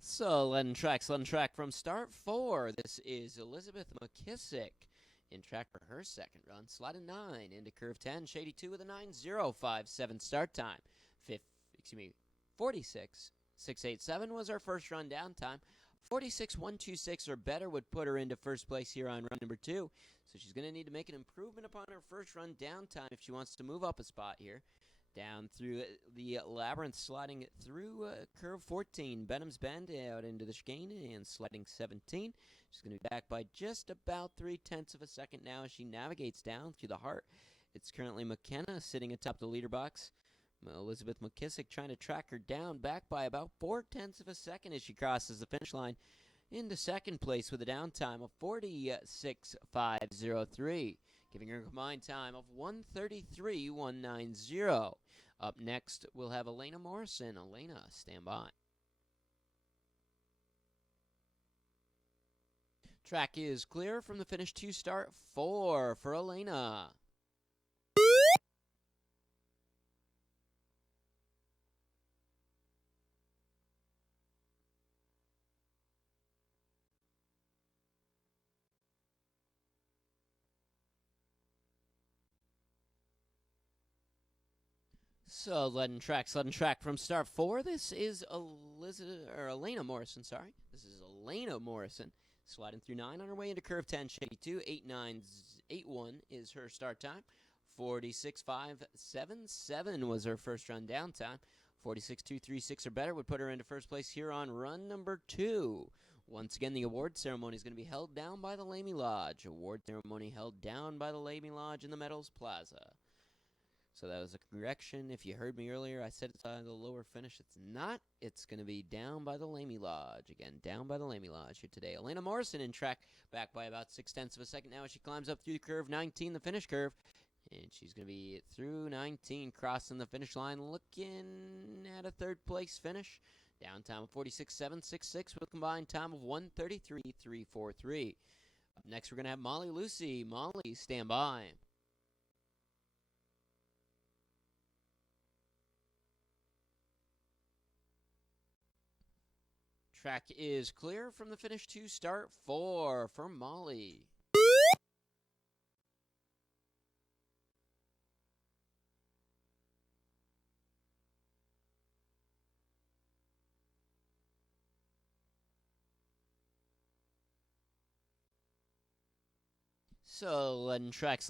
So, letting track from start 4. This is Elizabeth McKissick in track for her second run. Sliding 9 into curve 10. Shady 2 with a 9:057 start time. 46:687 was her first run downtime. 46:126 or better would put her into first place here on run number 2. So she's going to need to make an improvement upon her first run downtime if she wants to move up a spot here. Down through the labyrinth, sliding through curve 14, Benham's Bend out into the chicane, and sliding 17. She's going to be back by just about 0.3 of a second now as she navigates down through the heart. It's currently McKenna sitting atop the leader box. Elizabeth McKissick trying to track her down, back by about 0.4 of a second as she crosses the finish line into second place with a downtime of 46.503, giving her a combined time of 1:33.190. Up next, we'll have Elena Morrison. Elena, stand by. Track is clear from the finish to start 4 for Elena. So, leading track from start 4. This is Elena Morrison, sorry. This is Elena Morrison sliding through 9 on her way into curve 10, shady 2. 8.981 is her start time. 46.577 was her first run downtime. 46.236 or better would put her into first place here on run number 2. Once again, the award ceremony is going to be held down by the Lamy Lodge. Award ceremony held down by the Lamy Lodge in the Meadows Plaza. So that was a correction. If you heard me earlier, I said it's the lower finish. It's not. It's going to be down by the Lamy Lodge. Again, down by the Lamy Lodge here today. Elena Morrison in track, back by about 0.6 of a second now as she climbs up through curve 19, the finish curve. And she's going to be through 19, crossing the finish line, looking at a third place finish. Downtime of 46.766 with a combined time of 1:33.343. Up next, we're going to have Molly Lucy. Molly, stand by. Track is clear from the finish to start 4 for Molly. So, letting track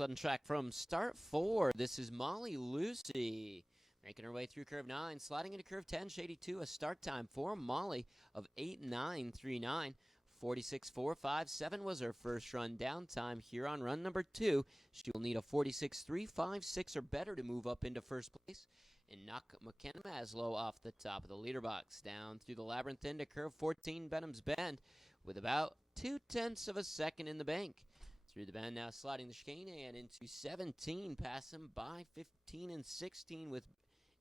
from start 4. This is Molly Lucy. Making her way through curve 9, sliding into curve 10, shady 2, a start time for Molly of 8.939. 46.457 was her first run downtime here on run number 2. She will need a 46.356 or better to move up into first place and knock McKenna Maslow off the top of the leader box. Down through the labyrinth into curve 14, Benham's Bend, with about 0.2 of a second in the bank. Through the bend now, sliding the chicane and into 17, passing by 15 and 16 with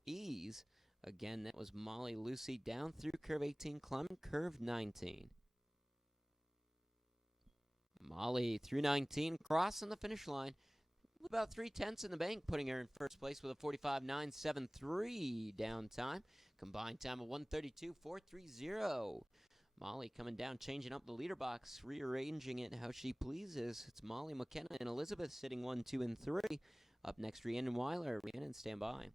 ease. Again, that was Molly Lucy down through curve 18, climbing curve 19. Molly through 19, crossing the finish line with about 0.3 in the bank, putting her in first place with a 45.973 downtime. Combined time of 1:32.430. Molly coming down, changing up the leader box, rearranging it how she pleases. It's Molly, McKenna, and Elizabeth sitting 1, 2, and 3. Up next, Rhiannon Weiler. Rhiannon, stand by.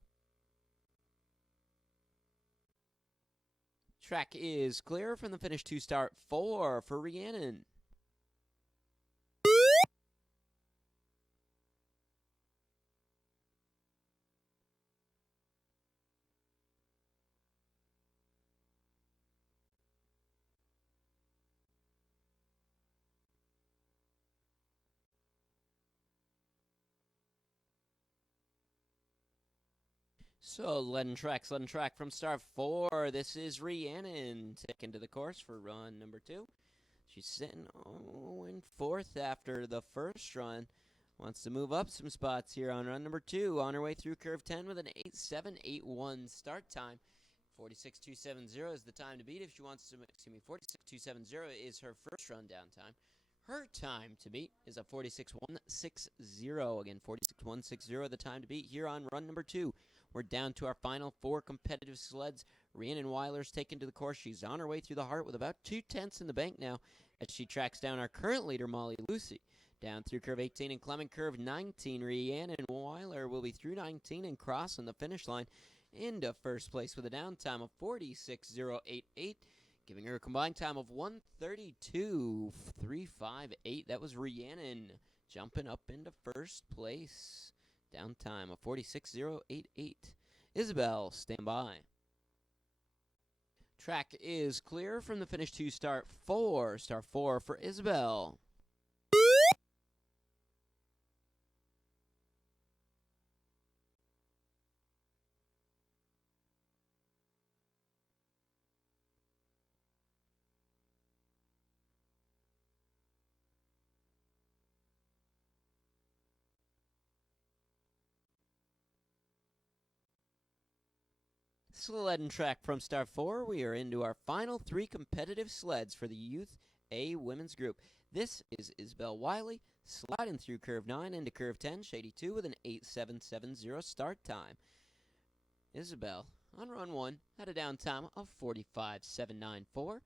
Track is clear from the finish to start 4 for Rhiannon. So, leading track from start 4. This is Rhiannon taken to the course for run number 2. She's sitting in 4th after the first run. Wants to move up some spots here on run number 2. On her way through curve 10 with an 8.781 start time. 46.270 is the time to beat if she wants to. 46.270 is her first run down time. Her time to beat is a 46.160. Again, 46.160 the time to beat here on run number 2. We're down to our final 4 competitive sleds. Rhiannon Weiler's taken to the course. She's on her way through the heart with about 0.2 in the bank now as she tracks down our current leader, Molly Lucy. Down through curve 18 and climbing curve 19, Rhiannon Weiler will be through 19 and crossing the finish line into first place with a downtime of 46.088, giving her a combined time of 1:32.358. That was Rhiannon jumping up into first place. Downtime of 46.088. Isabel, stand by. Track is clear from the finish to start 4. Start 4 for Isabel. Sled and track from Star 4. We are into our final 3 competitive sleds for the Youth A Women's Group. This is Isabel Wiley sliding through curve 9 into curve 10, Shady 2 with an 8.770 start time. Isabel on run 1 had a down time of 45.794. On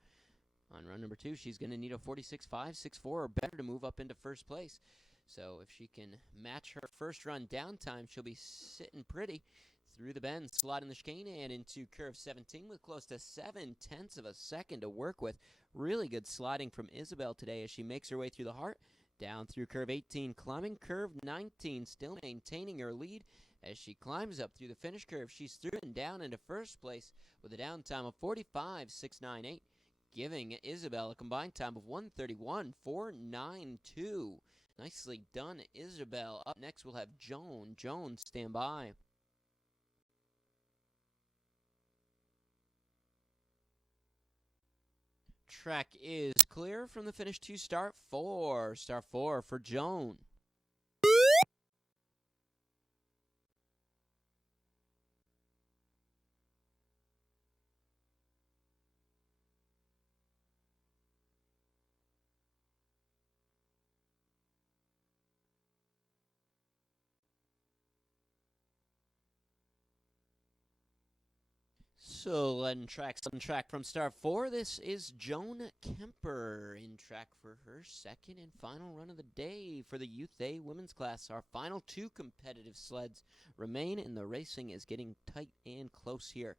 run number 2, she's going to need a 46.564 or better to move up into first place. So if she can match her first run down time, she'll be sitting pretty through the bend, sliding the chicane and into curve 17 with close to 0.7 of a second to work with. Really good sliding from Isabel today as she makes her way through the heart, down through curve 18, climbing curve 19, still maintaining her lead as she climbs up through the finish curve. She's through and down into first place with a down time of 45.698, giving Isabel a combined time of 1:31.492. Nicely done, Isabel. Up next, we'll have Joan. Joan, stand by. Track is clear from the finish to start 4. Start 4 for Joan. So, letting track from start 4. This is Joan Kemper in track for her second and final run of the day for the Youth A women's class. Our final 2 competitive sleds remain, and the racing is getting tight and close here.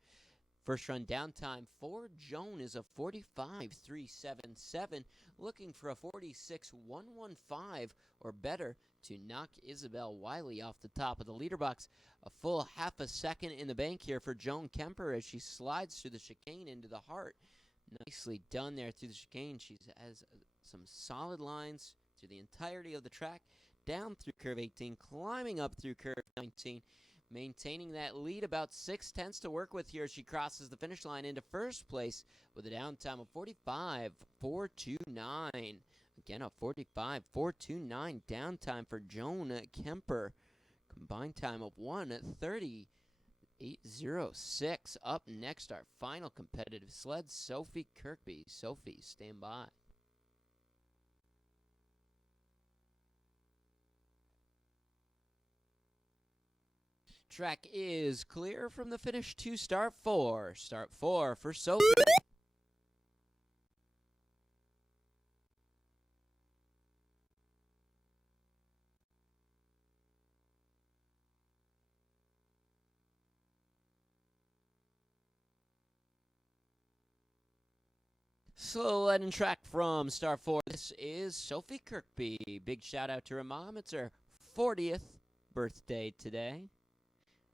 First run down time for Joan is a 45.377, looking for a 46.115 or better to knock Isabel Wiley off the top of the leader box. A full half a second in the bank here for Joan Kemper as she slides through the chicane into the heart. Nicely done there through the chicane. She has some solid lines through the entirety of the track, down through curve 18, climbing up through curve 19, maintaining that lead, about 0.6 to work with here. She crosses the finish line into first place with a down time of 45.429. Again, a 45.429 down time for Joan Kemper. Combined time of 1:30.806. Up next, our final competitive sled, Sophie Kirkby. Sophie, stand by. Track is clear from the finish to start 4. Start 4 for Sophie. Slow letting track from start 4. This is Sophie Kirkby. Big shout out to her mom. It's her 40th birthday today.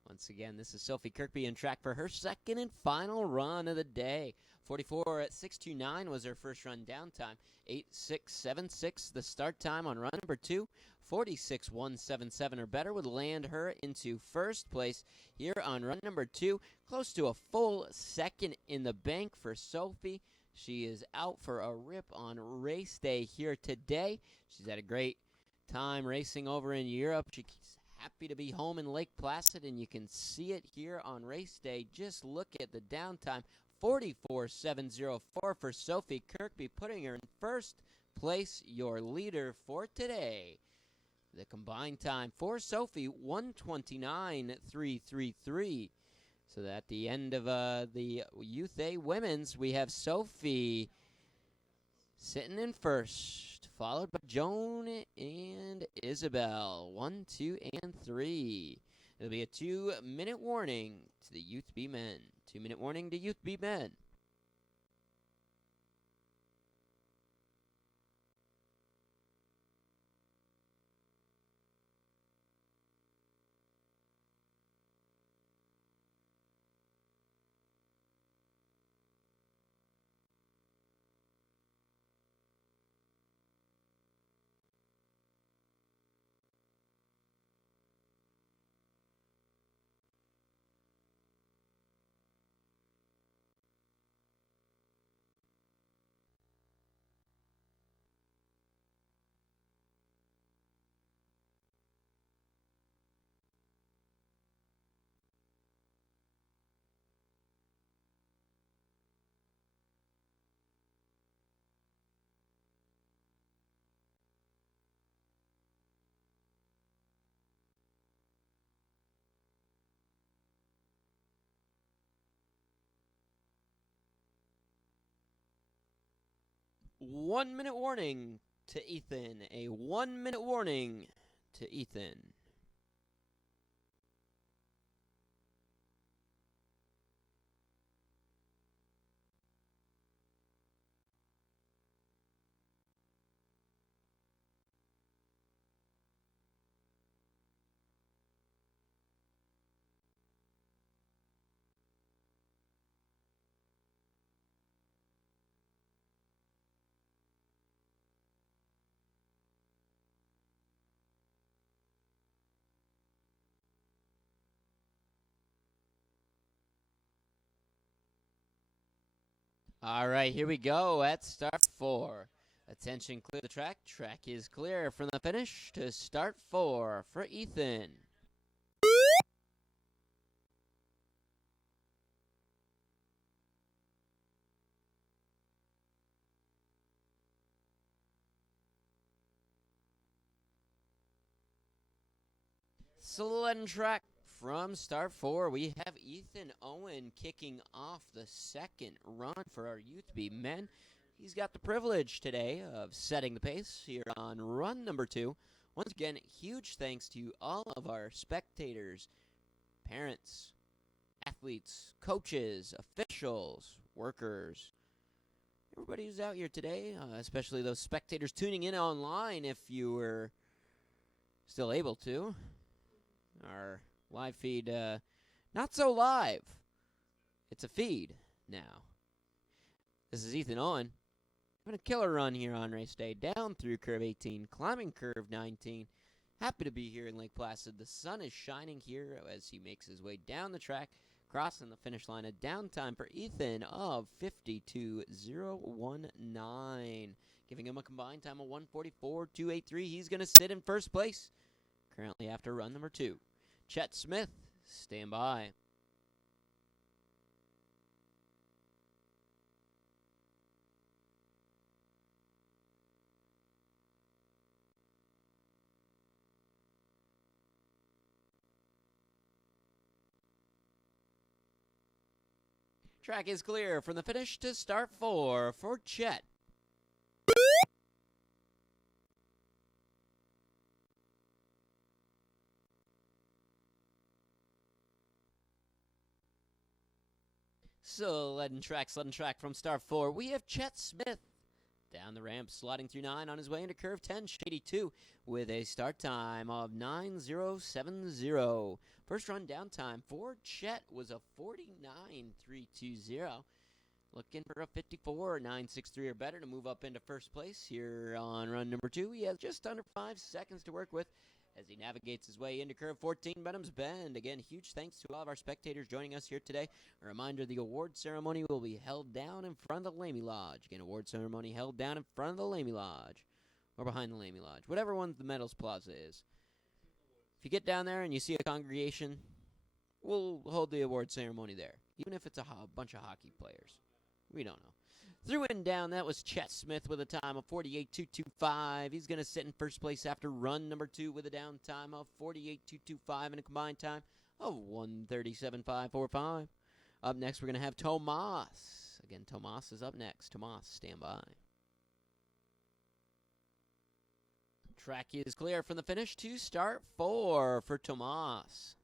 Once again, this is Sophie Kirkby in track for her second and final run of the day. 44.629 was her first run down time. 8.676 the start time on run number 2. 46.177 or better would land her into first place here on run number 2. Close to a full second in the bank for Sophie. She is out for a rip on race day here today. She's had a great time racing over in Europe. She's happy to be home in Lake Placid, and you can see it here on race day. Just look at the downtime, 44.704 for Sophie Kirkby, putting her in first place, your leader for today. The combined time for Sophie, 1:29.333. So at the end of the Youth A Women's, we have Sophie sitting in first, followed by Joan and Isabel, 1, 2, and 3. It'll be a 2-minute warning to the Youth B men. 2-minute warning to Youth B men. 1 minute warning to Ethan. A 1 minute warning to Ethan. All right, here we go at start 4. Attention, clear the track. Track is clear from the finish to start 4 for Ethan. Sled track from start 4. We have Ethan Owen kicking off the second run for our Youth B men. He's got the privilege today of setting the pace here on run number 2. Once again, huge thanks to all of our spectators, parents, athletes, coaches, officials, workers, everybody who's out here today, especially those spectators tuning in online if you were still able to. Our live feed, not so live. It's a feed now. This is Ethan Owen. Having a killer run here on race day. Down through curve 18, climbing curve 19. Happy to be here in Lake Placid. The sun is shining here as he makes his way down the track, crossing the finish line. A downtime for Ethan of 52.019, giving him a combined time of 1:44.283. He's going to sit in first place currently after run number 2. Chet Smith, stand by. Track is clear from the finish to start 4 for Chet. Sledding track from start 4. We have Chet Smith down the ramp, sliding through 9 on his way into curve 10, Shady 2, with a start time of 9:070. First run downtime for Chet was a 49.320. Looking for a 54.963 or better to move up into first place here on run number 2. He has just under 5 seconds to work with as he navigates his way into curve 14, Benham's Bend. Again, huge thanks to all of our spectators joining us here today. A reminder, the award ceremony will be held down in front of the Lamy Lodge. Again, award ceremony held down in front of the Lamy Lodge, or behind the Lamy Lodge, whatever one the Medals Plaza is. If you get down there and you see a congregation, we'll hold the award ceremony there, even if it's a bunch of hockey players. We don't know. Through and down, that was Chet Smith with a time of 48.225. He's going to sit in first place after run number 2 with a down time of 48.225 and a combined time of 1:37.545. Up next, we're going to have Tomas. Again, Tomas is up next. Tomas, stand by. Track is clear from the finish to start 4 for Tomas.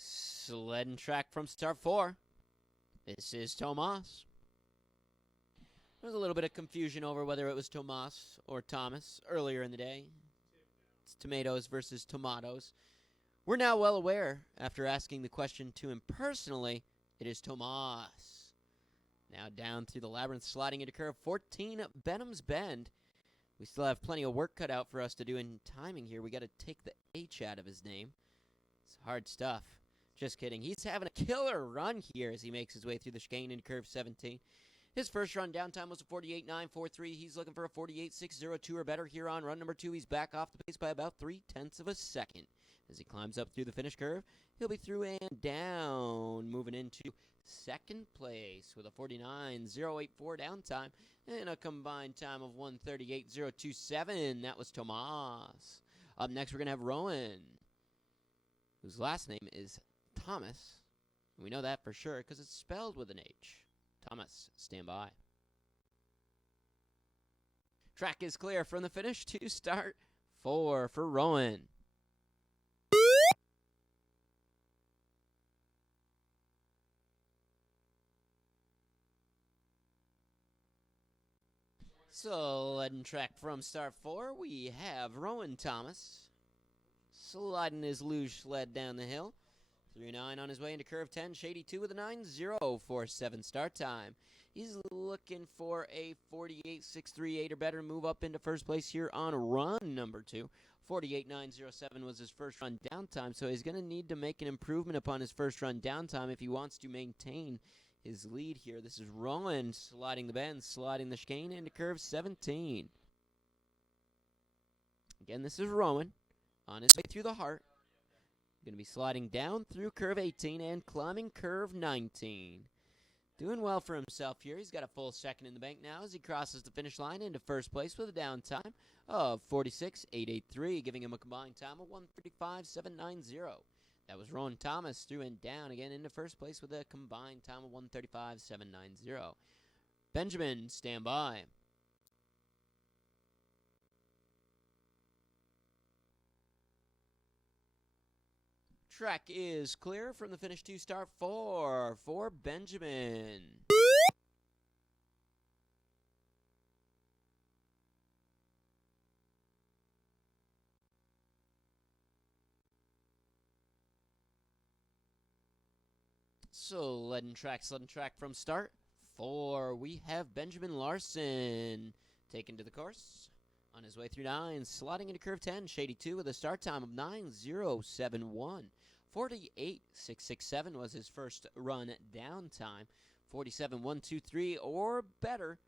Sledding track from start 4. This is Tomas. There was a little bit of confusion over whether it was Tomas or Thomas earlier in the day. It's tomatoes versus tomatoes. We're now well aware, after asking the question to him personally, it is Tomas. Now down through the labyrinth, sliding into curve 14, Benham's Bend. We still have plenty of work cut out for us to do in timing here. We got to take the H out of his name. It's hard stuff. Just kidding. He's having a killer run here as he makes his way through the chicane in curve 17. His first run downtime was a 48.943. He's looking for a 48.602 or better here on run number 2. He's back off the pace by about 0.3 of a second. As he climbs up through the finish curve, he'll be through and down, moving into second place with a 49.084 down time and a combined time of 1:38.027. That was Tomas. Up next, we're going to have Rowan, whose last name is Thomas. We know that for sure because it's spelled with an H. Thomas, stand by. Track is clear from the finish to start 4 for Rowan. So, letting track from start 4, we have Rowan Thomas sliding his luge sled down the hill. Through 9 on his way into curve 10, Shady 2 with a 9:047 start time. He's looking for a 48.638 or better move up into first place here on run number 2. 48.907 was his first run down time, so he's going to need to make an improvement upon his first run down time if he wants to maintain his lead here. This is Rowan sliding the bend, sliding the chicane into curve 17. Again, this is Rowan on his way through the heart. Going to be sliding down through curve 18 and climbing curve 19. Doing well for himself here. He's got a full second in the bank now as he crosses the finish line into first place with a down time of 46.883, giving him a combined time of 1:35.790. That was Rowan Thomas through and down again into first place with a combined time of 1:35.790. Benjamin, stand by. Track is clear from the finish to start 4 for Benjamin. So, letting track from start 4, we have Benjamin Larson taken to the course. On his way through 9, sliding into curve 10, Shady 2 with a start time of 9:071. 48.667 was his first run down time. 47.123 or better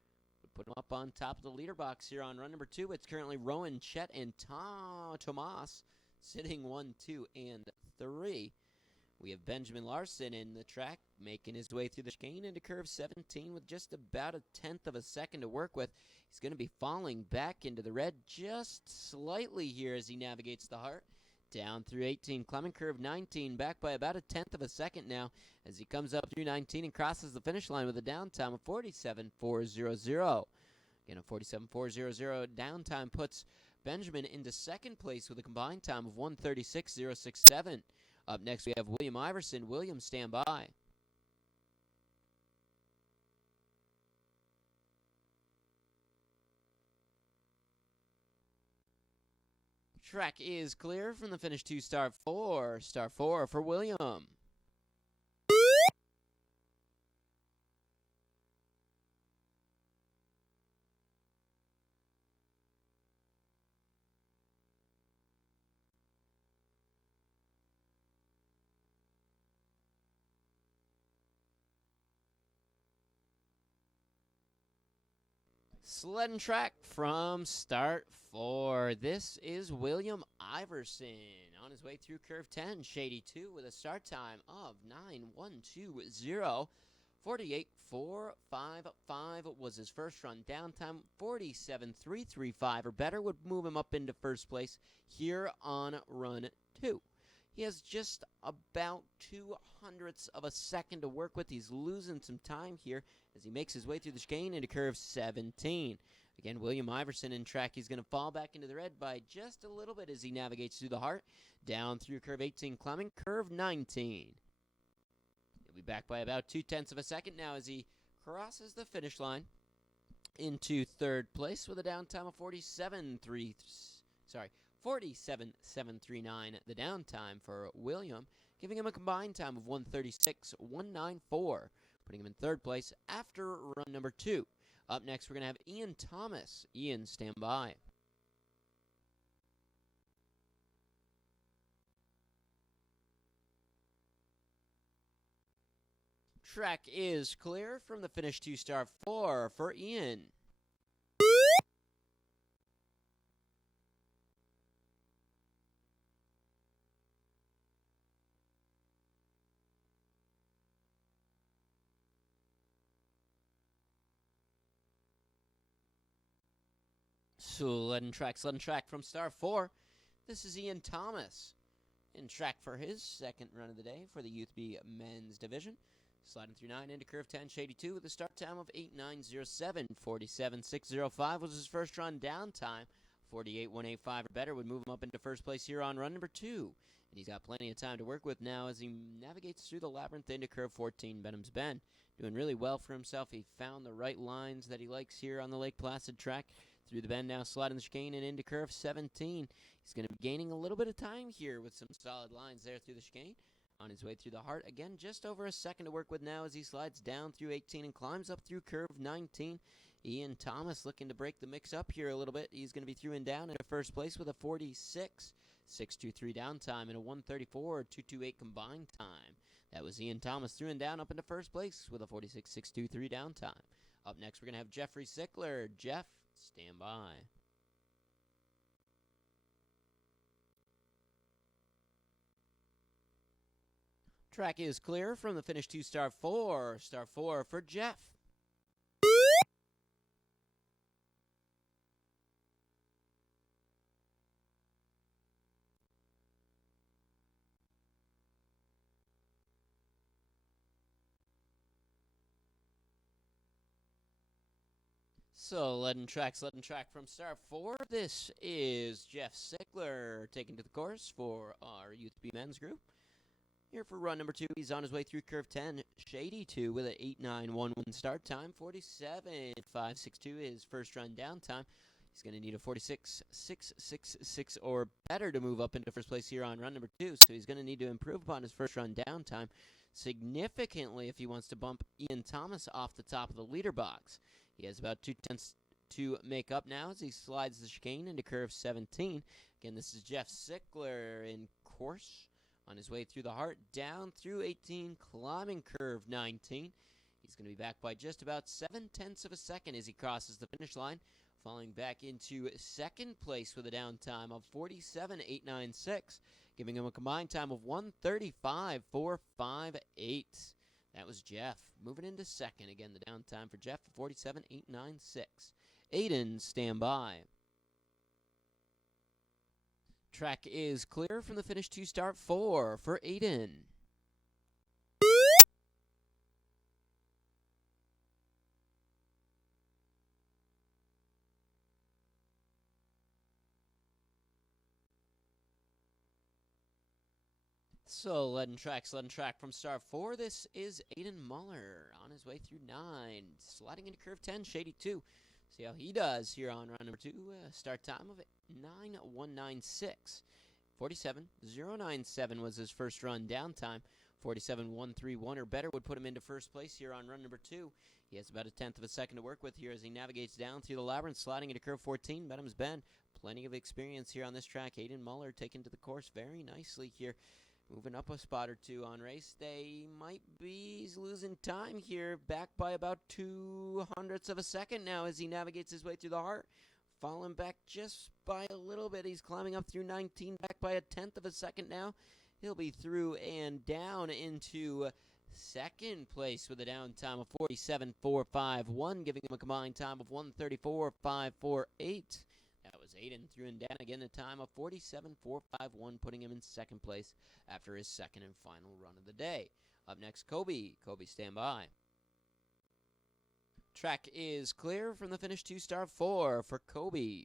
would put him up on top of the leader box here on run number 2. It's currently Rowan, Chet, and Tomas sitting 1, 2, and 3. We have Benjamin Larson in the track, making his way through the chicane into curve 17 with just about a tenth of a second to work with. He's going to be falling back into the red just slightly here as he navigates the heart. Down through 18, climbing curve 19, back by about a tenth of a second now as he comes up through 19 and crosses the finish line with a downtime of 47.400. Again, a 47.400 downtime puts Benjamin into second place with a combined time of 1:36.067. Up next, we have William Iverson. William, stand by. Track is clear from the finish to start 4. Start 4 for William. Sled and track from start 4. This is William Iverson on his way through curve 10, Shady 2 with a start time of 9:120. 48.455 was his first run down time. 47.335 or better would move him up into first place here on run 2. He has just about 0.02 of a second to work with. He's losing some time here as he makes his way through the chicane into curve 17. Again, William Iverson in track. He's going to fall back into the red by just a little bit as he navigates through the heart. Down through curve 18, climbing curve 19. He'll be back by about 0.2 of a second now as he crosses the finish line into third place with a downtime of 47.739, the downtime for William, giving him a combined time of 1:36.194, putting him in third place after run number 2. Up next, we're going to have Ian Thomas. Ian, stand by. Track is clear from the finish to start 4 for Ian. Sledding track from star 4. This is Ian Thomas in track for his second run of the day for the Youth B men's division. Sliding through 9 into curve 10, shady 2 with a start time of 8:9:07. 47:605 was his first run down time. 48:185 or better would move him up into first place here on run number 2. And he's got plenty of time to work with now as he navigates through the labyrinth into curve 14, Benham's Bend. Doing really well for himself. He found the right lines that he likes here on the Lake Placid track. Through the bend now, sliding the chicane and into curve 17. He's going to be gaining a little bit of time here with some solid lines there through the chicane. On his way through the heart, again, just over a second to work with now as he slides down through 18 and climbs up through curve 19. Ian Thomas looking to break the mix up here a little bit. He's going to be through and down into first place with a 46.623 down time and a 134.228 combined time. That was Ian Thomas through and down up into first place with a 46.623 down time. Up next, we're going to have Jeffrey Sickler. Jeff, stand by. Track is clear from the finish to star 4. Star 4 for Jeff. Sledding track from star 4. This is Jeff Sickler taking to the course for our Youth B men's group. Here for run number 2, he's on his way through curve 10, shady 2 with an 8:9:11 start time, 47.562 his first run down time. He's going to need a 46.666 or better to move up into first place here on run number 2, so he's going to need to improve upon his first run down time significantly if he wants to bump Ian Thomas off the top of the leader box. He has about 2/10 to make up now as he slides the chicane into curve 17. Again, this is Jeff Sickler in course. On his way through the heart, down through 18, climbing curve 19. He's going to be back by just about 7/10 of a second as he crosses the finish line, falling back into second place with a down time of 47.896, giving him a combined time of 135.458. That was Jeff. Moving into second. Again, the down time for Jeff, 47.896. Aiden, stand by. Track is clear from the finish to start 4 for Aiden. Sledding track from star 4. This is Aiden Muller on his way through 9, sliding into curve 10, shady 2. See how he does here on run number 2. Start time of 9:196. 47.097 was his first run down time. 47.131 or better would put him into first place here on run number 2. He has about 1/10 of a second to work with here as he navigates down through the labyrinth, sliding into curve 14. Benham's Bend. Plenty of experience here on this track. Aiden Muller taken to the course very nicely here. Moving up a spot or two on race day. Might be losing time here. Back by about 2/100 of a second now as he navigates his way through the heart. Falling back just by a little bit. He's climbing up through 19, back by 1/10 of a second now. He'll be through and down into second place with a down time of 47.451, giving him a combined time of 134.548. That was Aiden through and down again, the time of 47.451, putting him in second place after his second and final run of the day. Up next, Kobe. Kobe, stand by. Track is clear from the finish to star 4 for Kobe.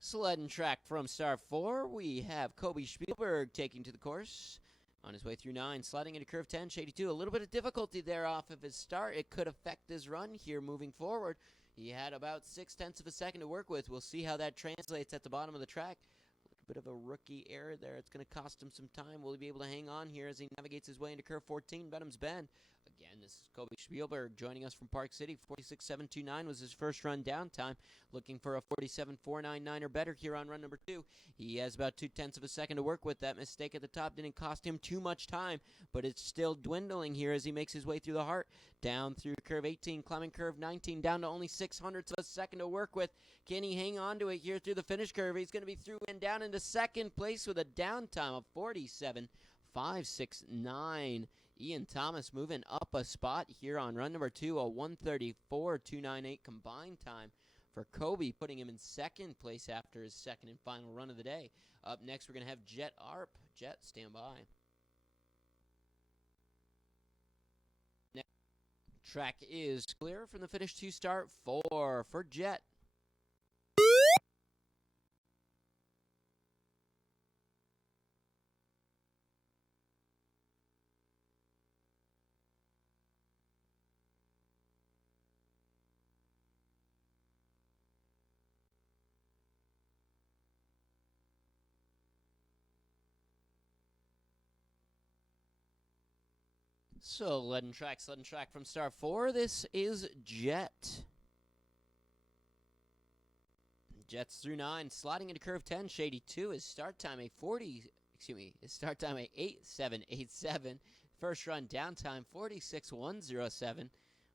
Sledding track from star 4, we have Kobe Spielberg taking to the course. On his way through 9, sliding into curve 10, shady 2. A little bit of difficulty there off of his start. It could affect his run here moving forward. He had about 6/10 of a second to work with. We'll see how that translates at the bottom of the track. A little bit of a rookie error there. It's going to cost him some time. Will he be able to hang on here as he navigates his way into curve 14, Benham's Bend? Again, this is Kobe Spielberg joining us from Park City. 46.729 was his first run down time. Looking for a 47.499 or better here on run number 2. He has about 0.2 of a second to work with. That mistake at the top didn't cost him too much time, but it's still dwindling here as he makes his way through the heart. Down through curve 18, climbing curve 19, down to only 0.06 of a second to work with. Can he hang on to it here through the finish curve? He's going to be through and down into second place with a down time of 47.569. Ian Thomas moving up a spot here on run number 2, a 134.298 combined time for Kobe, putting him in second place after his second and final run of the day. Up next, we're going to have Jet Arp. Jet, stand by. Next, track is clear from the finish to start 4 for Jet. So, leading track from start 4. This is Jet. Jet's through 9, sliding into curve 10, Shady 2. His start time a 87.87. First run down time 46.107.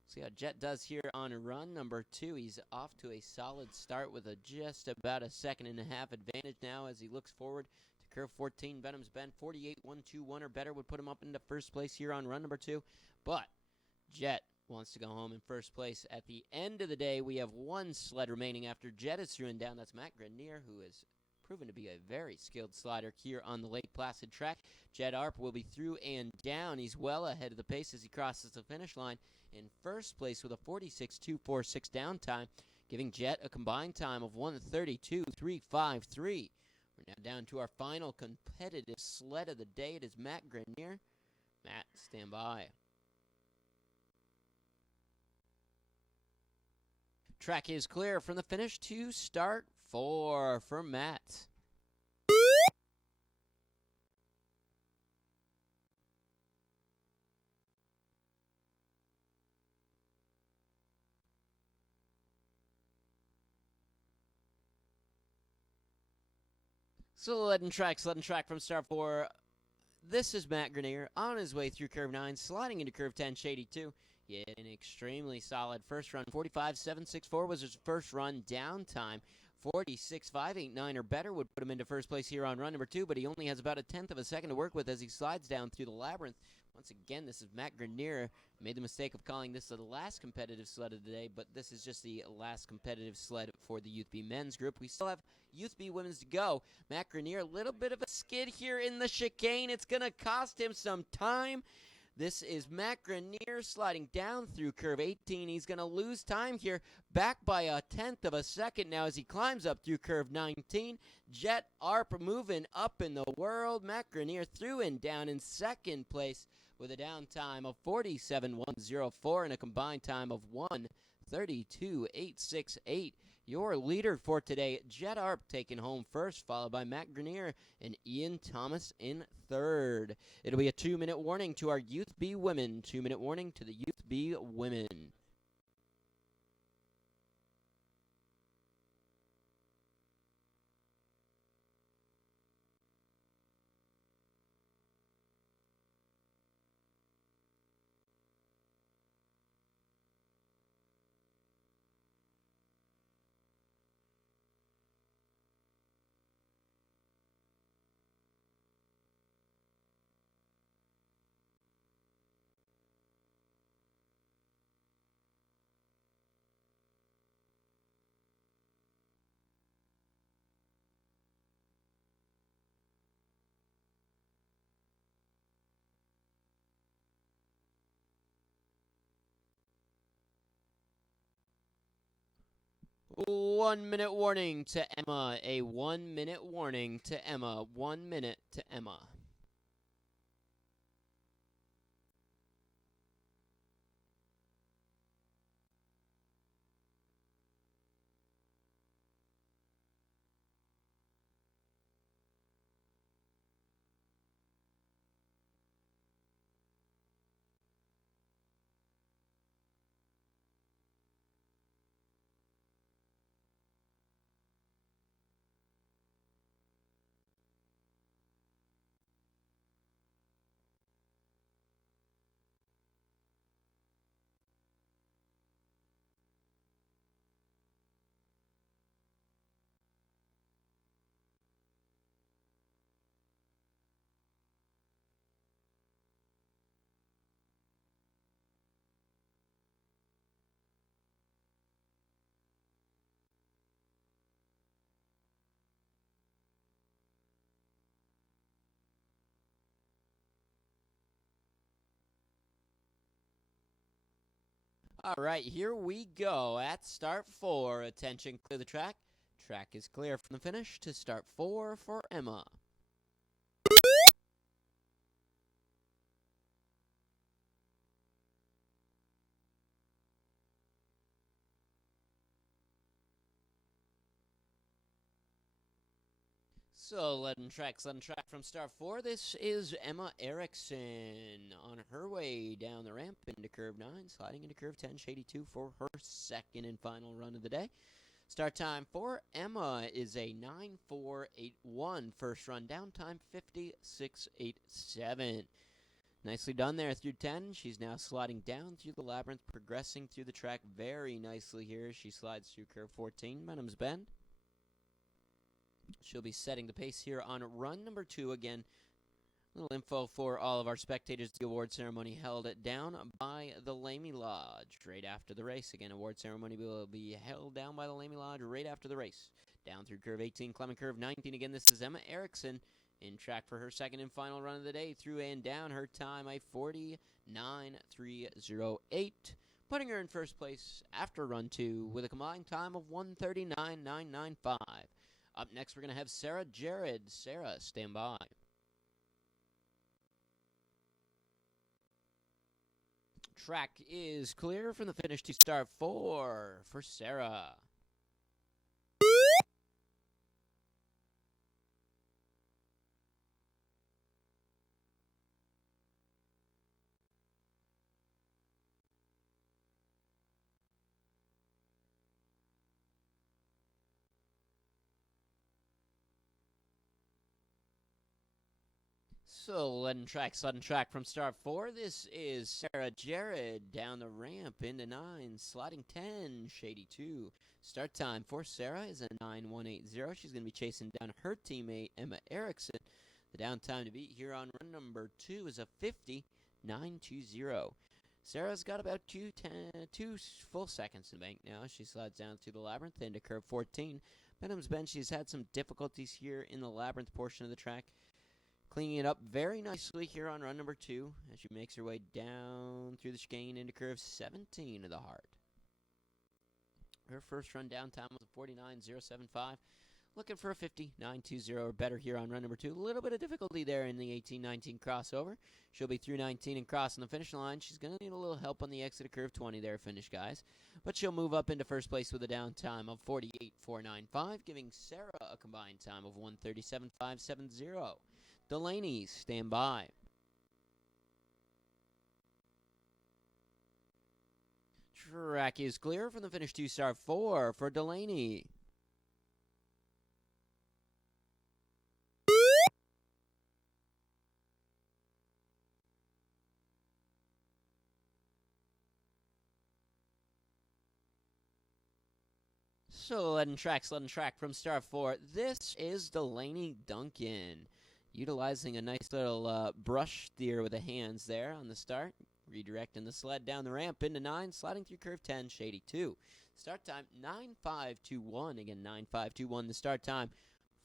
See how Jet does here on run number 2. He's off to a solid start with a just about a second and a half advantage now as he looks forward to curve 14. Venom's Bend 48.121 or better would put him up into first place here on run number 2. But Jet wants to go home in first place. At the end of the day, we have one sled remaining after Jet is through and down. That's Matt Grenier, who has proven to be a very skilled slider here on the Lake Placid track. Jet Arp will be through and down. He's well ahead of the pace as he crosses the finish line in first place with a 46.246 down time, giving Jet a combined time of 132.353. We're now down to our final competitive sled of the day. It is Matt Grenier. Matt, stand by. Track is clear from the finish to start 4 for Matt. So leading track from start 4. This is Matt Grenier on his way through curve 9, sliding into curve 10, Shady 2. He had an extremely solid first run. 45.764 was his first run down time. 46.589 or better would put him into first place here on run number 2, but he only has about 1/10 of a second to work with as he slides down through the labyrinth. Once again, this is Matt Grenier. Made the mistake of calling this the last competitive sled of the day, but this is just the last competitive sled for the Youth B men's group. We still have Youth B women's to go. Matt Grenier, a little bit of a skid here in the chicane. It's going to cost him some time. This is Matt Grenier sliding down through curve 18. He's going to lose time here, back by 1/10 of a second now as he climbs up through curve 19. Jet Arp moving up in the world. Matt Grenier through and down in second place with a down time of 47.104 and a combined time of 132.868. Your leader for today, Jet Arp, taking home first, followed by Matt Grenier and Ian Thomas in third. It'll be a 2-minute warning to our Youth B women. 2-minute warning to the Youth B women. One-minute warning to Emma. A 1-minute warning to Emma. 1 minute to Emma. All right, here we go at start 4. Attention, clear the track. Track is clear from the finish to start 4 for Emma. So, letting track from start 4. This is Emma Erickson on her way down the ramp into curve 9, sliding into curve 10, shady 2 for her second and final run of the day. Start time for Emma is a 9.481. First run down time 56.87. Nicely done there through 10. She's now sliding down through the labyrinth, progressing through the track very nicely here. She slides through curve 14, Benham's Bend. She'll be setting the pace here on run number 2 again. Little info for all of our spectators. The award ceremony held down by the Lamy Lodge right after the race. Again, award ceremony will be held down by the Lamy Lodge right after the race. Down through curve 18, climbing curve 19. Again, this is Emma Erickson in track for her second and final run of the day. Through and down, her time a 49.308. Putting her in first place after run 2 with a combined time of 1:39.995. Up next, we're going to have Sarah Jared. Sarah, stand by. Track is clear from the finish to start 4 for Sarah. So, sudden track from start 4. This is Sarah Jared down the ramp into 9, sliding 10, shady 2. Start time for Sarah is a 9.180. She's going to be chasing down her teammate, Emma Erickson. The down time to beat here on run number 2 is a 50.920. Sarah's got about 2 full seconds in the bank now. She slides down through the labyrinth into curve 14. Benham's Bend, she's had some difficulties here in the labyrinth portion of the track. Cleaning it up very nicely here on run number 2 as she makes her way down through the chicane into curve 17 of the heart. Her first run down time was a 49.075. Looking for a 50.920 or better here on run number 2. A little bit of difficulty there in the 18-19 crossover. She'll be through 19 and crossing the finish line. She's going to need a little help on the exit of curve 20 there, finish guys. But she'll move up into first place with a down time of 48.495, giving Sarah a combined time of 1:37.570. Delaney, stand by. Track is clear from the finish to start 4 for Delaney. So, letting track from start 4. This is Delaney Duncan. Utilizing a nice little brush steer with the hands there on the start. Redirecting the sled down the ramp into 9, sliding through curve 10, shady 2. Start time 9.521. Again, 9.521 the start time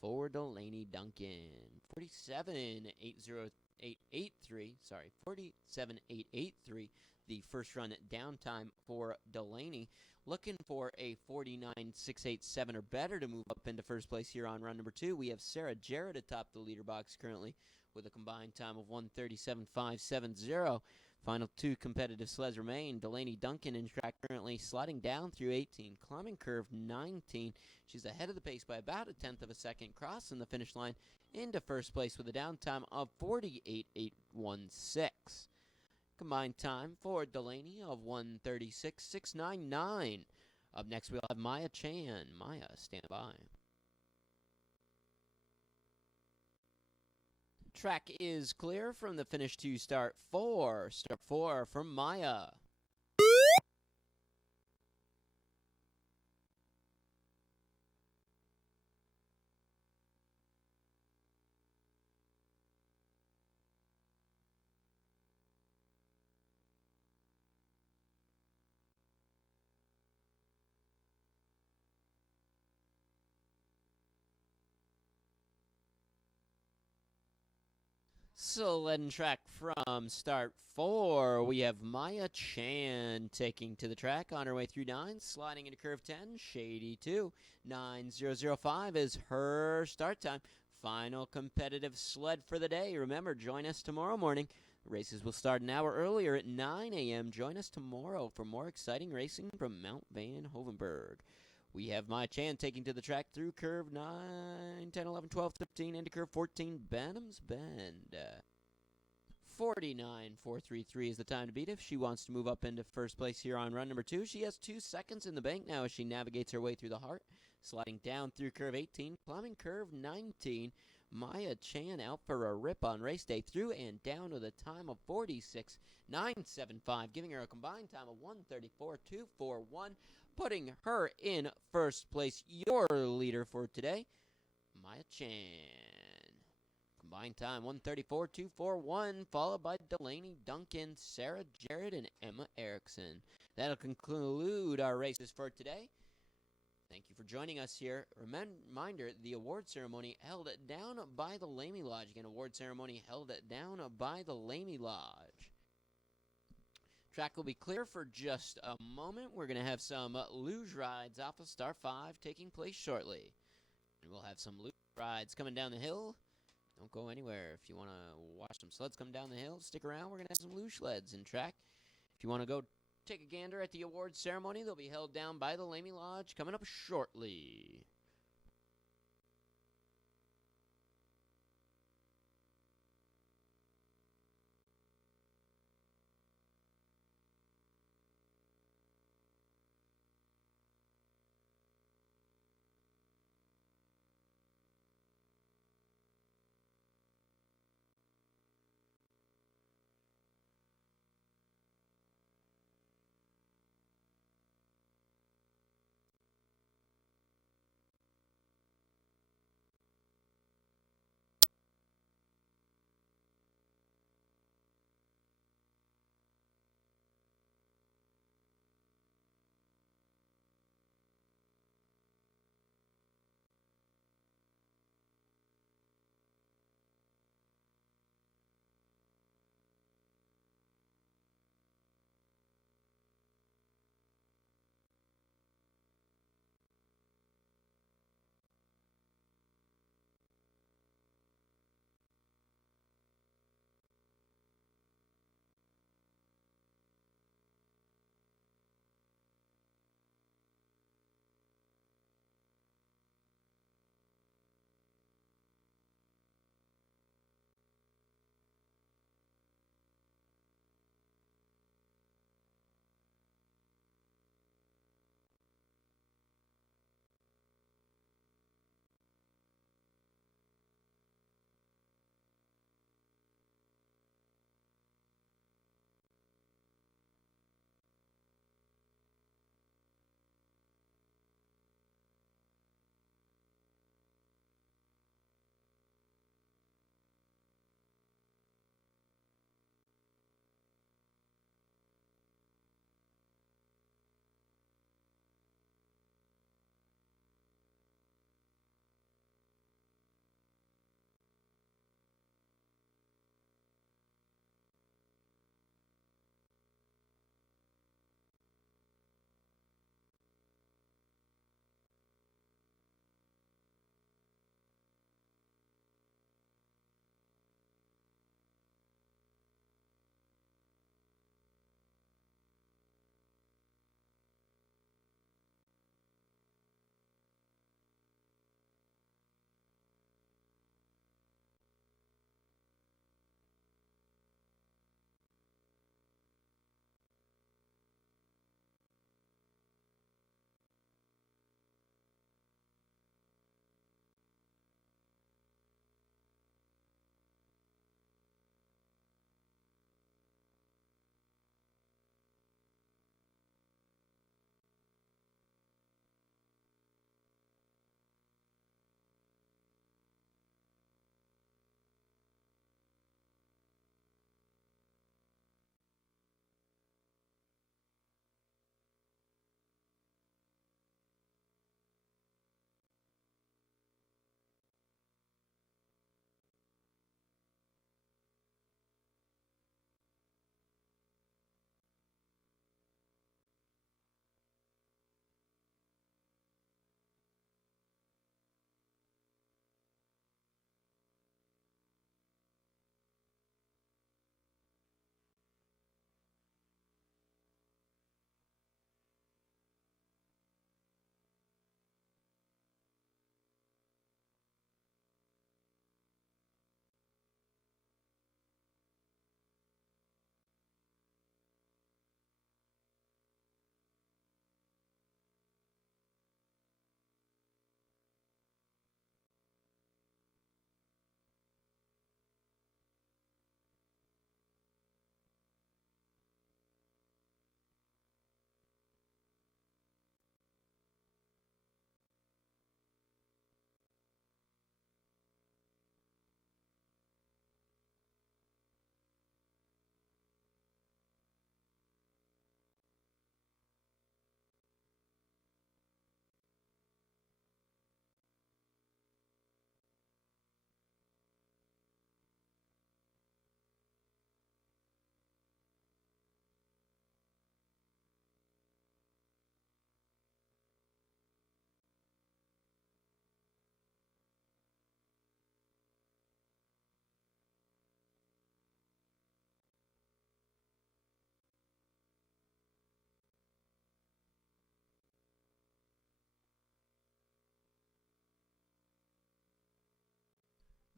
for Delaney Duncan. 47.883. Sorry, 47.883. The first run down time for Delaney. Looking for a 49.687 or better to move up into first place here on run number 2. We have Sarah Jarrett atop the leader box currently with a combined time of 1:37.570. Final 2 competitive sleds remain. Delaney Duncan in track currently sliding down through 18, climbing curve 19. She's ahead of the pace by about a tenth of a second, crossing the finish line into first place with a down time of 48.816. Combined time for Delaney of 1:36.699. Up next, we'll have Maya Chan. Maya, stand by. Track is clear from the finish to start 4. Start 4 for Maya. Sled and track from start 4. We have Maya Chan taking to the track on her way through 9, sliding into curve 10, Shady 2. 9005 is her start time. Final competitive sled for the day. Remember, join us tomorrow morning. The races will start an hour earlier at 9 a.m. Join us tomorrow for more exciting racing from Mount Van Hovenberg. We have Maya Chan taking to the track through curve 9, 10, 11, 12, 15, into curve 14, Bantams Bend. 49.433 is the time to beat if she wants to move up into first place here on run number 2. She has 2 seconds in the bank now as she navigates her way through the heart, sliding down through curve 18, climbing curve 19. Maya Chan out for a rip on race day, through and down with a time of 46.975, giving her a combined time of 1:34.241, putting her in first place. Your leader for today, Maya Chan. Combined time 1:34.241, followed by Delaney Duncan, Sarah Jarrett, and Emma Erickson. That'll conclude our races for today. Thank you for joining us here. Reminder, the award ceremony held down by the Lamy Lodge. Again, award ceremony held down by the Lamy Lodge. Track will be clear for just a moment. We're going to have some luge rides off of Star 5 taking place shortly. And we'll have some luge rides coming down the hill. Don't go anywhere. If you want to watch some sleds come down the hill, stick around. We're going to have some luge sleds in track. If you want to go take a gander at the awards ceremony, they'll be held down by the Lamy Lodge coming up shortly.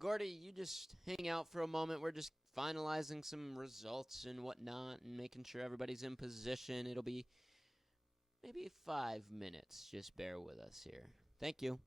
Gordy, you just hang out for a moment. We're just finalizing some results and whatnot and making sure everybody's in position. It'll be maybe 5 minutes. Just bear with us here. Thank you.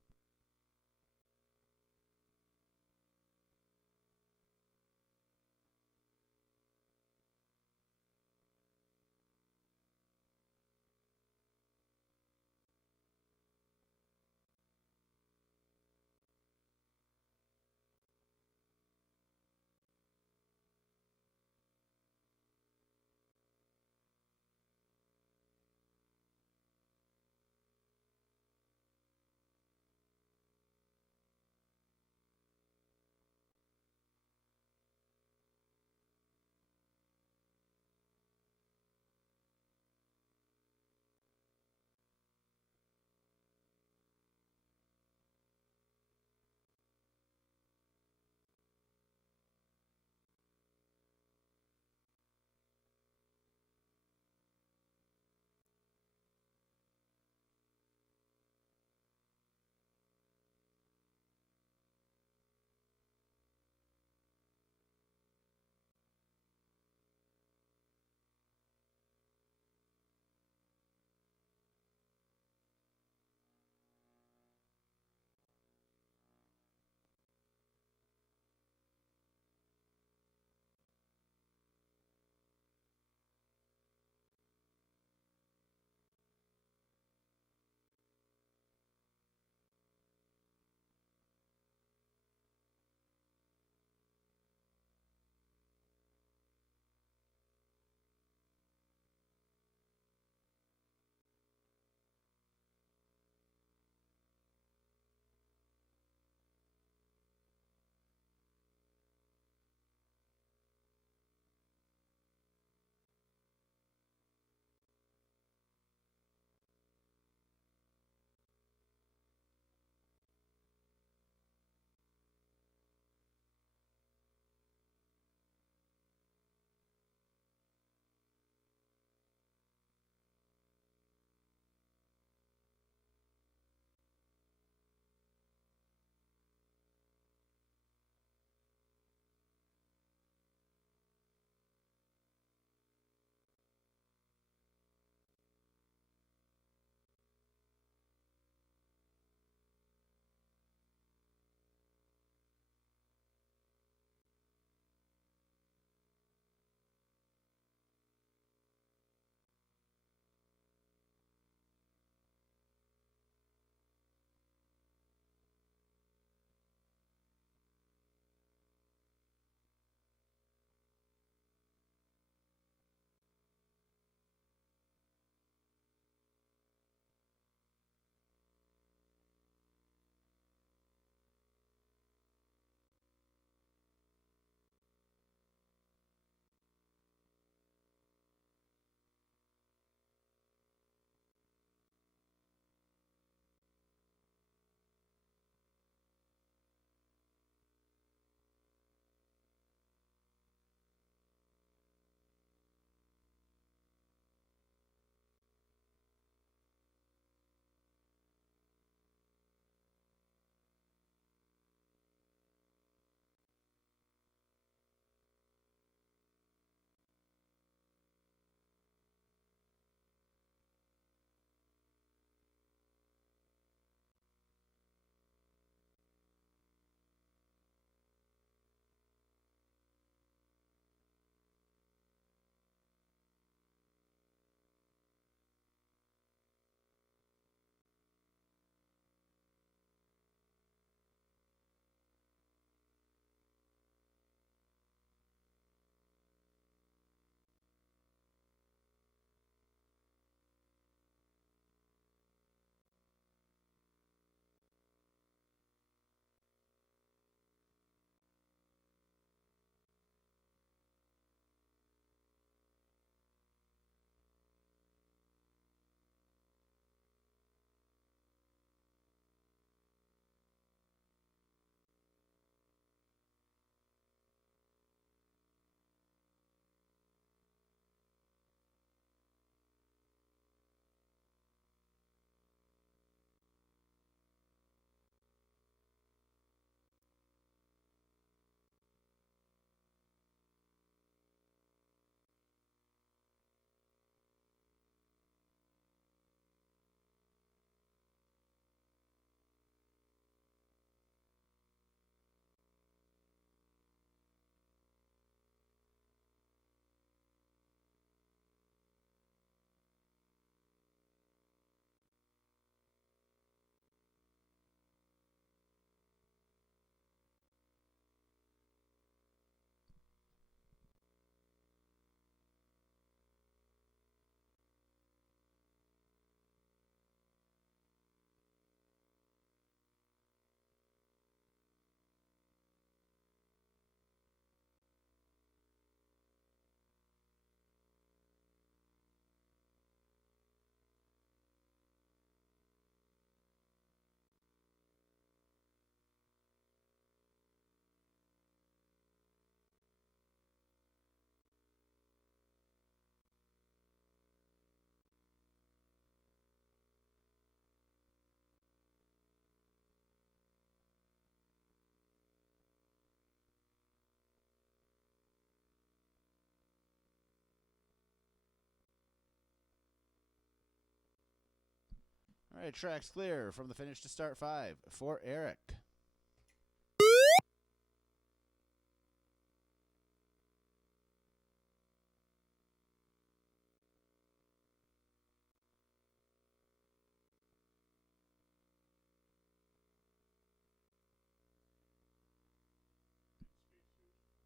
All right, tracks clear from the finish to start 5 for Eric.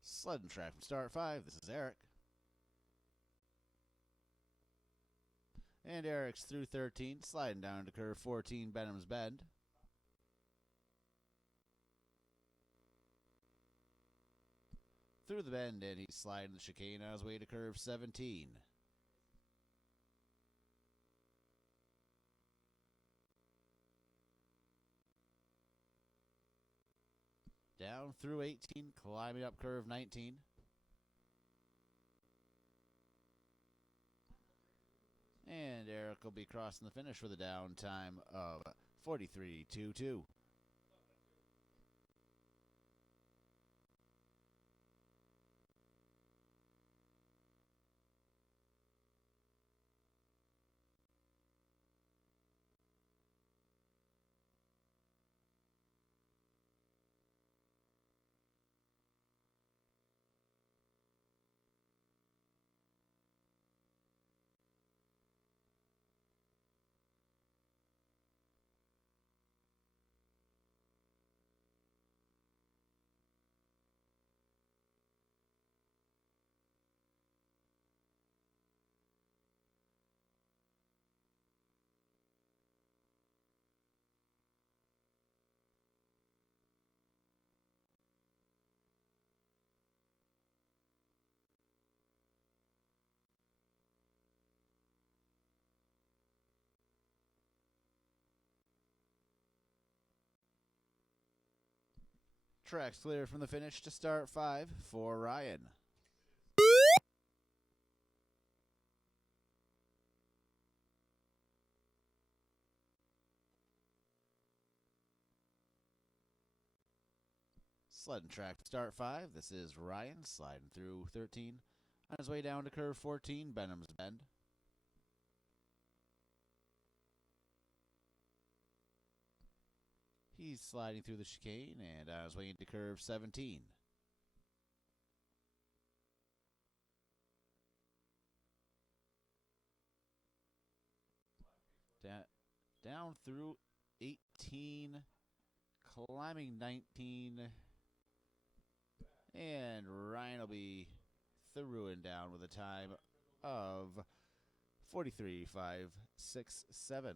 Sledding track from start 5. This is Eric. And Eric's through 13, sliding down to curve 14, Benham's Bend. Through the bend, and he's sliding the chicane on his way to curve 17. Down through 18, climbing up curve 19. And Eric will be crossing the finish with a down time of 43.22. Tracks clear from the finish to start 5 for Ryan. Sledding track to start 5. This is Ryan sliding through 13 on his way down to curve 14, Benham's Bend. He's sliding through the chicane and on his way into curve 17. Down through 18, climbing 19, and Ryan will be through and down with a time of 43.567.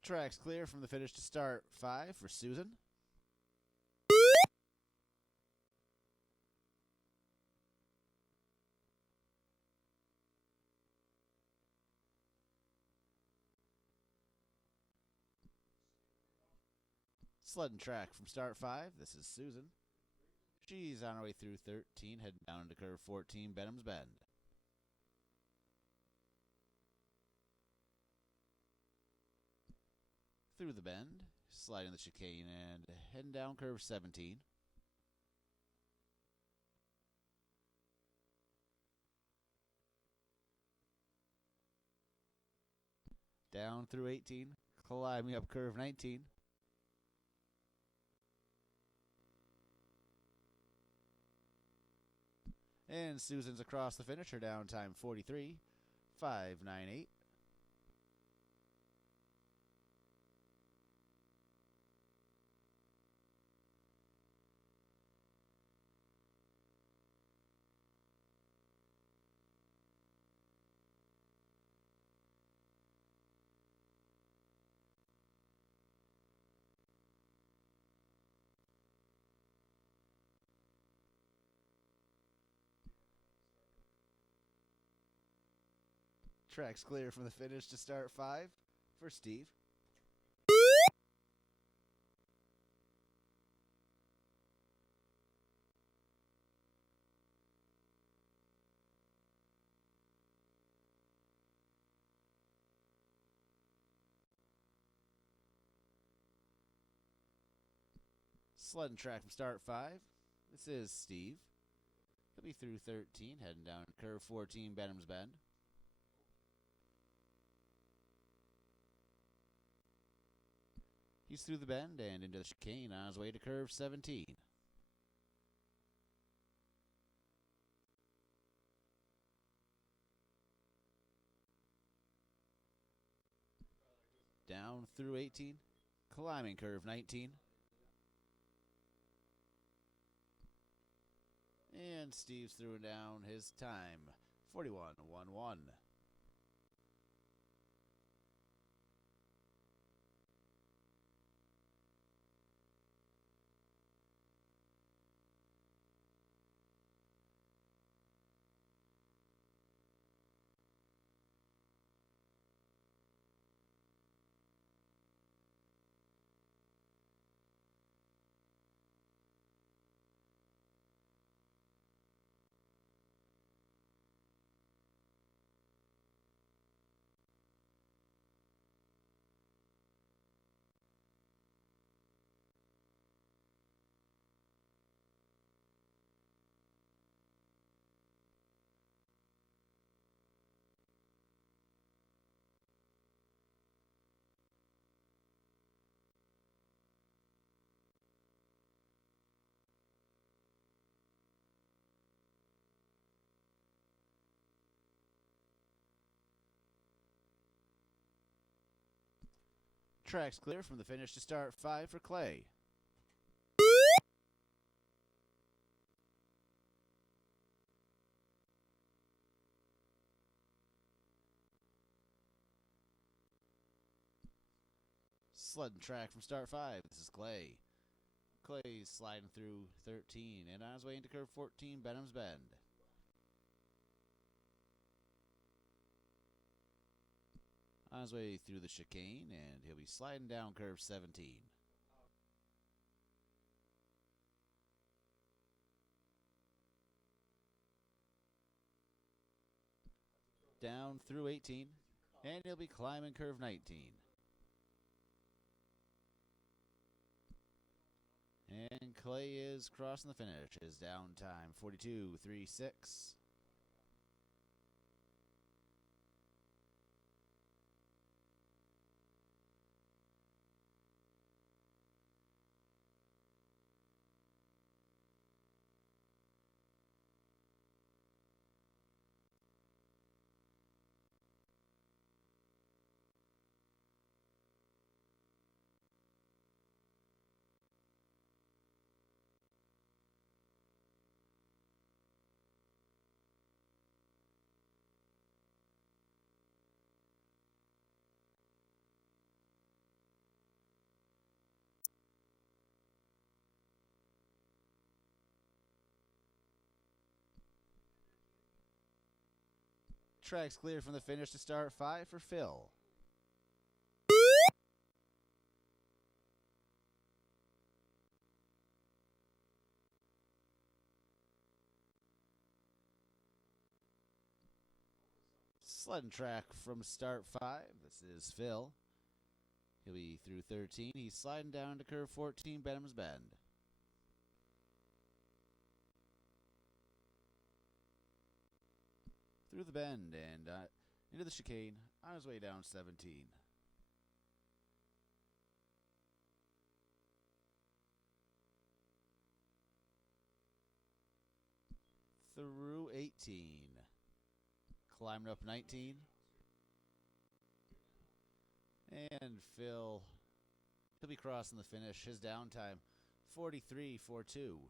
Tracks clear from the finish to start 5 for Susan. Sledding track from start 5. This is Susan. She's on her way through 13, heading down into curve 14, Benham's Bend. Through the bend, sliding the chicane and heading down curve 17. Down through 18, climbing up curve 19. And Susan's across the finish, her down time 43.598. Track's clear from the finish to start 5 for Steve. Sled and track from start 5. This is Steve. He'll be through 13, heading down curve 14, Benham's Bend. He's through the bend and into the chicane on his way to curve 17. Down through 18, climbing curve 19. And Steve's through and down his time, 41.11. Track's clear from the finish to start 5 for Clay. Sled and track from start 5. This is Clay. Clay's sliding through 13 and on his way into curve 14, Benham's Bend. On his way through the chicane, and he'll be sliding down curve 17. Down through 18, and he'll be climbing curve 19. And Clay is crossing the finish. His down time, 42.36. Track's clear from the finish to start 5 for Phil. Sled and track from start 5. This is Phil. He'll be through 13. He's sliding down to curve 14, Benham's Bend. Through the bend and into the chicane on his way down 17. Through 18. Climbing up 19. And Phil, he'll be crossing the finish. His downtime, 43.42.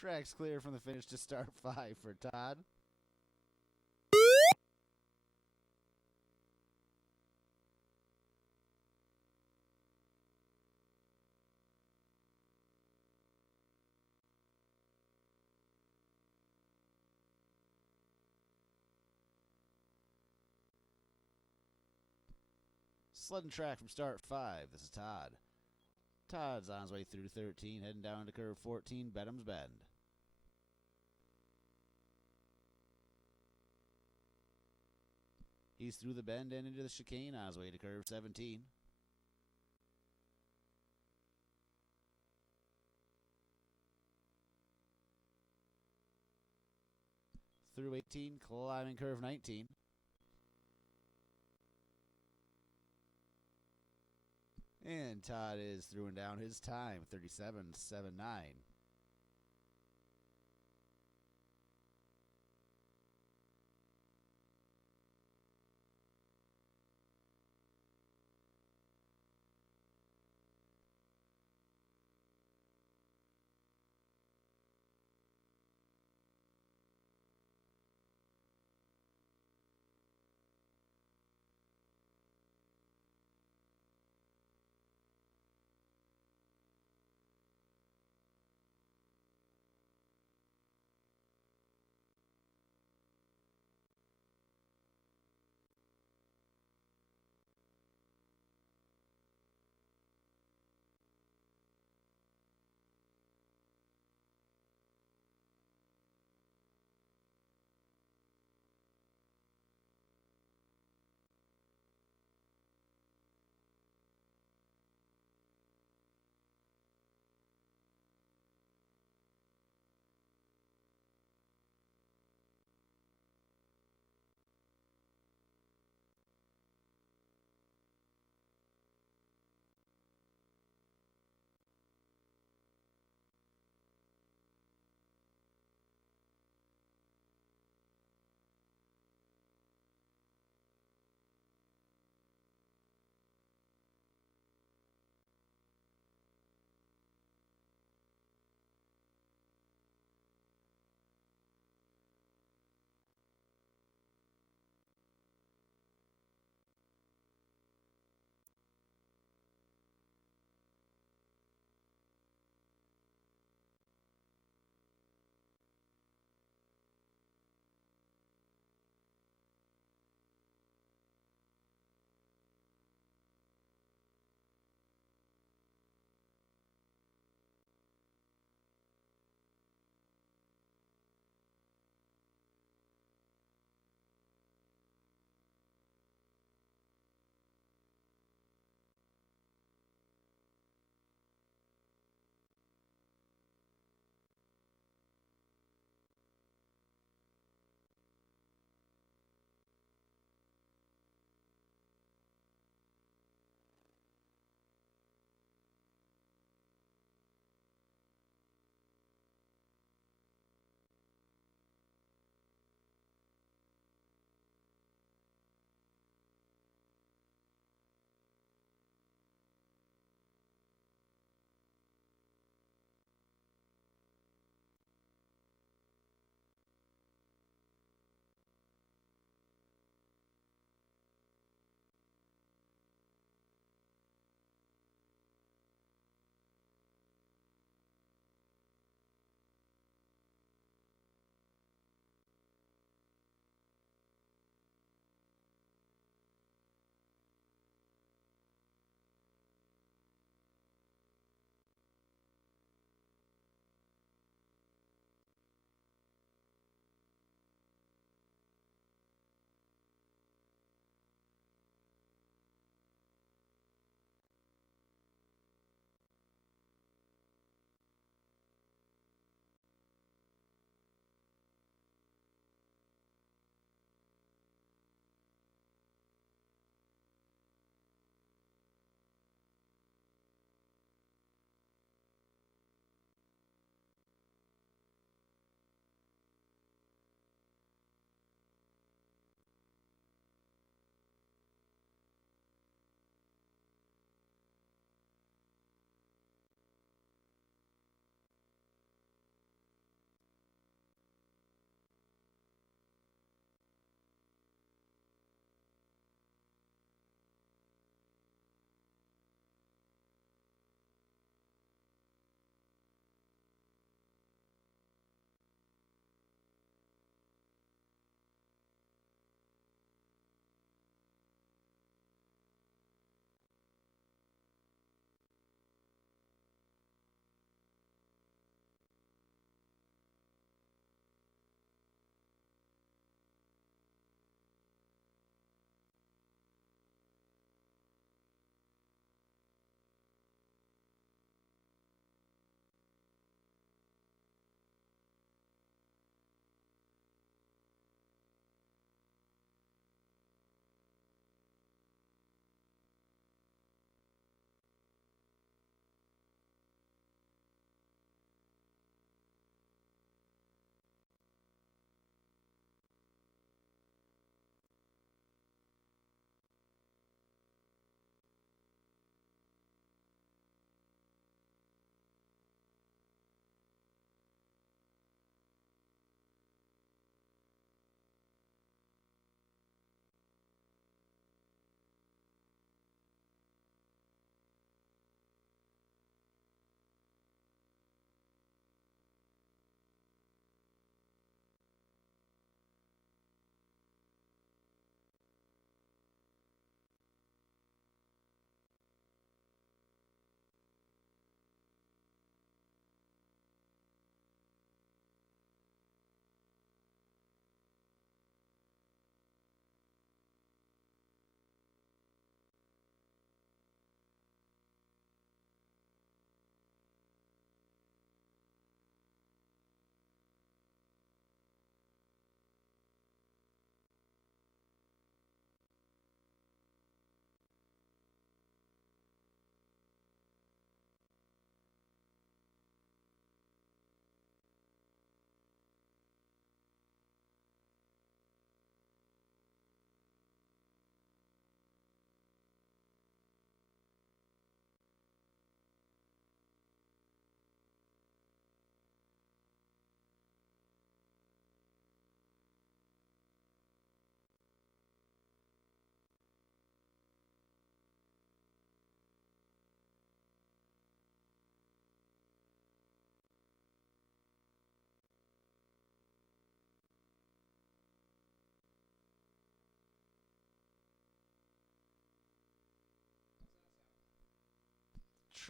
Track's clear from the finish to start 5 for Todd. Sledding track from start 5. This is Todd. Todd's on his way through 13, heading down to curve 14, Bedham's Bend. He's through the bend and into the chicane on his way to curve 17. Through 18, climbing curve 19. And Todd is through and down his time, 37.79.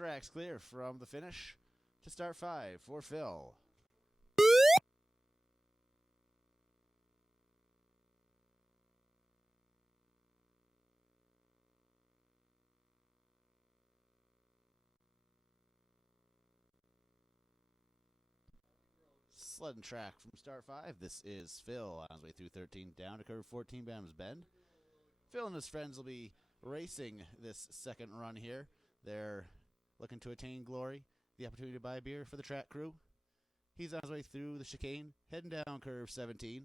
Track's clear from the finish to start 5 for Phil. Sled and track from start 5. This is Phil on his way through 13 down to curve 14 Bams Bend. Phil and his friends will be racing this second run here. They're looking to attain glory, the opportunity to buy a beer for the track crew. He's on his way through the chicane, heading down curve 17.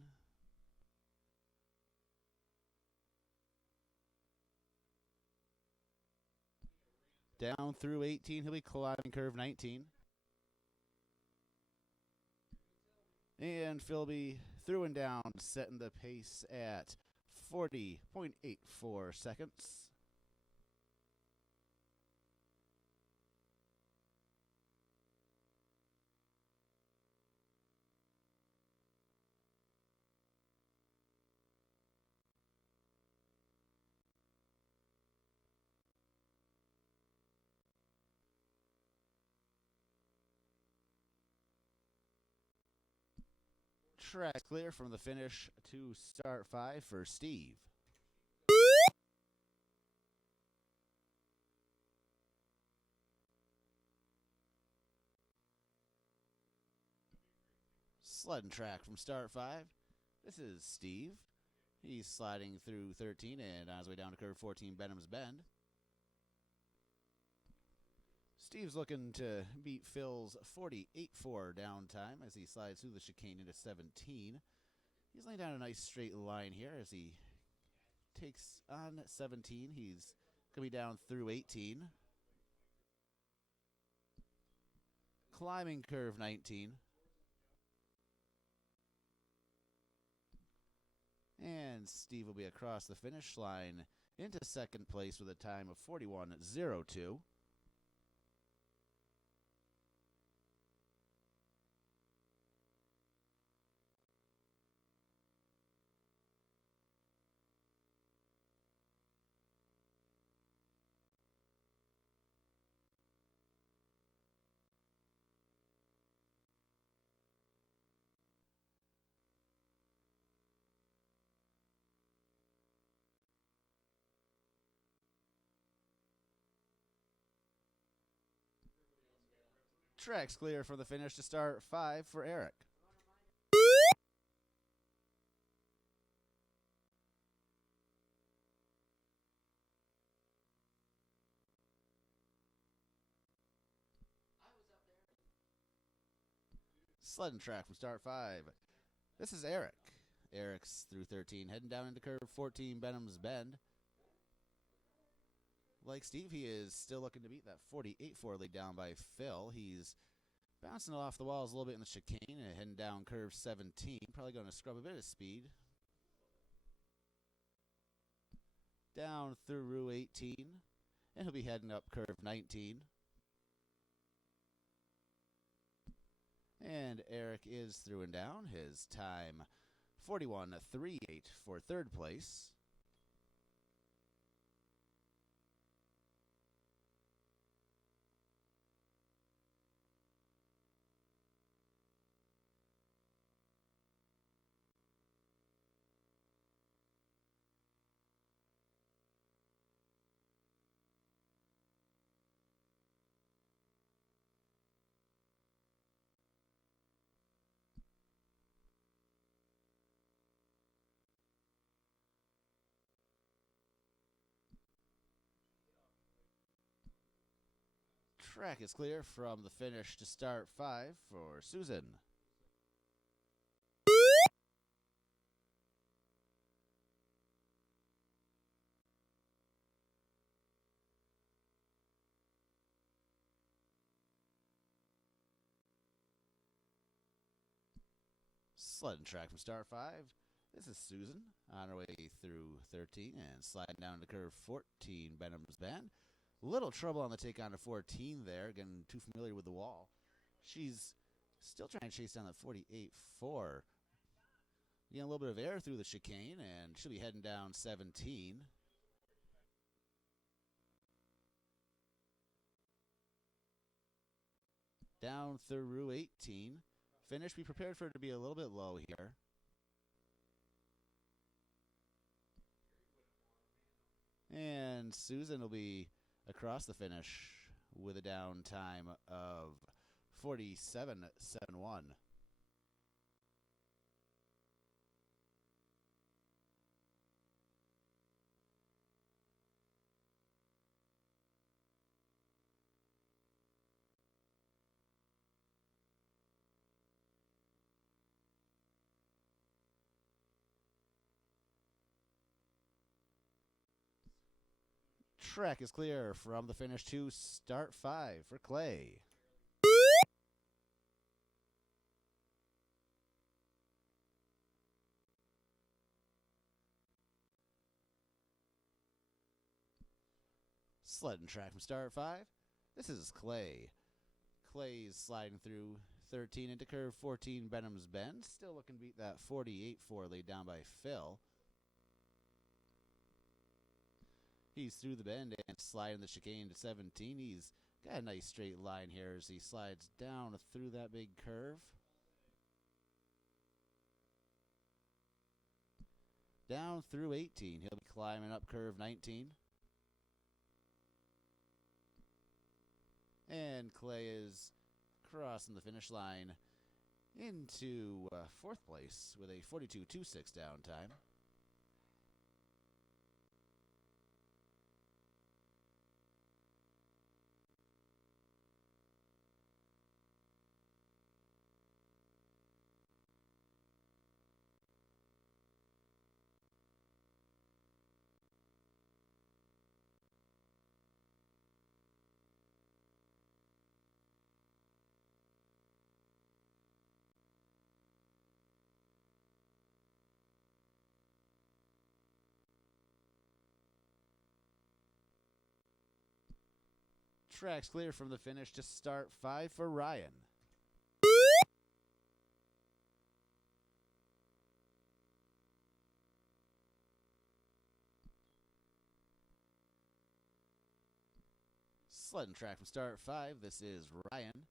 Down through 18, he'll be climbing curve 19. And Phil will be through and down, setting the pace at 40.84 seconds. Track clear from the finish to start 5 for Steve. Sled and track from start 5. This is Steve. He's sliding through 13 and on his way down to curve 14 Benham's Bend. Steve's looking to beat Phil's 48.4 down time as he slides through the chicane into 17. He's laying down a nice straight line here as he takes on 17. He's going to be down through 18. Climbing curve 19. And Steve will be across the finish line into second place with a time of 41.02. Track's clear for the finish to start 5 for Eric. Sled and track from start 5. This is Eric. Eric's through 13, heading down into curve 14 Benham's Bend. Like Steve, he is still looking to beat that 48.4 lead down by Phil. He's bouncing off the walls a little bit in the chicane and heading down curve 17. Probably going to scrub a bit of speed. Down through 18. And he'll be heading up curve 19. And Eric is through and down. His time 41.38 for third place. Track is clear from the finish to start 5 for Susan. Sled and track from start 5. This is Susan on her way through 13 and sliding down to curve 14 Benham's Bend. Little trouble on the take on to 14 there, getting too familiar with the wall. She's still trying to chase down that 48.4. Getting a little bit of air through the chicane, and she'll be heading down 17. down through 18. Finish, be prepared for it to be a little bit low here. And Susan will be across the finish with a down time of 47.71. Track is clear from the finish to start 5 for Clay. Sled and track from start 5. This is Clay. Clay's sliding through 13 into curve 14 Benham's Bend. Still looking to beat that 48-4 laid down by Phil. He's through the bend and sliding the chicane to 17. He's got a nice straight line here as he slides down through that big curve. Down through 18. He'll be climbing up curve 19. And Clay is crossing the finish line into 4th place with a 42.26 down time. Track's clear from the finish to start 5 for Ryan. Sled and track from start 5. This is Ryan.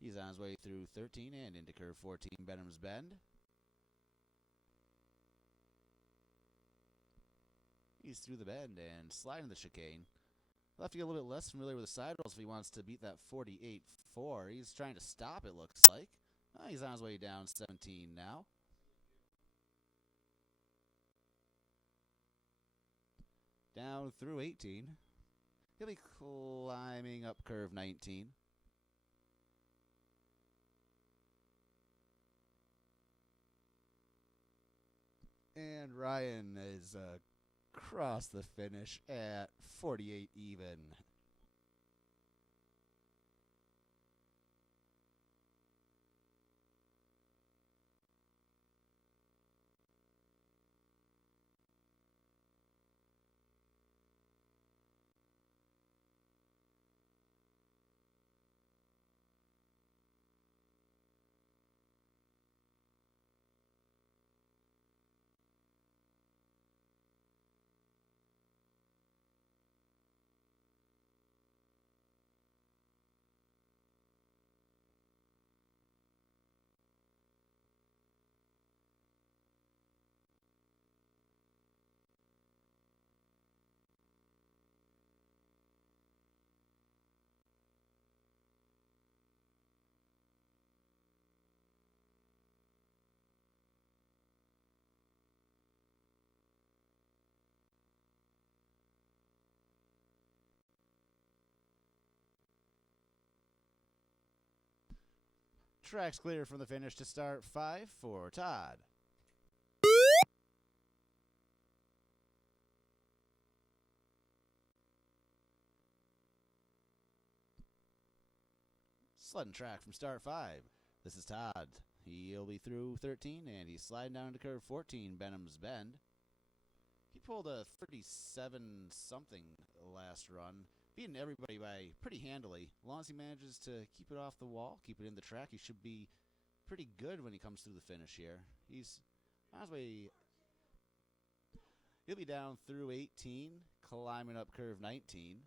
He's on his way through 13 and into curve 14 Benham's Bend. He's through the bend and sliding the chicane. He'll have to get a little bit less familiar with the sidewalls if he wants to beat that 48.4. He's trying to stop, it looks like. He's on his way down 17 now. Down through 18. He'll be climbing up curve 19. And Ryan is across the finish at 48 even. Track's clear from the finish to start 5 for Todd. Sled and track from start 5. This is Todd. He'll be through 13 and he's sliding down to curve 14 Benham's Bend. He pulled a 37-something last run, beating everybody by pretty handily. As long as he manages to keep it off the wall, keep it in the track, he should be pretty good when he comes through the finish here. He's on his way. He'll be down through 18, climbing up curve 19.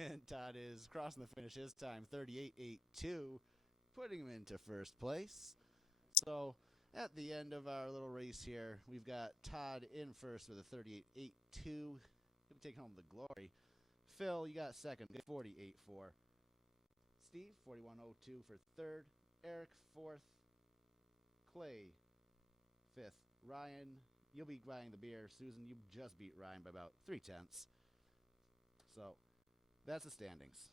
And Todd is crossing the finish his time, 38.82, putting him into first place. So at the end of our little race here, we've got Todd in first with a 38.82. He'll take home the glory. Phil, you got second, 40.84. Steve, 41.02 for third. Eric, fourth. Clay, fifth. Ryan, you'll be buying the beer. Susan, you just beat Ryan by about 0.3. So that's the standings.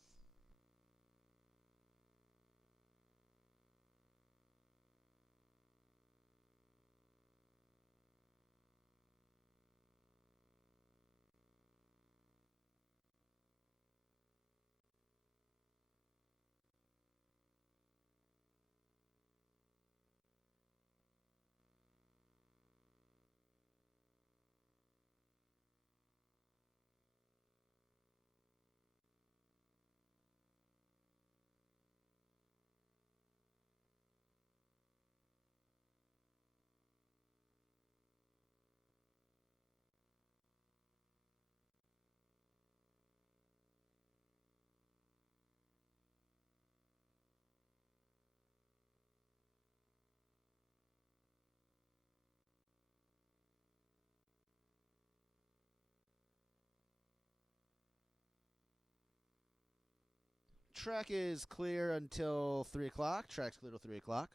Track is clear until 3 o'clock. Track's clear till 3 o'clock.